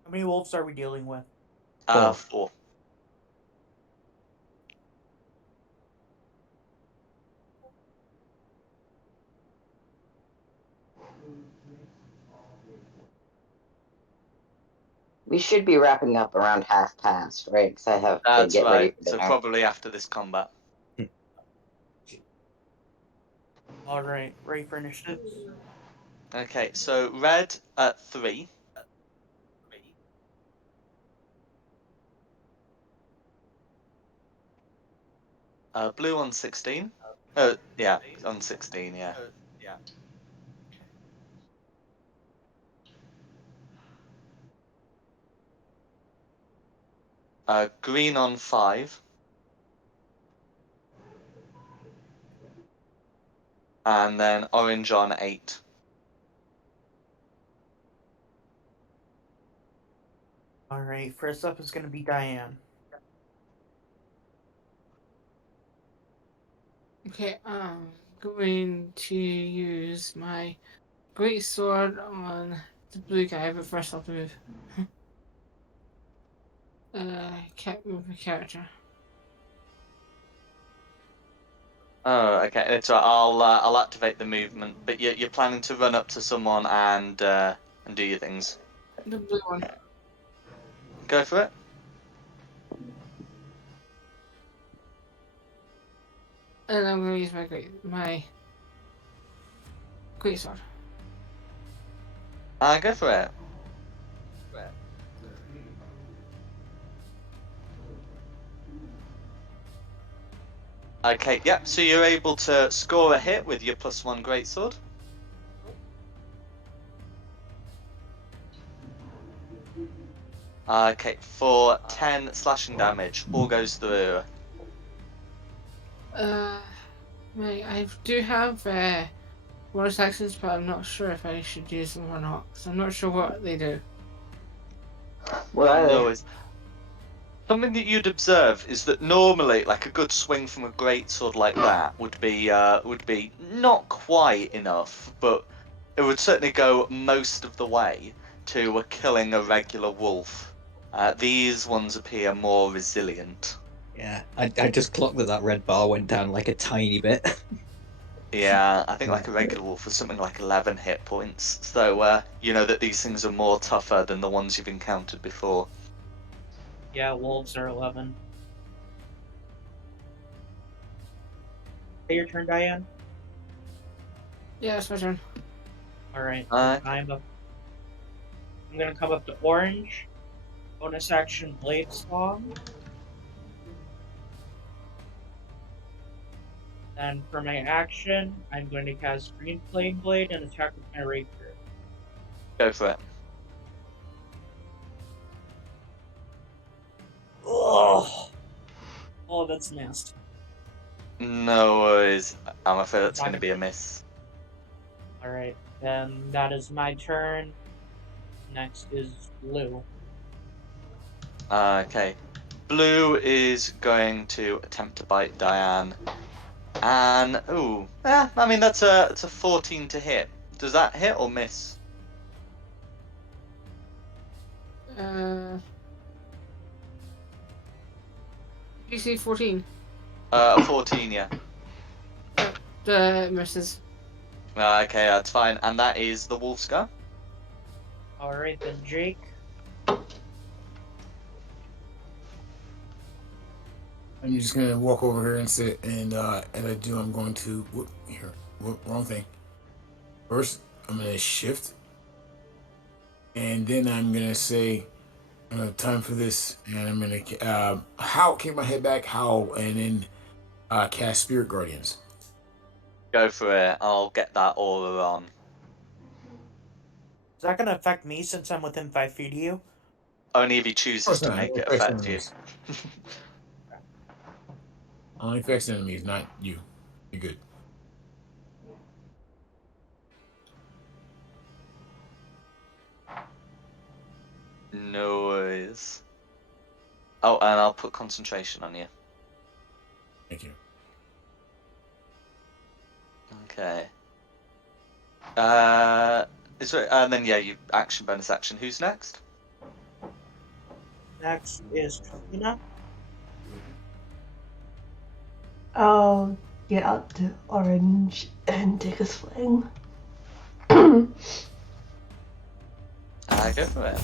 many wolves are we dealing with? 4. We should be wrapping up around 1/2 past, right? Because I have to That's get ready right. for So dinner. probably after this combat. All right, ready for initiatives? Okay, so red at 3. Blue on 16. Yeah, on 16, yeah. Green on 5. And then orange on 8. All right, first up is going to be Diane. Okay, I'm going to use my great sword on the blue guy, but first I'll move. Can't move my character. Oh, okay. It's right. I'll activate the movement, but you're planning to run up to someone and do your things. The blue one. Go for it. And I'm going to use my great sword. Go for it. Okay, yep. So you're able to score a hit with your +1 greatsword. Okay, for 10 slashing damage, all goes through. I do have bonus actions, but I'm not sure if I should use them or not. So I'm not sure what they do. Well, No worries. Something that you'd observe is that normally, like a good swing from a greatsword like that would be not quite enough, but it would certainly go most of the way to killing a regular wolf. These ones appear more resilient. Yeah, I just clocked that red bar went down like a tiny bit. Yeah, I think like a regular wolf was something like 11 hit points. So you know that these things are more tougher than the ones you've encountered before. Yeah, wolves are 11. Hey, your turn, Diane. Yeah, it's my turn. All right, Okay. I'm gonna come up to orange. Bonus action blade song. And for my action, I'm going to cast green flame blade and attack with my rapier. Go for it. Oh, that's nasty. No worries. I'm afraid that's Fine. going to be a miss. All right, then that is my turn. Next is blue. Okay. Blue is going to attempt to bite Diane. And I mean it's a 14 to hit. Does that hit or miss? DC 14. 14, yeah. Misses. Okay, that's fine. And that is the wolf's go. All right, then Jake. I'm just gonna walk over here and sit, and as I do, I'm going to wrong thing. First, I'm gonna shift, and then I'm gonna say, time for this, and I'm gonna howl, kick my head back, howl, and then cast Spirit Guardians. Go for it. I'll get that aura on. Is that going to affect me since I'm within 5 feet of you? Only if he Of chooses course to not. make It it affects affect you. enemies. Only affects enemies, not you. You're good. No worries. Oh, and I'll put concentration on you. Thank you. Okay. And then yeah, you action bonus action. Who's next? Next is Christina. I'll get up to Orange and take a swing. Go for it.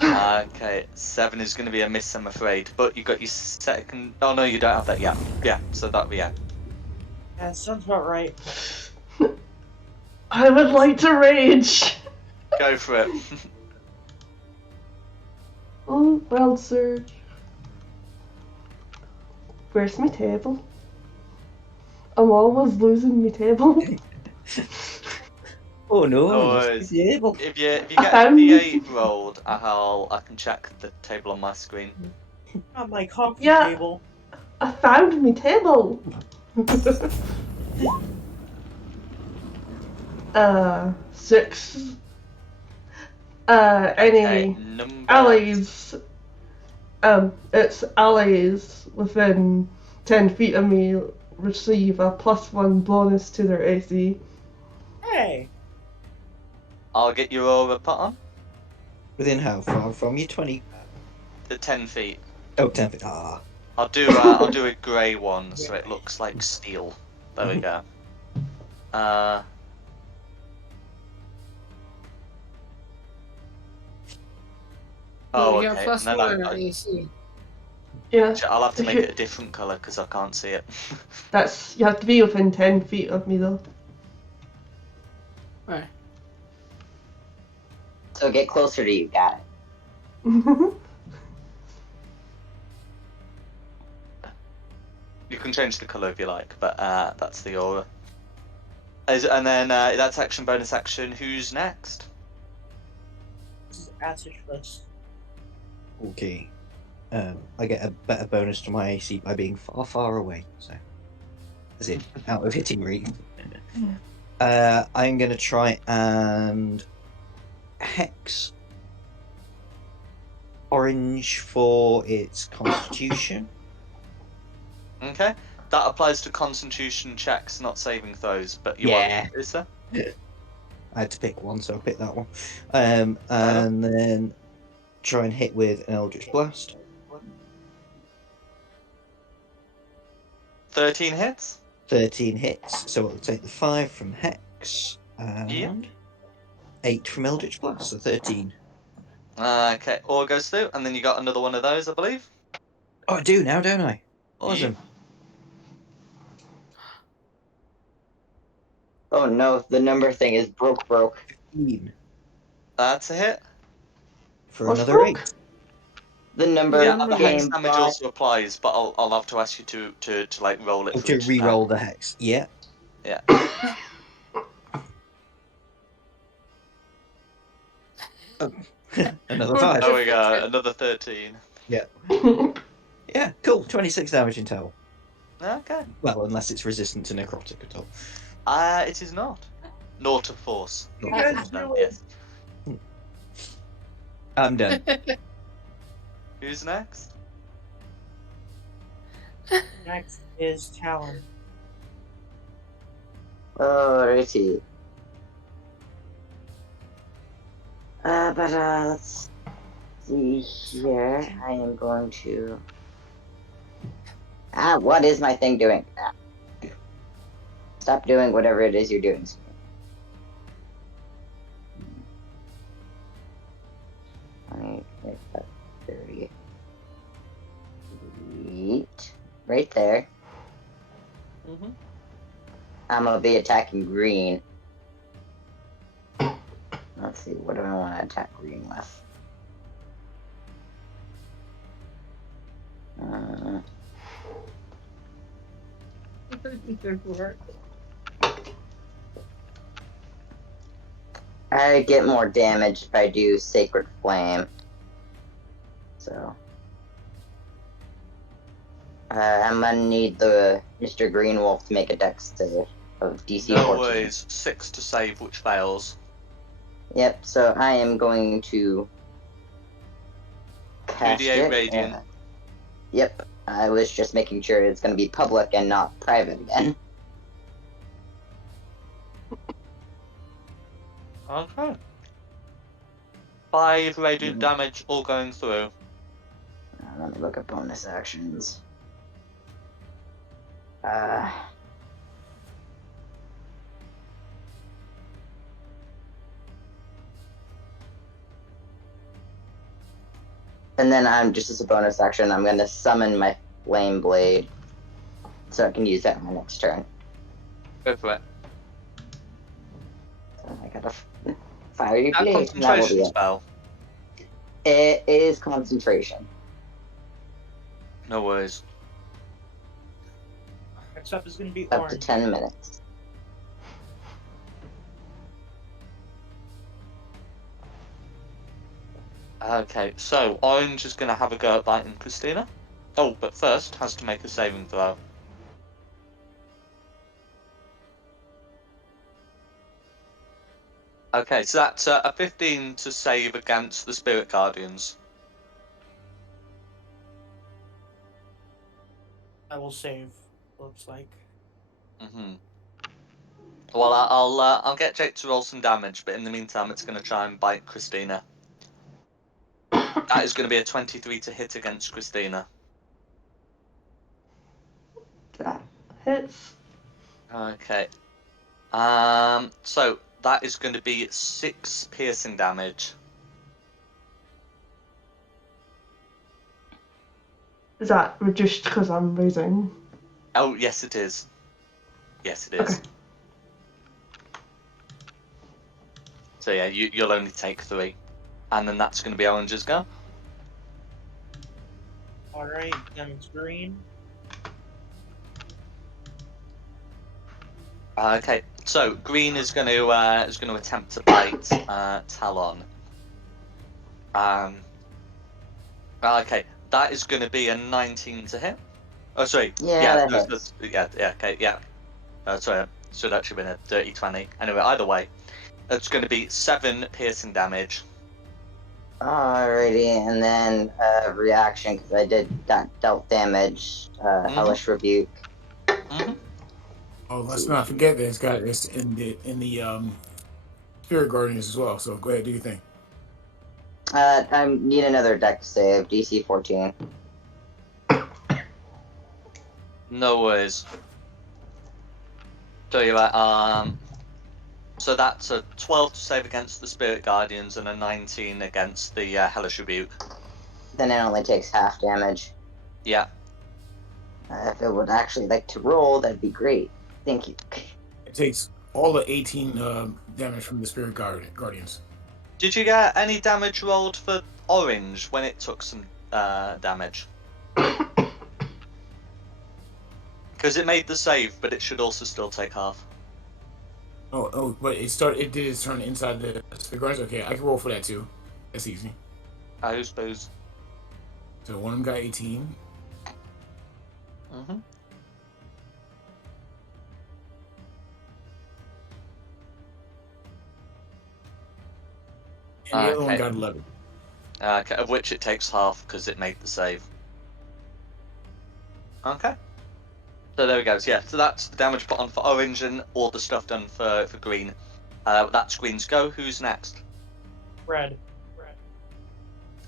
Okay, 7 is going to be a miss, I'm afraid. But you got your second. Oh no, you don't have that yet. Yeah, so that'll be a. That sounds about right. I would like to rage. Go for it. Oh, well, sir. Where's my table? I'm always losing my table. Oh no, No you lost worries. the table. If you I get a found D8 rolled, I can check the table on my screen. On my coffee Yeah. table. I found my table. 6. Okay, Any number. allies. It's allies within 10 feet of me receive a +1 bonus to their AC. Hey! I'll get your aura put on. Within how far from you? 20. The 10 feet. Oh, 10 feet. Ah. I'll do a grey one so it looks like steel. There we go. Oh, You got okay. plus And then 1 on AC. Yeah. I'll have to If make you- it a different colour because I can't see it. You have to be within 10 feet of me though. Right. So get closer to you, got it. You can change the colour if you like, but that's the aura. And then that's action, bonus action. Who's next? This is Atticus. Okay. I get a better bonus to my AC by being far, far away. So, as in out of hitting range. I'm gonna try and hex Orange for its Constitution. Okay. That applies to Constitution checks, not saving throws. But you Yeah. want is there? I had to pick one, so I'll pick that one. And then try and hit with an Eldritch Blast. 13 hits. 13 hits, so it'll take the 5 from Hex and 8 from Eldritch Blast, so 13. Okay, all goes through, and then you got another one of those, I believe. Oh, I do now, don't I? Awesome. Oh no, the number thing is broke. 15 That's a hit. for What's another 8. broke? The number Yeah, and the hex came damage by. also applies, but I'll have to ask you to like roll it Oh, for to each re-roll attack. the Hex. Yeah. Yeah. Another 5. There we go. Another 13. Yeah. Yeah, cool. 26 damage in total. Okay. Well, unless it's resistant to necrotic at all. It is not. Nor to force. You guys No, do it. yes. I'm done. Who's next? Next is Talon. Alrighty. But let's see here. I am going to. What is my thing doing? Stop doing whatever it is you're doing. I 30. Right there. Mm-hmm. I'm gonna be attacking green. Let's see, what do I want to attack green with? I get more damage if I do Sacred Flame. So. I'm gonna need the Mr. Green Wolf to make a dex save of DC No 14. worries. 6 to save, which fails. Yep. So I am going to cast 2d8 it. radiant. Yep. I was just making sure it's going to be public and not private again. Okay. 5 radiant Mhm. damage all going through. Let me look at bonus actions. And then I'm just as a bonus action, I'm going to summon my flame blade, so I can use that on my next turn. Go for it. So I got a fiery That blade. And that will be concentration it. spell. It is concentration. No worries. Next up is going to be Up orange. to 10 minutes. Okay, so Orange is going to have a go at biting Christina. Oh, but first has to make a saving throw. Okay, so that's a 15 to save against the Spirit Guardians. I will save. Looks like. Well, I'll get Jake to roll some damage, but in the meantime, it's going to try and bite Christina. That is going to be a 23 to hit against Christina. That hits. Okay. So that is going to be 6 piercing damage. Is that reduced because I'm losing? Oh, yes, it is. Yes, it is. Okay. So yeah, you'll only take 3, and then that's going to be Orange's go. Alright, then it's green. Okay, so Green is going to attempt to bite Talon. Okay, that is going to be a 19 to hit. Oh, sorry. Yeah, that that's, hits. okay, yeah. Sorry, it should actually been a dirty 20. Anyway, either way, it's going to be 7 piercing damage. Alrighty, and then reaction, because I did that dealt damage. Hellish Rebuke. Mm-hmm. Oh, let's not forget that it's got this in the Spirit Guardians as well. So go ahead, do your thing. I need another dex save, DC 14. No worries. So you're right, so that's a 12 to save against the Spirit Guardians and a 19 against the Hellish Rebuke. Then it only takes half damage. Yeah. If it would actually like to roll, that'd be great. Thank you. It takes all the 18 damage from the Spirit Guardians. Did you get any damage rolled for Orange when it took some damage? Because it made the save, but it should also still take half. Oh, but it did its turn inside the Spirit Guardians? Okay, I can roll for that too. That's easy. I suppose. So one of them got 18. Mm-hmm. And the other one Okay. got 11. Okay, of which it takes half because it made the save. Okay. So there we go. So yeah, so that's the damage put on for Orange and all the stuff done for Green. That's Green's go. Who's next? Red.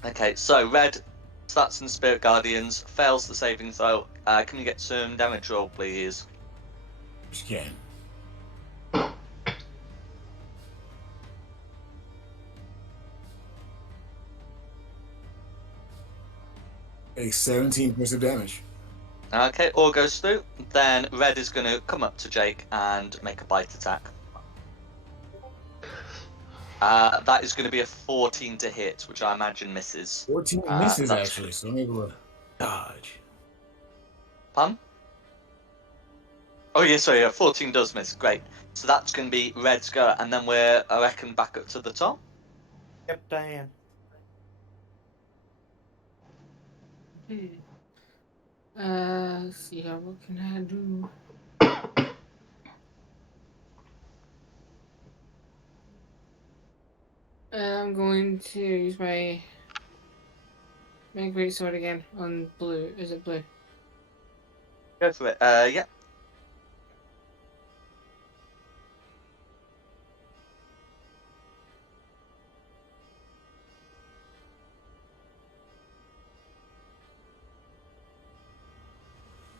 Okay, so Red starts in Spirit Guardians, fails the saving throw. Can you get some damage roll, please? Which you can. Takes 17 points of damage. Okay, all goes through. Then Red is going to come up to Jake and make a bite attack. That is going to be a 14 to hit, which I imagine misses. 14 misses, That's... actually, so I'm able to dodge. Pun? Oh, yeah, sorry, 14 does miss. Great. So that's going to be Red's go, and then we're, I reckon, back up to the top. Yep, Diane. Let's see here. What can I do? I'm going to use my great sword again on blue. Is it blue? Go for it. Yeah.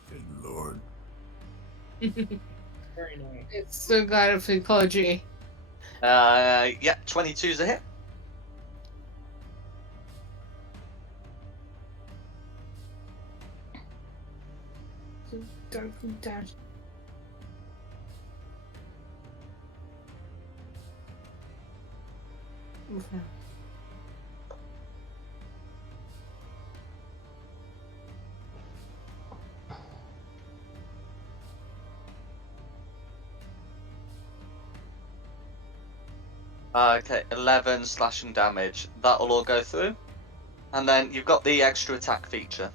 Good lord. Very nice. It's so glad I played Call of Duty. Yeah. 22's a hit. Down. 11 slashing damage. That'll all go through. And then you've got the extra attack feature.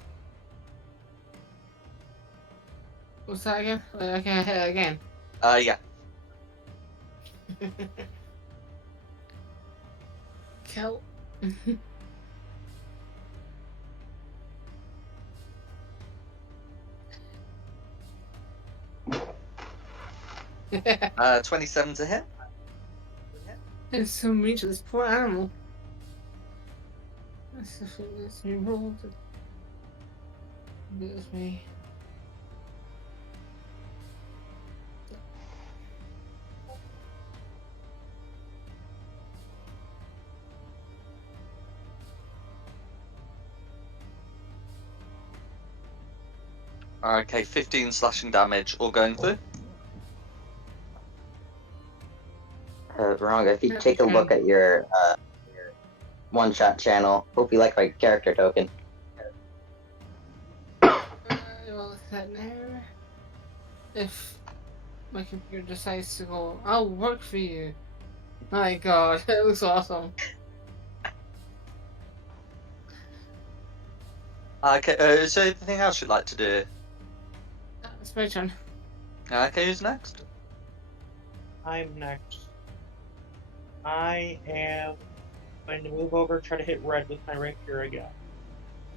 What's that again? I can hit it again. Yeah. Kill. 27's a hit. It's so mean to this poor animal. Let's re-roll. That's me. Okay, 15 slashing damage, all going through. Wrong. If you take a look at your one-shot channel, hope you like my character token. Well, that now. If my computer decides to go, I'll work for you. My god, that looks awesome. Okay, is there anything else you'd like to do? It's my turn. Okay, who's next? I'm next. I am going to move over, try to hit red with my rapier again.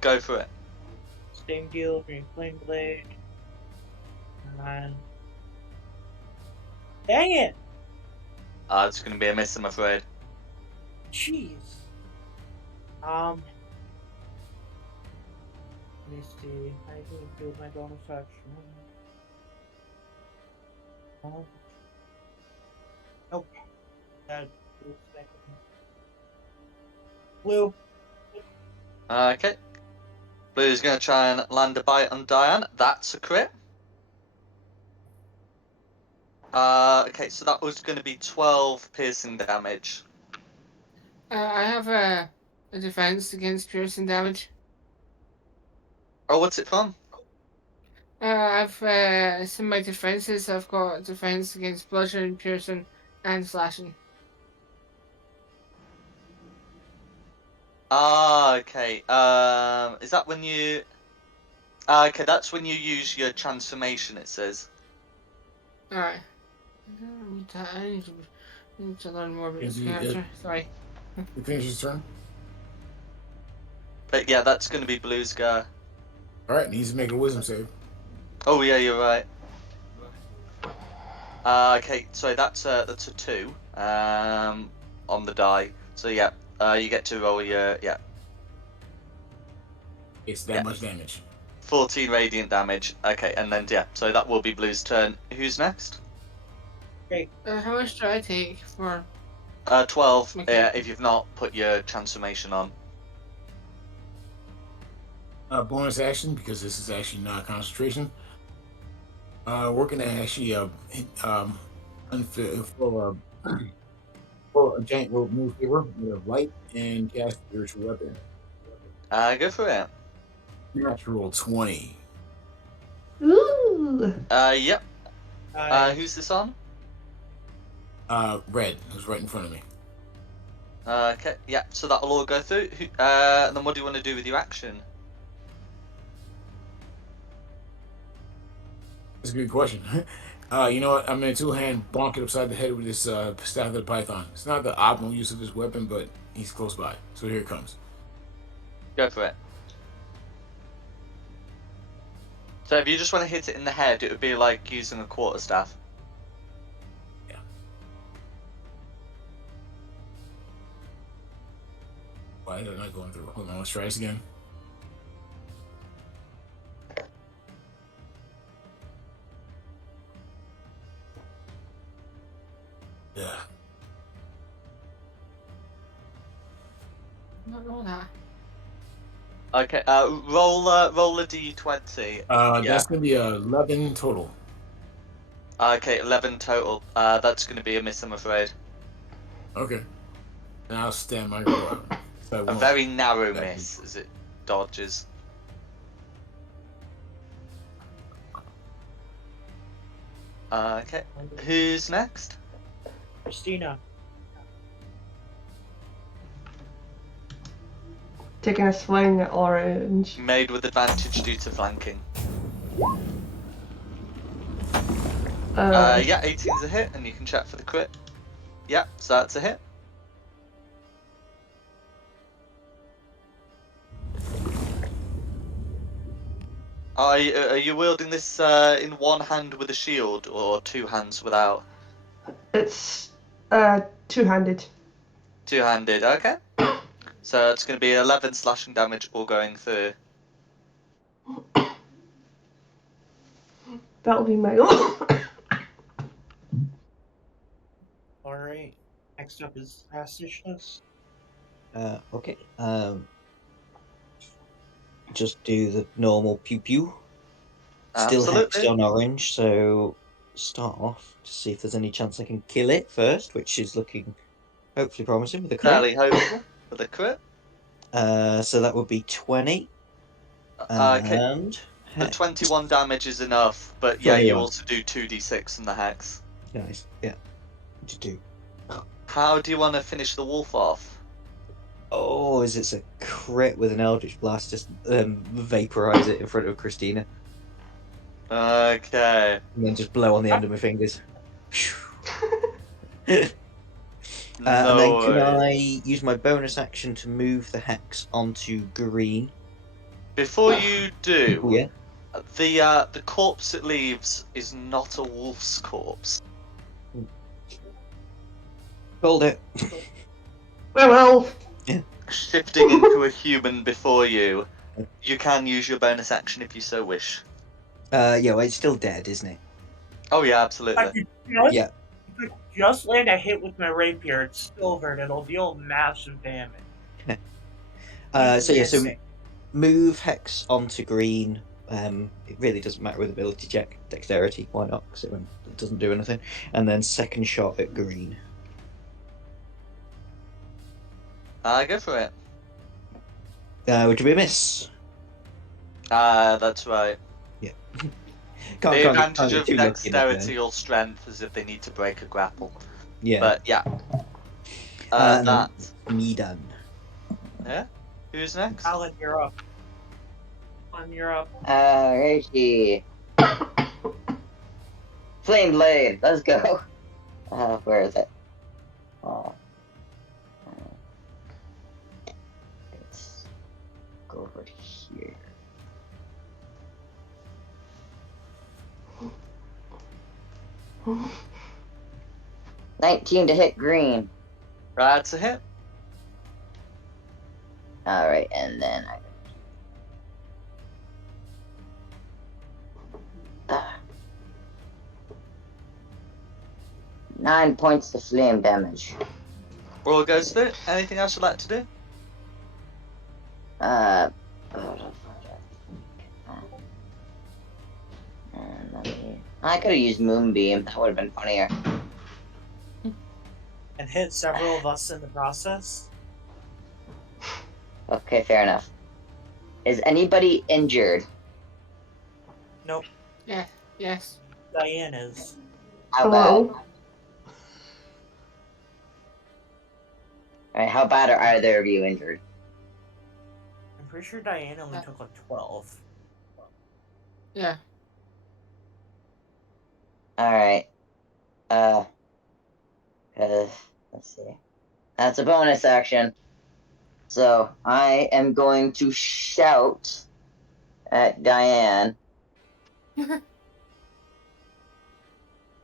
Go for it. Same deal, green flame blade. And dang it! It's going to be a miss, I'm afraid. Jeez. Let me see. I can do my bonus action. Nope. That is second. Blue. Okay. Blue's going to try and land a bite on Diane. That's a crit. Okay, so that was going to be 12 piercing damage. I have a defense against piercing damage. Oh, what's it from? I've some of my defenses. I've got defense against bludgeoning, piercing, and slashing. Okay. Is that when you... okay, that's when you use your transformation, it says. Alright. I need to learn more about this character. Sorry. You finish his turn? But yeah, that's going to be Blue's go. Alright, needs to make a wisdom save. Oh yeah, you're right. Okay, so that's a 2 on the die. So yeah, you get to roll your It's that much damage. 14 radiant damage. Okay, and then yeah, so that will be Blue's turn. Who's next? How much do I take for? 12. Okay. If you've not put your transformation on. Bonus action, because this is actually not concentration. We're gonna actually for a giant rope move favor with light and cast spiritual weapon. Go for it. Natural 20. Ooh. Yep. Nice. Who's this on? Red, who's right in front of me. Okay, yeah, so that'll all go through. And then what do you want to do with your action? That's a good question. You know what? I'm gonna two-hand bonk it upside the head with this staff of the python. It's not the optimal use of this weapon, but he's close by. So here it comes. Go for it. So if you just want to hit it in the head, it would be like using a quarterstaff. Yeah. Why is it not going through? Hold on, let's try this again. Yeah. Not know that. Okay, roll a d20. Yeah. That's gonna be 11 total. Okay, 11 total. That's going to be a miss, I'm afraid. Okay. Now I'll stand my ground. So I A won't. very narrow That miss as it dodges. Okay, who's next? Christina. Taking a swing at orange. Made with advantage due to flanking. Yeah, 18's a hit, and you can check for the crit. Yeah, so that's a hit. Are you wielding this in one hand with a shield, or two hands without? It's two-handed. Two-handed, okay. So it's going to be 11 slashing damage all going through. That'll be my. Alright. Next up is Fascishness. Okay. Just do the normal pew pew. Still hexed Absolutely. on orange, so start off to see if there's any chance I can kill it first, which is looking hopefully promising with a crit. Fairly hopeful for the crit. So that would be 20. Okay, And the hex. 21 damage is enough, but yeah, you 21. also do 2d6 in the hex. Nice. Yeah. To do. How do you want to finish the wolf off? Oh, is it a crit with an Eldritch Blast? Just vaporize it in front of Christina, Okay. and then just blow on the end of my fingers. And No then can worries. I use my bonus action to move the hex onto green? Before you Oh, do, yeah. the corpse it leaves is not a wolf's corpse. Called it. Well, Shifting into a human before you, you can use your bonus action if you so wish. Yeah, well, it's still dead, isn't it? Oh yeah, I absolutely. could just, Yeah. I could just land a hit with my rapier. It's silver and it'll deal massive damage. So yeah, so Missing. move hex onto green. It really doesn't matter with ability check, dexterity. Why not? Because it doesn't do anything. And then second shot at green. Go for it. Which would be a miss. That's right. Yeah. The can't advantage get of too lucky in that dexterity turn. or strength is if they need to break a grapple. Yeah. But yeah. And then That. me done. Yeah? Who's next? Alan, you're up. Alan, you're up. Rishi. Flame Blade, let's go. Where is it? Oh. Let's go over here. uh, 19 to hit green. That's a hit. Alright, and then I. 9 points of flame damage. Roll goes through. Anything else you'd like to do? And I could have used Moonbeam. That would have been funnier. And hit several of us in the process. Okay, fair enough. Is anybody injured? Nope. Yeah. Yes. Diane is. How hello. bad? Alright, how bad are either of you injured? I'm pretty sure Diane only took like 12. Yeah. Alright. Let's see. That's a bonus action. So I am going to shout at Diane.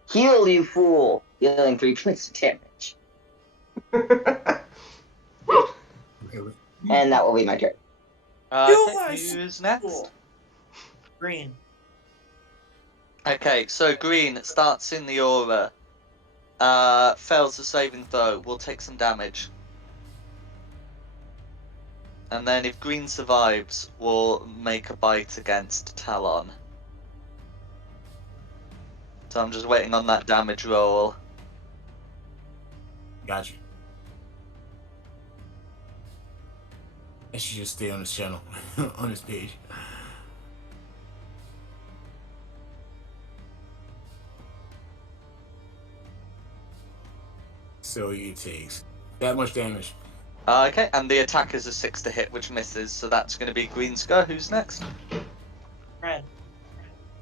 Heal, you fool! Dealing 3 points of damage. And that will be my turn. Okay, who's next? Green. Okay, so Green starts in the aura. Fails the saving throw. Will take some damage. And then if Green survives, we'll make a bite against Talon. So I'm just waiting on that damage roll. Gotcha. I should just stay on this channel, on this page. So he takes that much damage. Okay, and the attack is a 6 to hit, which misses, so that's going to be Green's go. Who's next? Red.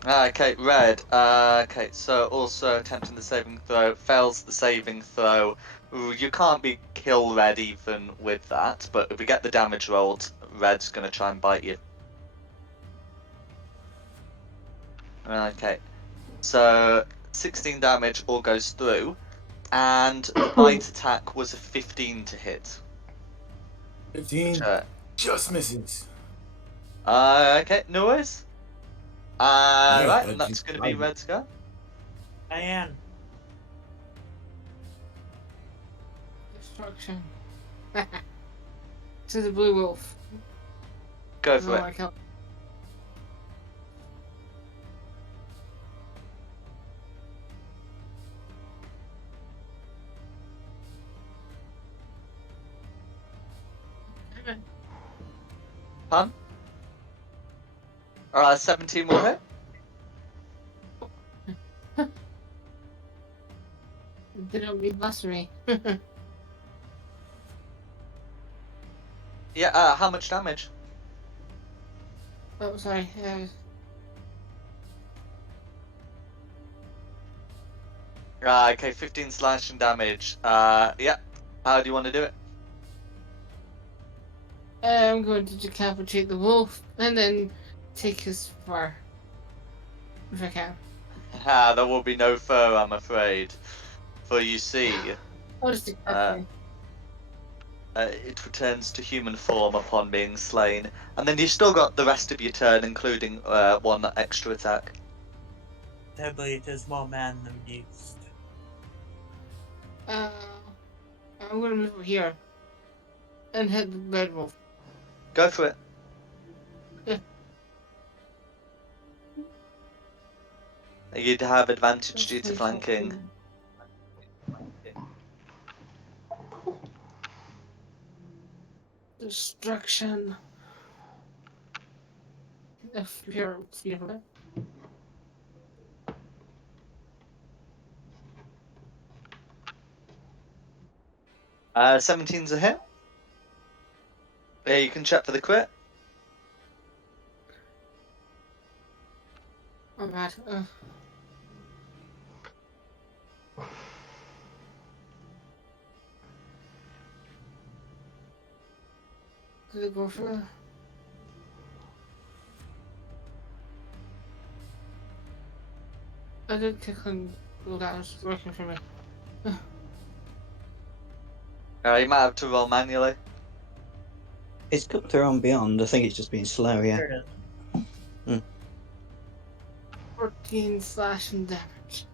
Okay, Red. Okay, so also attempting the saving throw. Fails the saving throw. Ooh, you can't be kill Red even with that, but if we get the damage rolled, Red's going to try and bite you. Okay, so 16 damage all goes through, and the bite attack was a 15 to hit. 15 Which, just misses. okay, no worries. Right, and just that's going to be Red's go. Diane. Destruction. To the blue wolf. Go for it. I can't. Pun? 17 will hit. Didn't be blasphemy. Yeah, how much damage? Oh, sorry. Okay, 15 slashing damage. Yeah. How do you want to do it? I'm going to decapitate the wolf and then take his fur. If I can. There will be no fur, I'm afraid. For you see, I'll just decapitate. it returns to human form upon being slain. And then you've still got the rest of your turn, including one extra attack. Deadly, it is more man than beast. I'm gonna move over here and hit the red wolf. Go for it. Yeah. You'd have advantage due to flanking. Destruction. If you're 17's a hit. Yeah, you can check for the crit. oh bad. Did it go for? I didn't click on that was working for me. You might have to roll manually. It's cut through on beyond. I think it's just been slow, yeah. There it is. 14 slashing damage.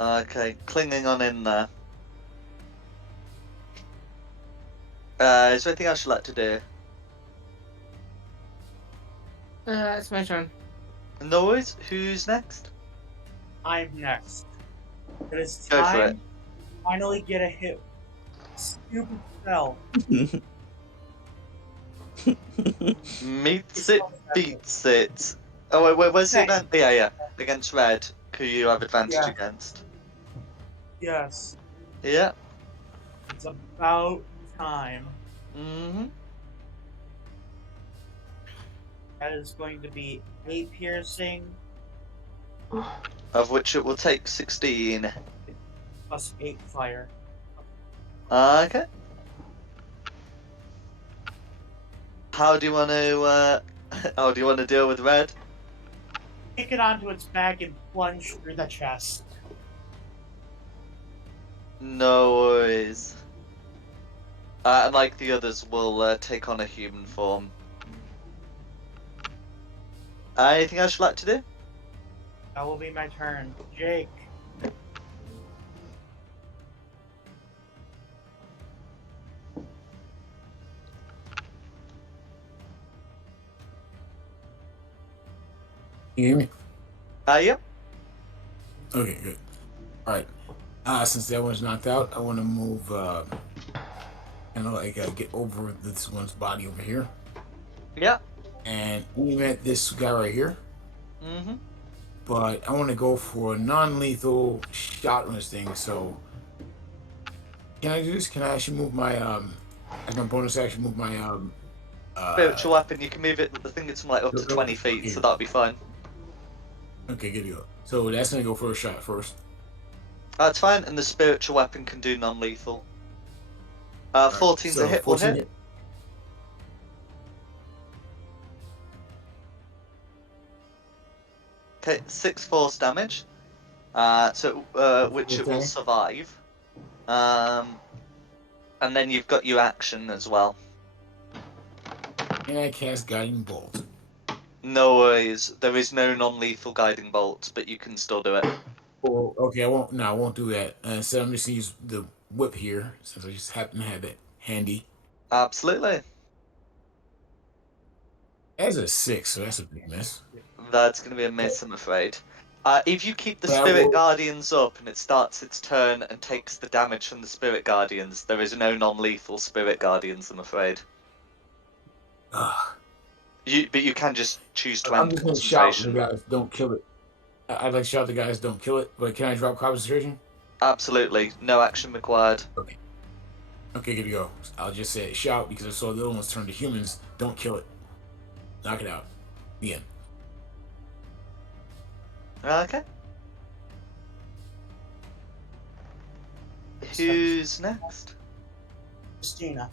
Okay, clinging on in there. Is there anything else you'd like to do? It's my turn. No worries. Who's next? I'm next. It is Go for time it. to finally get a hit. Stupid spell. Meets it, beats it. Oh, wait, where's the event? Yeah. Against Red, who you have advantage Yeah. against. Yes. Yeah. It's about time. Mm-hmm. That is going to be 8 piercing of which it will take 16. Plus 8 fire. Okay. How do you want to? How do you want to deal with red? Kick it onto its back and plunge through the chest. No worries. And like the others, will take on a human form. Anything else you'd like to do? That will be my turn. Jake. You hear me? Yep. Okay, good. All right. Since that one's knocked out, I want to move. Get over this one's body over here, Yeah. and aim at this guy right here. Mm-hmm. But I want to go for a non-lethal shot on this thing. So, can I do this? Can I actually move my as my bonus action, move my Spiritual weapon, you can move it. I think it's like up to 20 feet, okay. so that'll be fine. Okay, good deal. So that's gonna go for a shot first. That's fine, and the spiritual weapon can do non-lethal. 14's so a hit, will 14 hit. Okay, 6 force damage. Which it will Okay. survive. And then you've got your action as well. And I cast Guiding Bolt. No worries, there is no non-lethal guiding bolt, but you can still do it. Oh, okay, I won't. No, I won't do that. So I'm just gonna use the whip here, since I just happen to have it handy. Absolutely. That's a 6, so that's a big miss. That's going to be a miss, I'm afraid. If you keep the But I Spirit will- Guardians up and it starts its turn and takes the damage from the Spirit Guardians, there is no non-lethal Spirit Guardians, I'm afraid. Ugh. But you can just choose to I'm end just gonna shout the concentration. guys, "Don't kill it." I'd like to shout the guys, "Don't kill it." But can I drop concentration? Absolutely, no action required. Okay. Okay, good to go. I'll just say shout because I saw the other ones turn to humans. Don't kill it. Knock it out. The end. Okay. Who's next? Christina.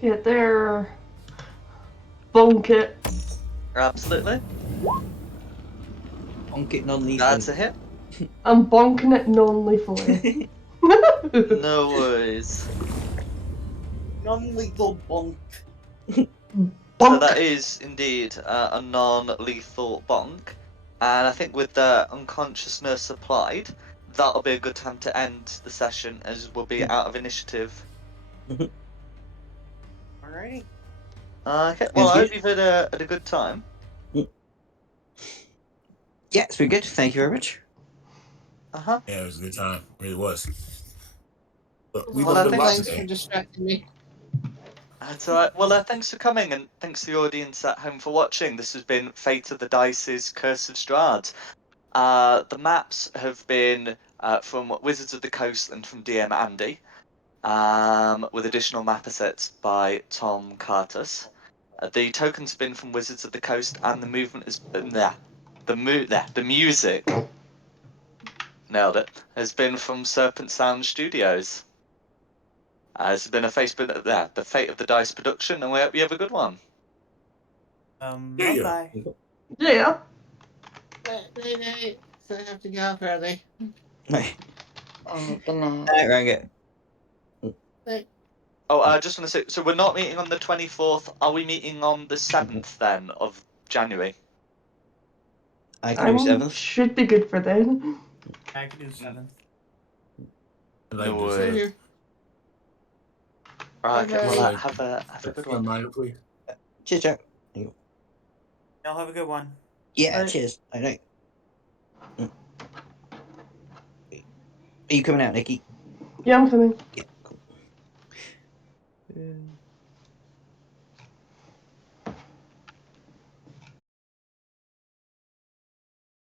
Get there. Bonk it. Absolutely. Bonk it non-lethal. That's a hit. I'm bonking it non-lethally. No worries. Non-lethal bonk. So Bonk. that is indeed a non-lethal bonk. And I think with the unconsciousness applied, that'll be a good time to end the session as we'll be out of initiative. Alrighty. Okay, well, Sounds I hope good. you've had a good time. Yeah, it's been good. Thank you very much. Uh-huh. Yeah, it was a good time. It really was. Look, we Well, learned a lot Thanks for today. distracting me. That's alright. Well, thanks for coming, and thanks to the audience at home for watching. This has been Fate of the Dice's Curse of Strahd. The maps have been from Wizards of the Coast and from DM Andy, with additional map assets by Tom Cartus. The tokens have been from Wizards of the Coast, and the movement has been there. The music, nailed it, has been from Serpent Sound Studios. It's been a Facebook there, the Fate of the Dice production, and we hope you have a good one. Yeah. Bye-bye. Yeah. Night. So I have to get up early. Right, Good night. Rango. Night. Oh, I just want to say, so we're not meeting on the 24th. Are we meeting on the 7th then of January? I can do 7th. Should be good for then. I can do 7th. I like No this. Right worries. here. Okay, well, Bye-bye. have a good My one. reminder, please. Cheers, Jack. Y'all have a good one. Yeah, Right. cheers. I know. Are you coming out, Nikki? Yeah, I'm coming. Yeah, cool.